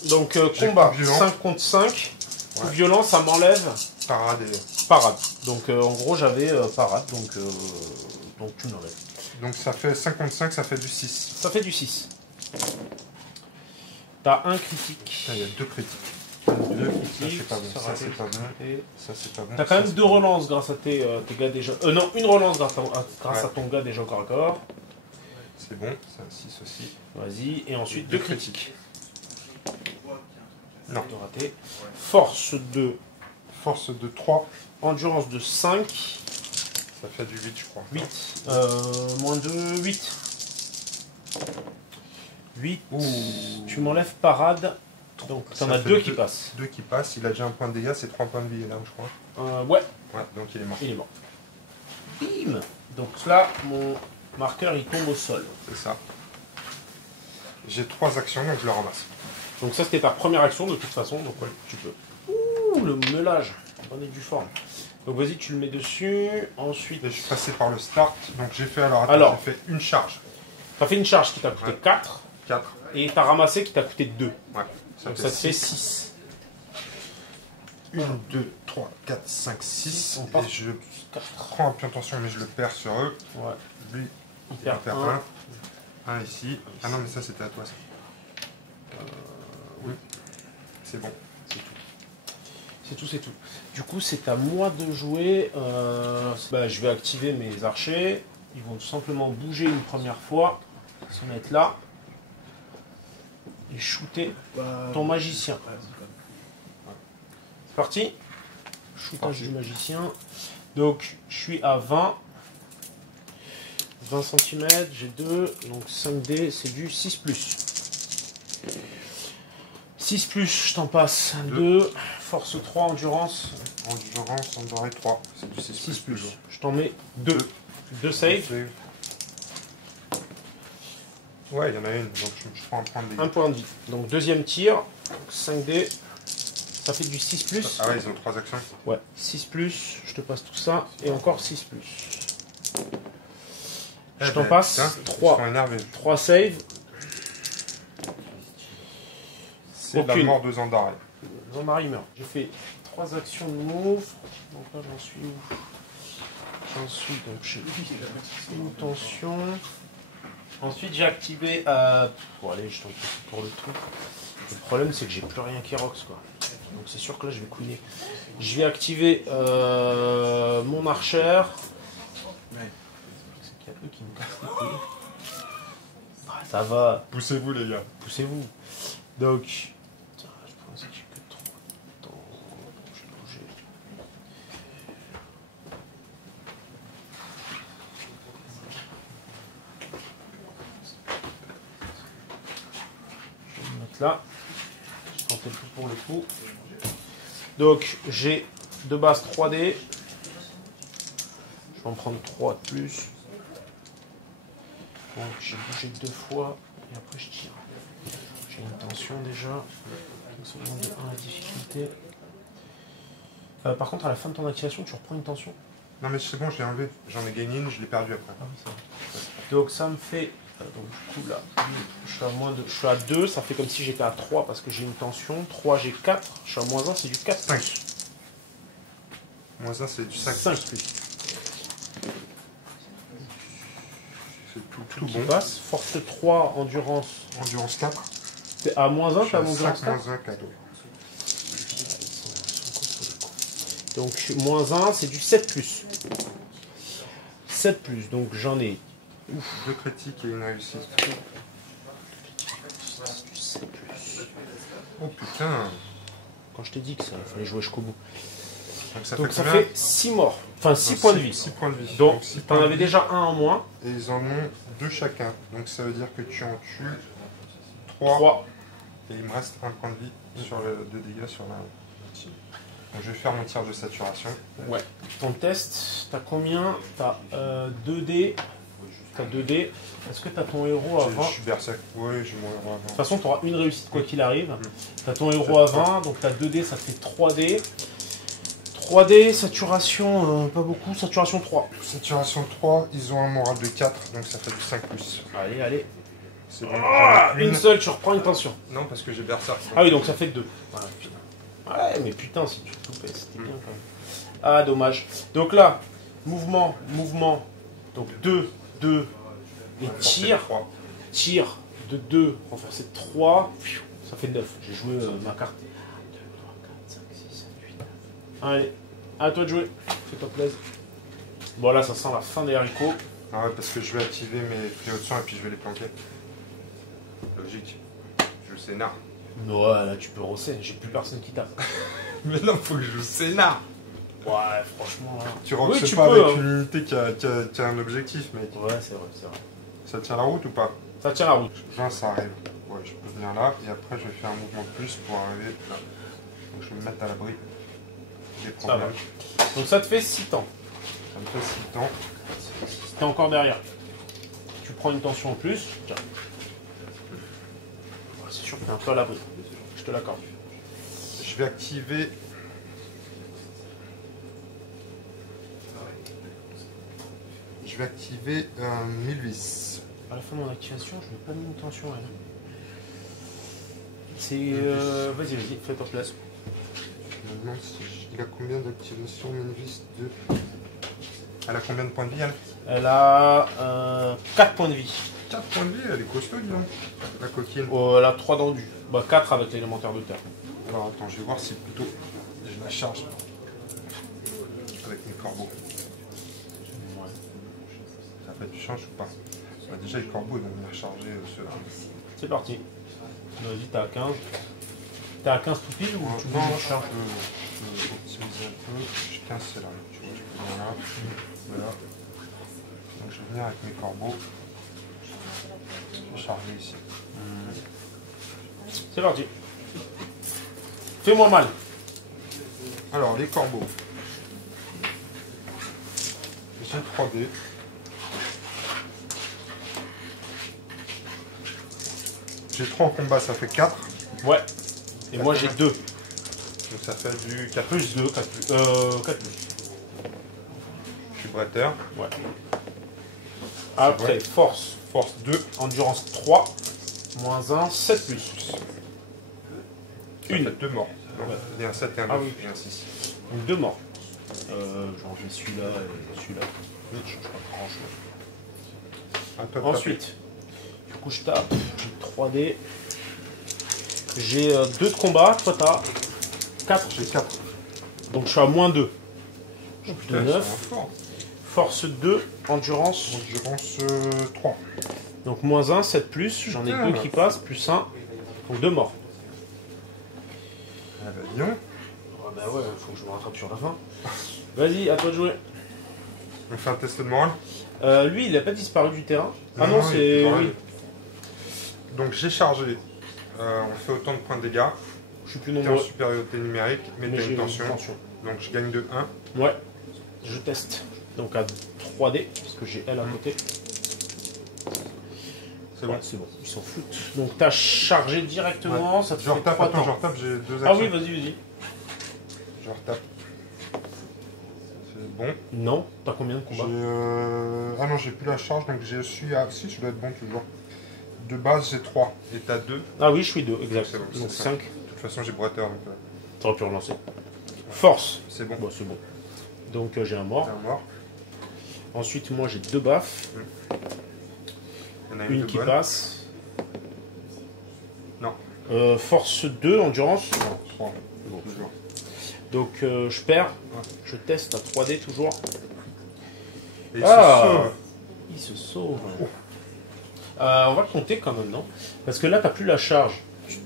Donc, combat. 5 contre 5. Coup violent, ça m'enlève. Parade et... Parade. Donc, en gros, j'avais parade. Donc, tu m'enlèves. Donc, ça fait 55, ça fait du 6. Ça fait du 6. T'as un critique. Il y a 2 critiques. 2 critiques. Ça, c'est pas bon. Ça, c'est pas bon. Et... Ça, c'est pas bon. T'as quand même 2 relances grâce à tes gars déjà. Non, une relance grâce à ton gars déjà au corps à corps. C'est bon, c'est un 6 aussi. Vas-y, et ensuite 2 critiques. Non. De rater. Force de. Force de 3. Endurance de 5. Ça fait du 8, je crois. 8. Moins 2, 8. 8. Tu m'enlèves parade. Donc t'en as 2 qui passent. 2 qui passent. Il a déjà un point de dégâts, c'est 3 points de vie là, je crois. Ouais. Ouais, donc il est mort. Il est mort. Bim. Donc là, mon marqueur il tombe au sol. C'est ça. J'ai 3 actions, donc je le ramasse. Donc ça c'était ta première action de toute façon, donc ouais, tu peux. Ouh, le meulage. On est du forme. Donc vas-y, tu le mets dessus. Ensuite. Et je suis passé par le start, donc j'ai fait j'ai fait une charge. T'as fait une charge qui t'a coûté 4. 4. Et t'as ramassé qui t'a coûté 2. Ouais. Donc ça te fait 6. 1, 2, 3, 4, 5, 6. On part Et je prends un peu attention, mais je le perds sur eux. Ouais. Lui, Il il en perd perd un. un ici. Ah non, mais ça c'était à toi ça. Oui. C'est bon. C'est tout. Du coup, c'est à moi de jouer. Je vais activer mes archers. Ils vont tout simplement bouger une première fois. Ils vont se mettre là. Et shooter ton magicien. C'est parti. Shootage du magicien. Donc, je suis à 20. 20 cm, j'ai 2. Donc 5D, c'est du 6 plus. 6 plus, je t'en passe. 2. Force 3, endurance. Endurance, on aurait 3. C'est du 6 plus. Je t'en mets 2. 2 save. Ouais, il y en a une, donc je prends un point de vie. Un point de vie. Donc deuxième tir. 5D. Ça fait du 6 plus. Ah ouais, ils ont 3 actions. Ouais, 6 plus. Je te passe tout ça. Et encore 6 plus. Je t'en passe 3. 3 save. C'est la mort de Zandari. Zandari meurt. J'ai fait 3 actions de move. Donc là, j'en suis où? J'en suis donc j'ai une tension. Ensuite, j'ai activé. Bon, allez, je t'en prie pour le truc. Le problème, c'est que j'ai plus rien qui rox, quoi. Donc, c'est sûr que là, je vais couiner. Je vais activer mon archer. C'est qu'il y a eux qui me cassent les couilles. Ah, ça va. Poussez-vous, les gars. Poussez-vous. Donc. Putain, je pensais que j'ai que 3. Attends, je vais bouger. Là, je tentais le coup pour le coup. Donc j'ai de base 3D. Je vais en prendre 3 de plus. Donc j'ai bougé 2 fois et après je tire. J'ai une tension déjà. Une seconde de 1 la difficulté. Par contre à la fin de ton activation tu reprends une tension. Non mais c'est bon, je l'ai enlevé. J'en ai gagné une, je l'ai perdu après. Ah oui, ça va. Donc ça me fait. Donc du coup là, je suis à 2, ça fait comme si j'étais à 3 parce que j'ai une tension. 3, j'ai 4, je suis à moins 1, c'est du 4. 5. Moins 1, c'est du 5. 5 plus. C'est tout Qui bon. passe. Force 3, endurance. Endurance 4. T'es à moins 1, Je t'as suis à endurance 5 4. moins 1, cadeau. Donc moins 1, c'est du 7 plus. 7 plus, donc j'en ai 2 critiques et une réussite. du 7 plus. Oh putain. Quand je t'ai dit que ça fallait jouer jusqu'au bout. Donc Donc ça combien? fait 6 morts. Enfin 6 points de vie. 6 points de vie. Donc six t'en points de avais vie. déjà un en moins. Et ils en ont 2 chacun. Donc ça veut dire que tu en tues 3. 3. Et il me reste un point de vie sur le 2 dégâts sur la. Donc je vais faire mon tir de saturation. Ouais. Ton test, t'as combien? T'as 2D. T'as 2D. Est-ce que t'as ton héros à 20? Je suis berserk. Oui, j'ai mon héros à 20. De toute façon, tu auras une réussite quoi qu'il arrive. Tu as ton héros à 20, donc tu as 2D, ça te fait 3D. 3D, saturation, pas beaucoup, saturation 3. Saturation 3, ils ont un moral de 4, donc ça fait du 5 plus. Allez, allez. C'est bon. Ah, j'en ai une seule, tu reprends une tension. Non, parce que j'ai berserk. Ah oui, donc ça fait 2. Voilà, putain. Ouais, mais putain, si tu te loupais, c'était bien quand même. Ah, dommage. Donc là, mouvement, mouvement. Donc 2, 2. Et tir. 3. Tir de 2, renforcé de 3. Ça fait 9. J'ai joué ma carte. 1, 2, 3, 4, 5, 6, 7, 8, 9. Allez, à toi de jouer. Fais-toi plaisir. Bon, là, ça sent la fin des haricots. Ah ouais, parce que je vais activer mes fléaux de sang et puis je vais les planquer. Logique. Je scénar. Non, là, tu peux rosser. J'ai plus personne qui tape. Mais non, faut que je joue scénar. Ouais, franchement, là. Tu rentres Oui, tu pas peux, avec hein. une unité qui a un objectif, mec. Ouais, c'est vrai, c'est vrai. Ça tient la route ou pas? Ça tient la route. Là, ça arrive. Ouais, je peux venir là et après je vais faire un mouvement de plus pour arriver là. Donc je vais me mettre à l'abri des Ça va. problèmes. Donc ça te fait 6 temps. Ça me fait 6 temps. Si t'es encore derrière, tu prends une tension en plus. Tiens. Ouais, c'est sûr que t'es un peu à l'abri. Je te l'accorde. Je vais activer. Je vais activer 1008. À la fin de mon activation, je n'ai pas mis une tension. Là. C'est. Vas-y, vas-y, fais ta place. Je me demande si il a combien d'activation 1008 de. Elle a combien de points de vie elle? Elle a 4 points de vie. 4 points de vie, elle est costaud, dis donc. La coquine. Oh, elle a 3 d'endu. Bah 4 avec l'élémentaire de terre. Alors attends, je vais voir si plutôt je la charge avec mes corbeaux. Ouais. Ça fait du change ou pas? Bah, déjà les corbeaux ils vont venir charger ceux-là. C'est parti. Vas-y, t'es à 15. T'es à 15 tout pile ou tu Non, bouges je charge, je peux optimiser un peu. Je 15 c'est là. Tu vois, je peux venir là. Voilà. Donc je vais venir avec mes corbeaux. Je vais charger ici. C'est parti. Fais-moi mal. Alors les corbeaux. J'ai 3D. J'ai 3 en combat, ça fait 4. Ouais. Et moi j'ai 2. Donc ça fait du 4 plus. Plus 2, 4 plus. 4 plus. Je suis bretteur. Ouais. Après, vrai. force. Force 2. Endurance 3. Moins 1, 7 plus. Ça Une. fait 2 morts. Non, Ouais. il y a un 7 et un 9 Ah oui. et un 6. Donc 2 morts. Genre j'ai celui-là et celui-là. Je change pas grand chose. Un peu de Ensuite, du coup je tape. J'ai 3D. J'ai 2 de combat. Toi t'as 4. taper. J'ai 4. Donc je suis à moins 2. Oh, De 9. fort. Force 2. Endurance. Endurance 3. Donc moins 1, 7 plus. J'en ai Putain. 2 qui passent. Plus 1. Donc 2 morts. Ah bah dis donc. Ah bah ouais, faut que je me rattrape sur la fin. Vas-y, à toi de jouer. On fait un test de morale. Lui, il a pas disparu du terrain. Ah Non, non, il est c'est. toujours là. Oui. Donc j'ai chargé. On fait autant de points de dégâts. Je suis plus T'es en nombreux. supériorité numérique, mais t'as j'ai une tension. tension. Donc je gagne de 1. Ouais. Je teste. Donc à 3D, parce que j'ai L à côté. C'est Ouais, bon. c'est bon. Ils s'en foutent. Donc t'as chargé directement. Ça te Je fait retape, 3 attends, je temps. retape, j'ai 2 actions. Ah oui, vas-y, vas-y. Je retape. C'est bon. Non, t'as combien de J'ai, combats Ah non, j'ai plus la charge, donc je suis à 6, je dois être bon toujours. De base, j'ai 3. Et t'as 2. Ah oui, je suis 2, exact. C'est bon, c'est Donc ça. 5. De toute façon, j'ai bretteur, donc T'aurais pu relancer. Force. c'est bon. Bon, c'est bon. Donc j'ai un mort. Un mort. Ensuite, moi j'ai 2 baffes. Il y en a Une de qui bonne. passe. Non. Force 2, endurance. Non, 3. Bon. Toujours. Donc je perds. Ouais. Je teste à 3D toujours. Et il Ah. se sauve. Il se sauve. On va compter quand même, non? Parce que là, t'as plus la charge.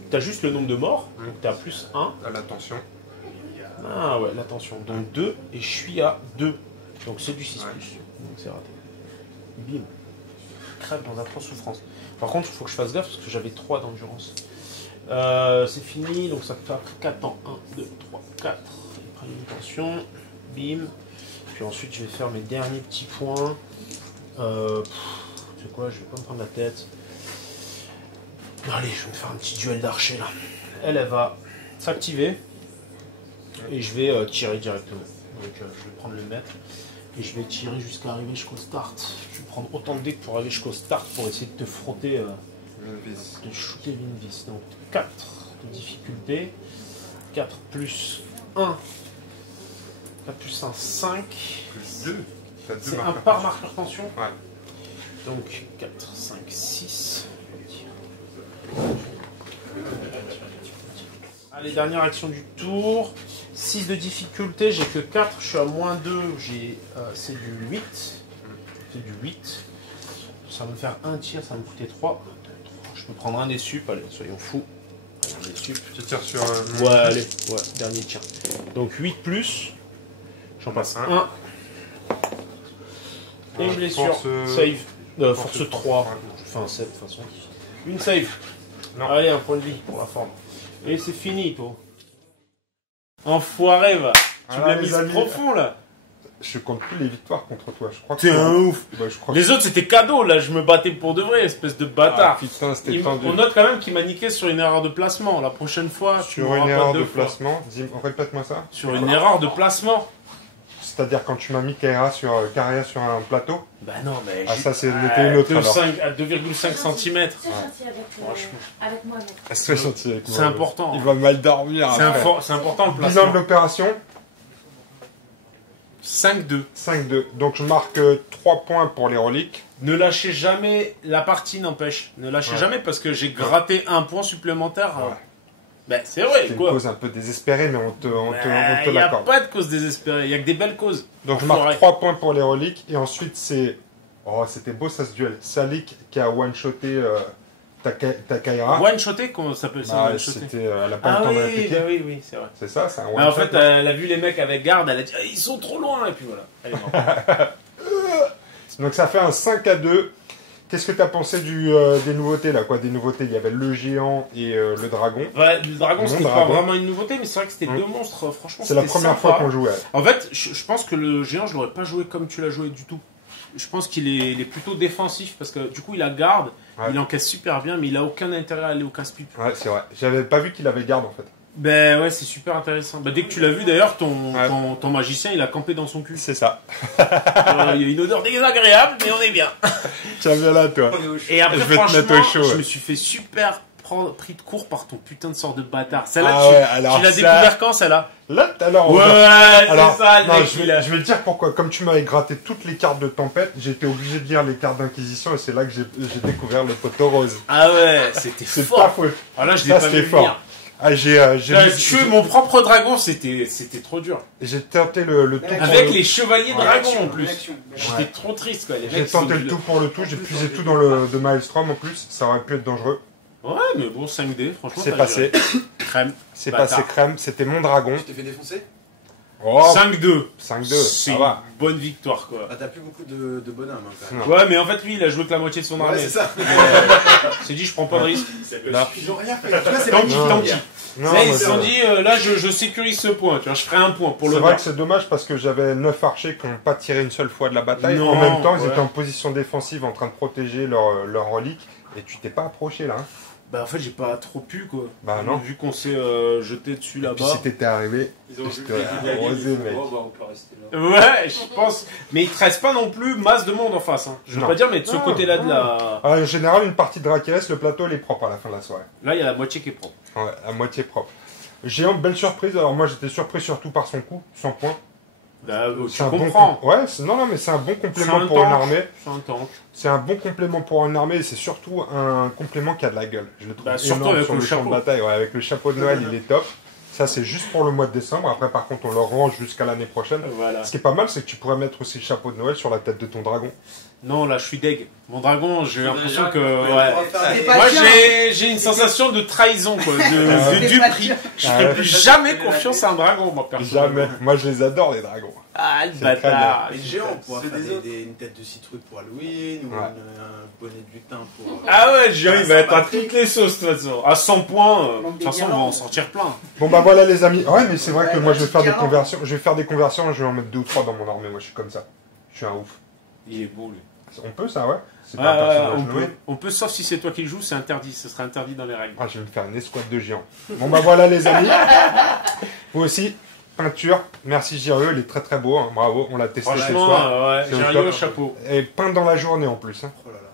T'as juste le nombre de morts. Donc t'as plus 1. À l'attention. Ah ouais, l'attention. Donc 2. Et je suis à 2. Donc c'est du 6+. Ouais. Donc c'est raté. Bim. Crève dans atroce souffrance. Par contre, il faut que je fasse gaffe parce que j'avais 3 d'endurance. C'est fini. Donc ça fait 4 en 1, 2, 3, 4. Il prend une tension. Bim. Puis ensuite, je vais faire mes derniers petits points. C'est quoi? Je vais pas me prendre la tête. Allez, je vais me faire un petit duel d'archer là. Elle va s'activer. Et je vais tirer directement. Donc je vais prendre le mètre. Et je vais tirer jusqu'à arriver jusqu'au start. Je vais prendre autant de dés que pour arriver jusqu'au start pour essayer de te frotter, de shooter Vinvis. Donc 4 de difficulté. 4 plus 1. 4 plus 1, 5. Plus 2. T'as 2 C'est un marqueurs. par marqueur tension. Ouais. Donc 4, 5, 6. Allez, dernière action du tour. 6 de difficulté, j'ai que 4, je suis à moins 2, c'est du 8. C'est du 8. Ça va me faire un tir, ça va me coûter 3. Je peux prendre un des sup, allez, soyons fous. Un des sup. Tu tires sur. Ouais, allez, ouais, dernier tir. Donc 8 plus, j'en passe Un. 1. Et Ouais, blessure, force, save. Force 3. Ouais. Je fais un 7 de toute façon. Une save. Non. Allez, un point de vie pour la forme. Et c'est fini, toi. Enfoiré, va. Tu me l'as les mis amis, profond, là. Je compte plus les victoires contre toi. Je crois que T'es un ouf. Bah, je crois Les autres, c'était cadeau, là. Je me battais pour de vrai, espèce de que... bâtard. Ah, putain, c'était Il- tendu. on note quand même qu'il m'a niqué sur une erreur de placement. La prochaine fois, tu Sur m'auras une pas erreur deux de fois. placement. Répète-moi ça. Sur une erreur de placement. C'est-à-dire quand tu m'as mis carrière sur un plateau. Bah non, mais Ah, j'ai- ça, c'était une autre, alors. 2,5 à 2,5 cm. Sois gentil Franchement. avec moi, maître. Sois gentil avec moi. C'est important. Il va mal dormir. C'est après. c'est important le Bilan de placement. l'opération, 5-2. 5-2. Donc je marque 3 points pour les reliques. Ne lâchez jamais la partie, n'empêche. Ne lâchez Ouais. jamais parce que j'ai gratté un point supplémentaire. Ouais. Ben, c'est vrai, C'est une quoi. cause un peu désespérée, mais on te Il n'y a l'accorde. pas de cause désespérée, il n'y a que des belles causes. Donc je Enfoiré. marque 3 points pour les reliques. Et ensuite c'est... Oh, c'était beau ça ce duel. Salik qui a one-shoté Takaira. One-shoté, comment ça s'appelle ça, Bah, one-shoté? elle a pas Ah le temps de oui, répliquer. bah oui, c'est vrai. C'est ça, c'est un Mais en one-shot. fait, elle a vu les mecs avec garde, elle a dit ah, ils sont trop loin, et puis voilà. Elle est morte. Donc ça fait un 5-2. Qu'est-ce que tu as pensé des nouveautés là quoi? Des nouveautés, il y avait le géant et le dragon. Ouais, le dragon, Mon c'était pas dragon. vraiment une nouveauté, mais c'est vrai que c'était Mmh. deux monstres, franchement. C'est la c'était première sympa. fois qu'on jouait. En fait, je pense que le géant, je l'aurais pas joué comme tu l'as joué du tout. Je pense qu'il est, il est plutôt défensif parce que du coup, il a garde, Ouais. il encaisse super bien, mais il a aucun intérêt à aller au casse-pipe. Ouais, c'est vrai. J'avais pas vu qu'il avait garde en fait. Ben ouais, c'est super intéressant. Ben, dès que tu l'as vu, d'ailleurs, Ouais. ton magicien, il a campé dans son cul. C'est ça. Il y a une odeur désagréable, mais on est bien. Tiens, viens là toi. Et après, Je vais te franchement, mettre au chaud, je ouais. me suis fait super pris de court par ton putain de sort de bâtard. Celle-là, Ah ouais, alors tu l'as ça- découvert quand, celle-là? Là, tout à l'heure, on Ouais, va- c'est Alors, ça, le non, mec, je il a- vais te dire pourquoi. Comme tu m'avais gratté toutes les cartes de tempête, j'étais obligé de lire les cartes d'inquisition et c'est là que j'ai découvert le poteau rose. Ah ouais, c'était C'est fort. pas faute. Ah là, je l'ai Ça, pas c'était vu fort. venir. Ah, j'ai Tuer mon propre dragon, c'était trop dur. j'ai tenté le tout pour Avec le... les chevaliers Ouais. dragons en plus. Réaction. J'étais Ouais. trop triste quoi. Les J'ai mecs, tenté ils le ont- tout pour le tout, j'ai puisé tout dans le de Maelstrom en plus, ça aurait pu être dangereux. Ouais, mais bon, 5D, franchement. C'est t'as passé, géré. Crème. c'est Bâtard. passé crème, c'était mon dragon. Tu t'es fait défoncer? Oh, 5-2. 5-2, C'est ça une va. bonne victoire quoi. Ah, t'as plus beaucoup de bonhommes hein, quand même. Non. Ouais, mais en fait, lui, il a joué que la moitié de son Ouais, armée. c'est ça. Il s'est dit, je prends pas de risque. Là. Ils ont rien fait. En tout cas, c'est Tant pas pis, Non, tant pis. Non, Là, mais ils se c'est sont vrai. dit, là, je sécurise ce point. Tu vois, je ferai un point pour C'est le vrai voir. que c'est dommage parce que j'avais 9 archers qui n'ont pas tiré une seule fois de la bataille. Non, en même temps, ils ouais. étaient en position défensive en train de protéger leur relique. Et tu t'es pas approché là. Hein. Bah, en fait, j'ai pas trop pu quoi. Bah non. Vu qu'on s'est jeté dessus Et puis là-bas. si t'étais arrivé, Ils ont je vu te que les arrosé, mec. on peut rester là. Ouais, je pense. Mais il te reste pas non plus masse de monde en face. Hein. Je veux Non. pas dire, mais de ce Non, côté-là de non. la. En général, une partie de Drakeles, le plateau il est propre à la fin de la soirée. Là, il y a la moitié qui est propre. Ouais, à moitié propre. Géant, belle surprise. Alors moi j'étais surpris surtout par son coup, 100 points. Tu C'est un bon comprends. ouais, non, mais c'est un bon complément C'est un pour une tank. armée. C'est un tank. C'est un bon complément pour une armée et c'est surtout un complément qui a de la gueule. Je le trouve Surtout énorme avec sur le le champ de chapeau. bataille. Ouais, avec le chapeau de Noël, il est top. Ça, c'est juste pour le mois de décembre. Après, par contre, on le range jusqu'à l'année prochaine. Voilà. Ce qui est pas mal, c'est que tu pourrais mettre aussi le chapeau de Noël sur la tête de ton dragon. Non, là, je suis deg. Mon dragon, j'ai l'impression que... Ouais. Ouais. C'est pas Moi, bien. j'ai une sensation de trahison, quoi, de C'est pas duperie. bien. Je Ah ferai ouais. plus jamais confiance à un dragon, moi, personnellement. Jamais. Moi, je les adore, les dragons. Ah, le C'est très bâtard. Les géants, on pourra C'est faire des autres. une tête de citrouille pour Halloween, ou Ouais. un bonnet de lutin pour... Ah ouais, Géant, il va être à Saint-Patrick. toutes les sauces, de toute façon. À 100 points, de Manque toute des façon, on va en guirlandes. sortir plein. Bon, bah voilà, les amis. Ouais, mais c'est vrai que Ouais, moi, je vais faire des guirlande. conversions. Je vais faire des conversions. Je vais en mettre 2 ou 3 dans mon armée. Moi, je suis comme ça. Je suis un ouf. Il est beau, lui. On peut, ça, ouais. C'est Ouais, pas un personnage on nommé. peut. On peut, sauf si c'est toi qui le joues, c'est interdit. Ce serait interdit dans les règles. Ah, je vais me faire une escouade de géants. Bon, bah voilà, les amis. Vous aussi, peinture. Merci, Girieux. Il est très très beau. Hein. Bravo. On l'a testé ce Franchement, soir. ouais, C'est j'ai au un top. yo chapeau. Et peint dans la journée en plus. Hein. Oh là là.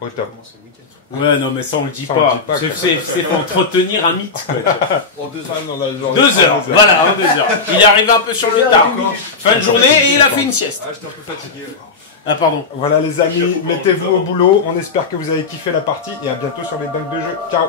Au top. Comment c'est le week-end? Ouais, non, mais ça, on le dit Ça, on le pas. dit pas, quoi. C'est pour entretenir un mythe. Quoi. En 2 Peint heures. dans la journée. 2 heures, voilà, 2 heures. Il est arrivé un peu sur le tard. Encore. Fin de journée et il a fait une sieste. Ah, j'étais un peu fatigué. Ah, pardon. Voilà, les amis. Mettez-vous au boulot. On espère que vous avez kiffé la partie. Et à bientôt sur les dingues de jeu. Ciao.